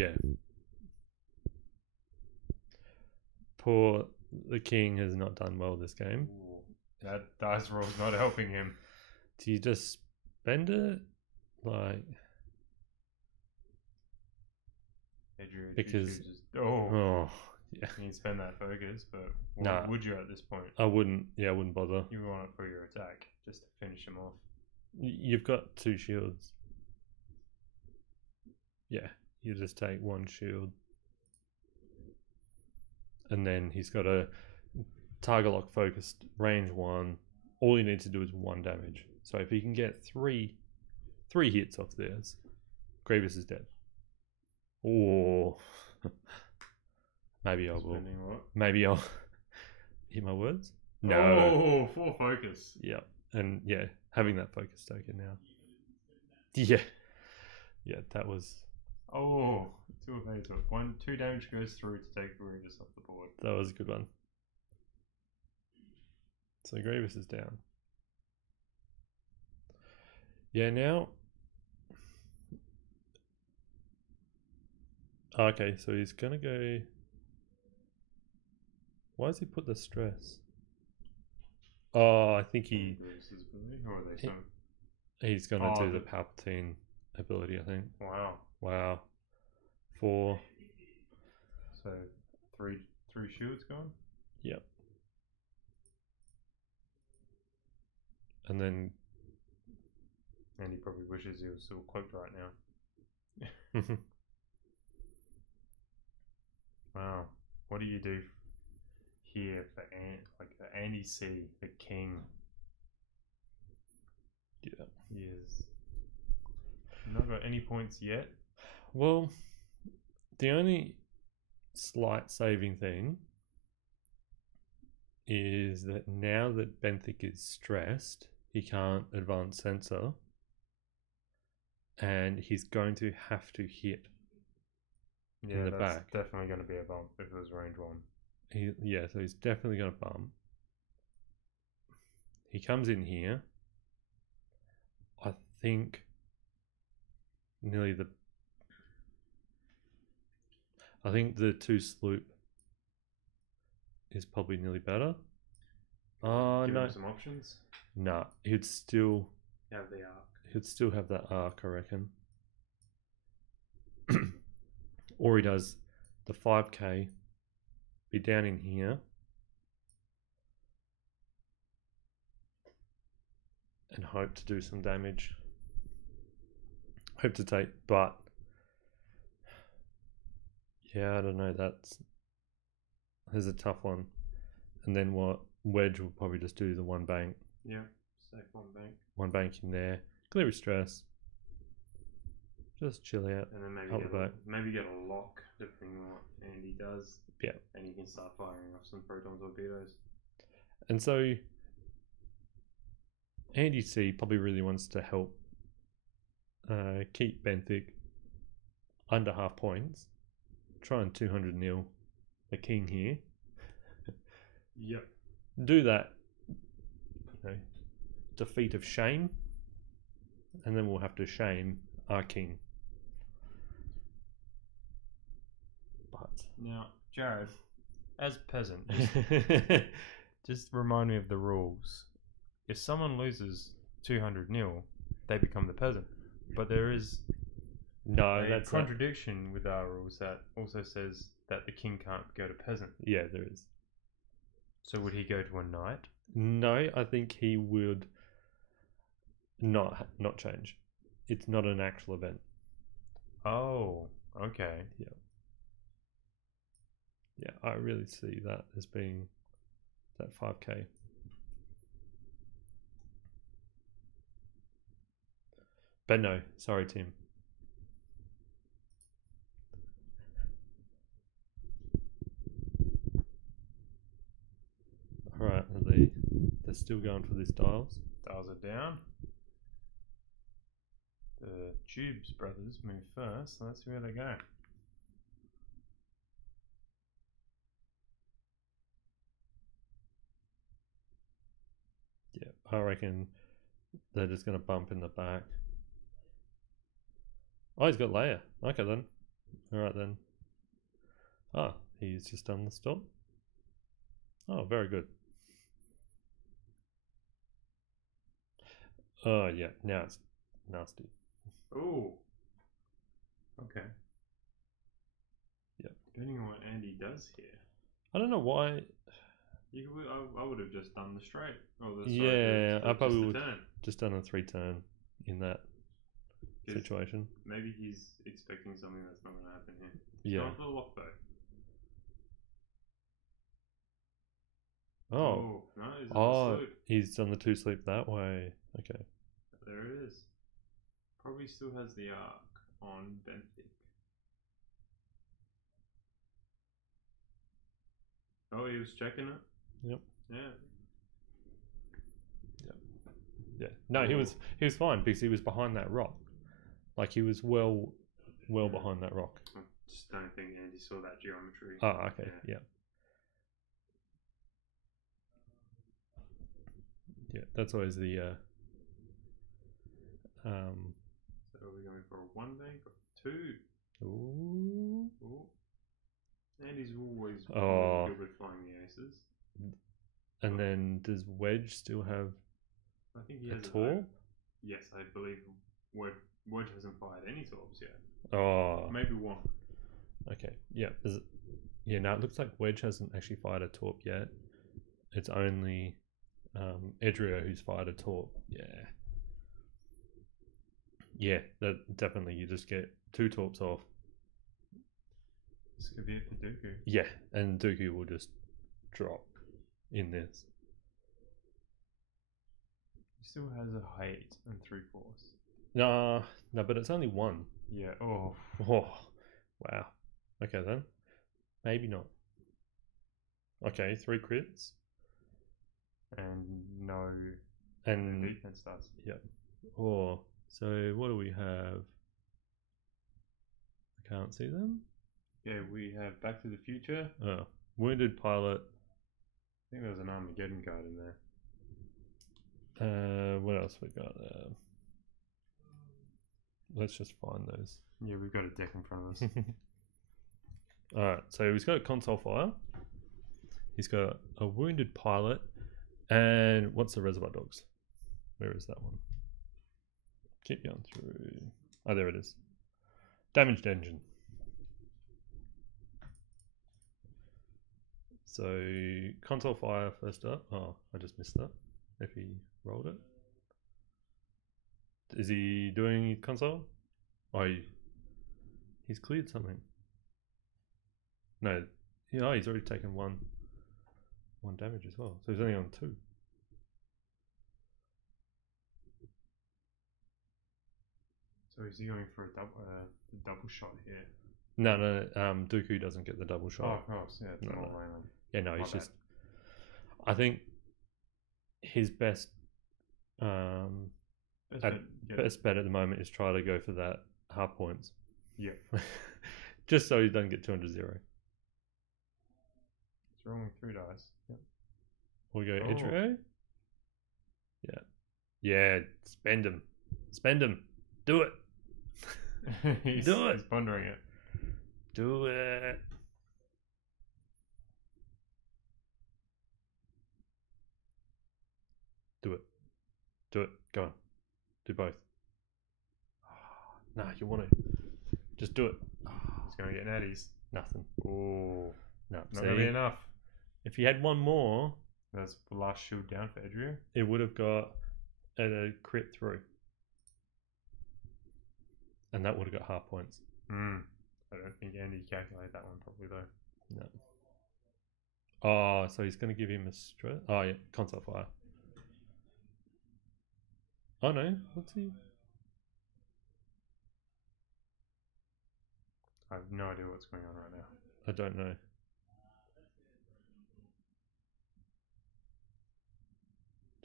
Poor the king has not done well this game. Ooh, that dice roll's not helping him. Do you just spend it? Like, Edrio 2 Because- tubes is... oh, yeah. You can spend that focus, but Nah. would you at this point? I wouldn't bother. You want it for your attack, just to finish him off. You've got 2 shields. Yeah, you just take 1 shield. And then he's got a target lock focused range 1. All you need to do is 1 damage. So if he can get 3 hits off this, Grievous is dead. Oh, maybe I will. Spending what? Maybe I'll hear my words. No. Oh, 4 focus. Yeah, and yeah, having that focus token now. Yeah, that was Oh, 2 of 8. 2 damage goes through to take Grievous off the board. a good one. So Grievous is down. Yeah, now. Okay, so he's gonna go. Why does he put the stress? Oh, I think Grievous's ability, or are they some? he's gonna Oh, do the the- Palpatine ability. I think. Wow. Wow. 4. So 3 shields gone. Yep. And then And he probably wishes he was still cloaked right now. Wow. What do you do here for Andy C, the king? yeah. He is not got any points yet. Well, the only slight saving thing is that now that Benthic is stressed, he can't advance sensor, and he's going to have to hit. Yeah, the that's back. definitely going to be a bump if it was range 1. So he's definitely going to bump. He comes in here. I think nearly I think the 2 sloop is probably nearly better. Oh, Give no. him some options. Nah, he'd still Have the arc. have that arc, I reckon. Or he does the 5k, be down in here, and hope to do some damage. Hope to take, but yeah, I don't know. That's a tough one. And then what? Wedge will probably just do the 1 bank, Yeah, safe 1 bank. 1 bank in there, clear his stress, just chill out. And then Out the back. maybe get a lock, depending on what Andy does. Yeah. And you can start firing off some proton torpedoes. And so Andy C probably really wants to help keep Benthic under half points. Try and 200 nil the king here. Yep. Do that, defeat of shame, and then we'll have to shame our king. Now, Jared, as peasant, just remind me of the rules. If someone loses 200-0, they become the peasant. But there is No, a that's contradiction with our rules that also says that the king can't go to peasant. Yeah, there is. So would he go to a knight? No, I think he would not change. It's not an actual event. Oh, okay. Yeah, I really see that as being that 5k. But no, sorry, Tim. All right, they're still going for this dials. Dials are down. The Tubes brothers move first, so let's see where they go. Yeah, I reckon they're just going to bump in the back. Oh, he's got Leia. Okay then. All right then. Ah, he's just done the stop. Oh, very good. Oh yeah, now it's nasty. Oh. Okay. Yep. Depending on what Andy does here, I don't know why. I would have just done the straight. Or the, Yeah, I probably just would the turn. just done a 3-turn in that 'Cause situation. Maybe he's expecting something that's not going to happen here. Yeah. Going for the lock though. Oh. No, is it Oh, a sloop? he's done the 2 sleep that way. Okay. There it is. Probably still has the arc on Benthic. Oh, he was checking it? Yep. Yeah. Yeah. No, he was fine because he was behind that rock. Like he was well behind that rock. I just don't think Andy saw that geometry. Oh, okay. Yeah. Yeah, that's always the So are we going for a 1 bank or 2? Ooh. Ooh. Andy's always Oh. really good with flying the aces. And then does Wedge still have I think he a has torp? Yes, I believe Wedge hasn't fired any torps yet. Oh. Maybe one. Okay. Yeah. Yeah. No, it looks like Wedge hasn't actually fired a torp yet. It's only Edrio who's fired a torp. Yeah. Yeah. That definitely you just get 2 torps off. This could be it for Dooku. Yeah, and Dooku will just drop in this. He still has a height and 3/4. No, but it's only 1. Yeah. Oh. Oh, wow. Okay then. Maybe not. Okay, 3 crits. And no And defense starts. yep. Oh, so what do we have? I can't see them. Yeah, we have Back to the Future. Oh, wounded pilot. I think there was an Armageddon card in there. What else we got? Let's just find those. Yeah, we've got a deck in front of us. Alright, so he's got console fire. He's got a wounded pilot. And what's the Reservoir Dogs? Where is that one? Keep going through. Oh, there it is. Damaged engine. So console fire first up. Oh, I just missed that. If he rolled it. Is he doing console? Oh, he's cleared something. No. Yeah, he's already taken one damage as well. So he's only on 2. So is he going for a double shot here? No. Dooku doesn't get the double shot. Oh, of course. Yeah, it's No, not no. random. Yeah, no, he's My just. I think his best best bet at the moment is try to go for that half points. Yeah. Just so he doesn't get 200-0. It's rolling 3 dice. Yep. We go Oh. Edrio. Yeah. Yeah, spend him. Do it. he's Do it. He's pondering it. Do it. Do both. Nah, you want to. Just do it. He's going to get natties. Nothing. Oh, No. not going to be enough. If you had one more, That's the last shield down for Edrio. it would have got a crit through. And that would have got half points. I don't think Andy calculated that one properly though. No. Oh, so he's going to give him a stress. Oh, yeah. Console fire. Oh, no. What's he? I have no idea what's going on right now. I don't know.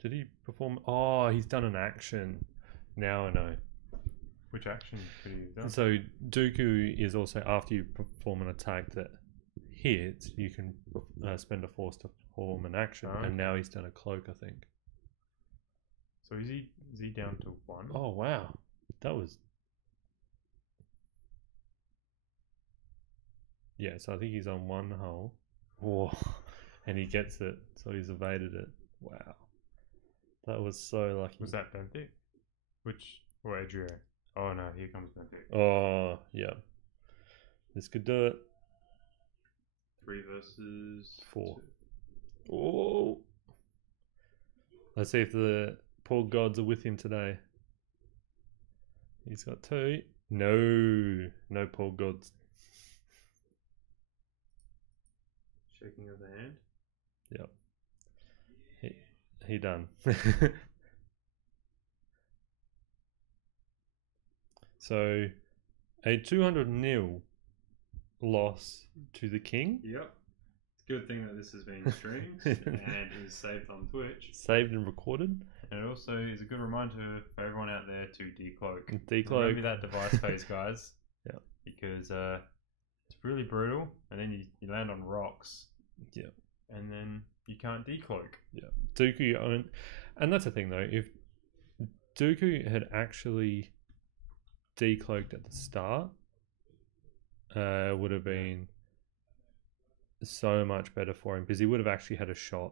Did he perform? Oh, he's done an action. Now I know. Which action could he have done? So Dooku is also after you perform an attack that hits, you can spend a force to perform an action, Oh, and now he's done a cloak, I think. So is he down to 1? Oh wow, that was. Yeah, so I think he's on 1 hull. Whoa, and he gets it, so he's evaded it. Wow, that was so lucky. Was that Benthic? Which or Edrio? Oh no, here comes Benthic. Oh yeah, this could do it. 3 versus 4. 2. Oh, let's see if the poor gods are with him today. He's got 2. No poor gods. Shaking of the hand. Yep. He done. So, a 200-0 loss to the king. Yep. It's a good thing that this has been streamed and is saved on Twitch. Saved and recorded. And it also is a good reminder for everyone out there to decloak. Decloak. Remember that device phase, guys. Yep. Because it's really brutal, and then you land on rocks. Yep. And then you can't decloak. Yeah. Dooku owned. And that's the thing, though. If Dooku had actually decloaked at the start, would have been so much better for him, because he would have actually had a shot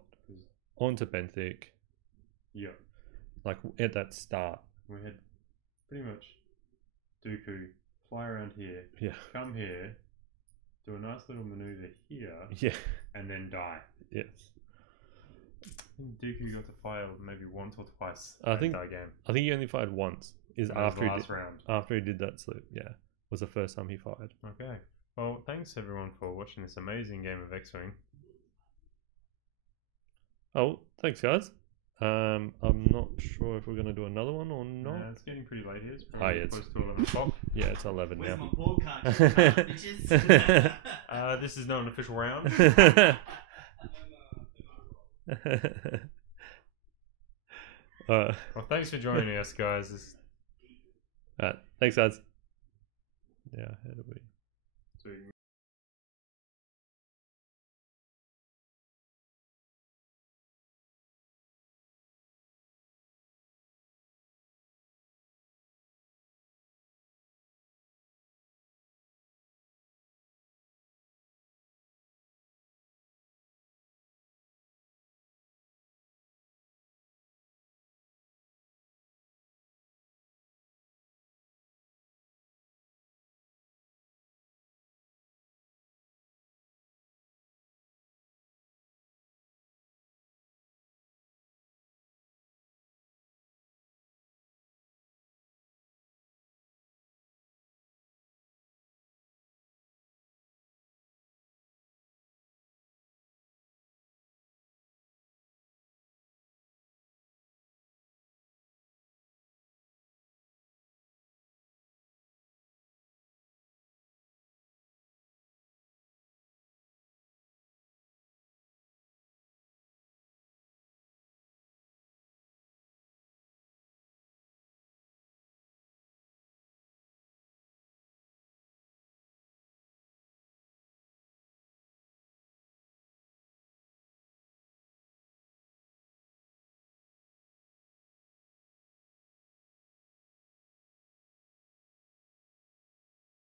onto Benthic, Yeah. like at that start. We had pretty much Dooku fly around here, Yeah. come here, do a nice little maneuver here, Yeah. and then die. Yes. Dooku got to fire maybe once or twice I that think- entire game. I think he only fired once. Is And that was after the he last did, round. after he did that slip. Yeah, was the first time he fired. Okay. Well, thanks everyone for watching this amazing game of X-Wing. Oh, thanks guys. I'm not sure if we're gonna do another one or not. It's getting pretty late here. It's Oh, probably yeah, it's- close to 11 o'clock. Yeah, it's 11 Where's my now. ball card? bitches? This is not an official round. Well, Well, thanks for joining us, guys. thanks guys. Yeah, how do we? So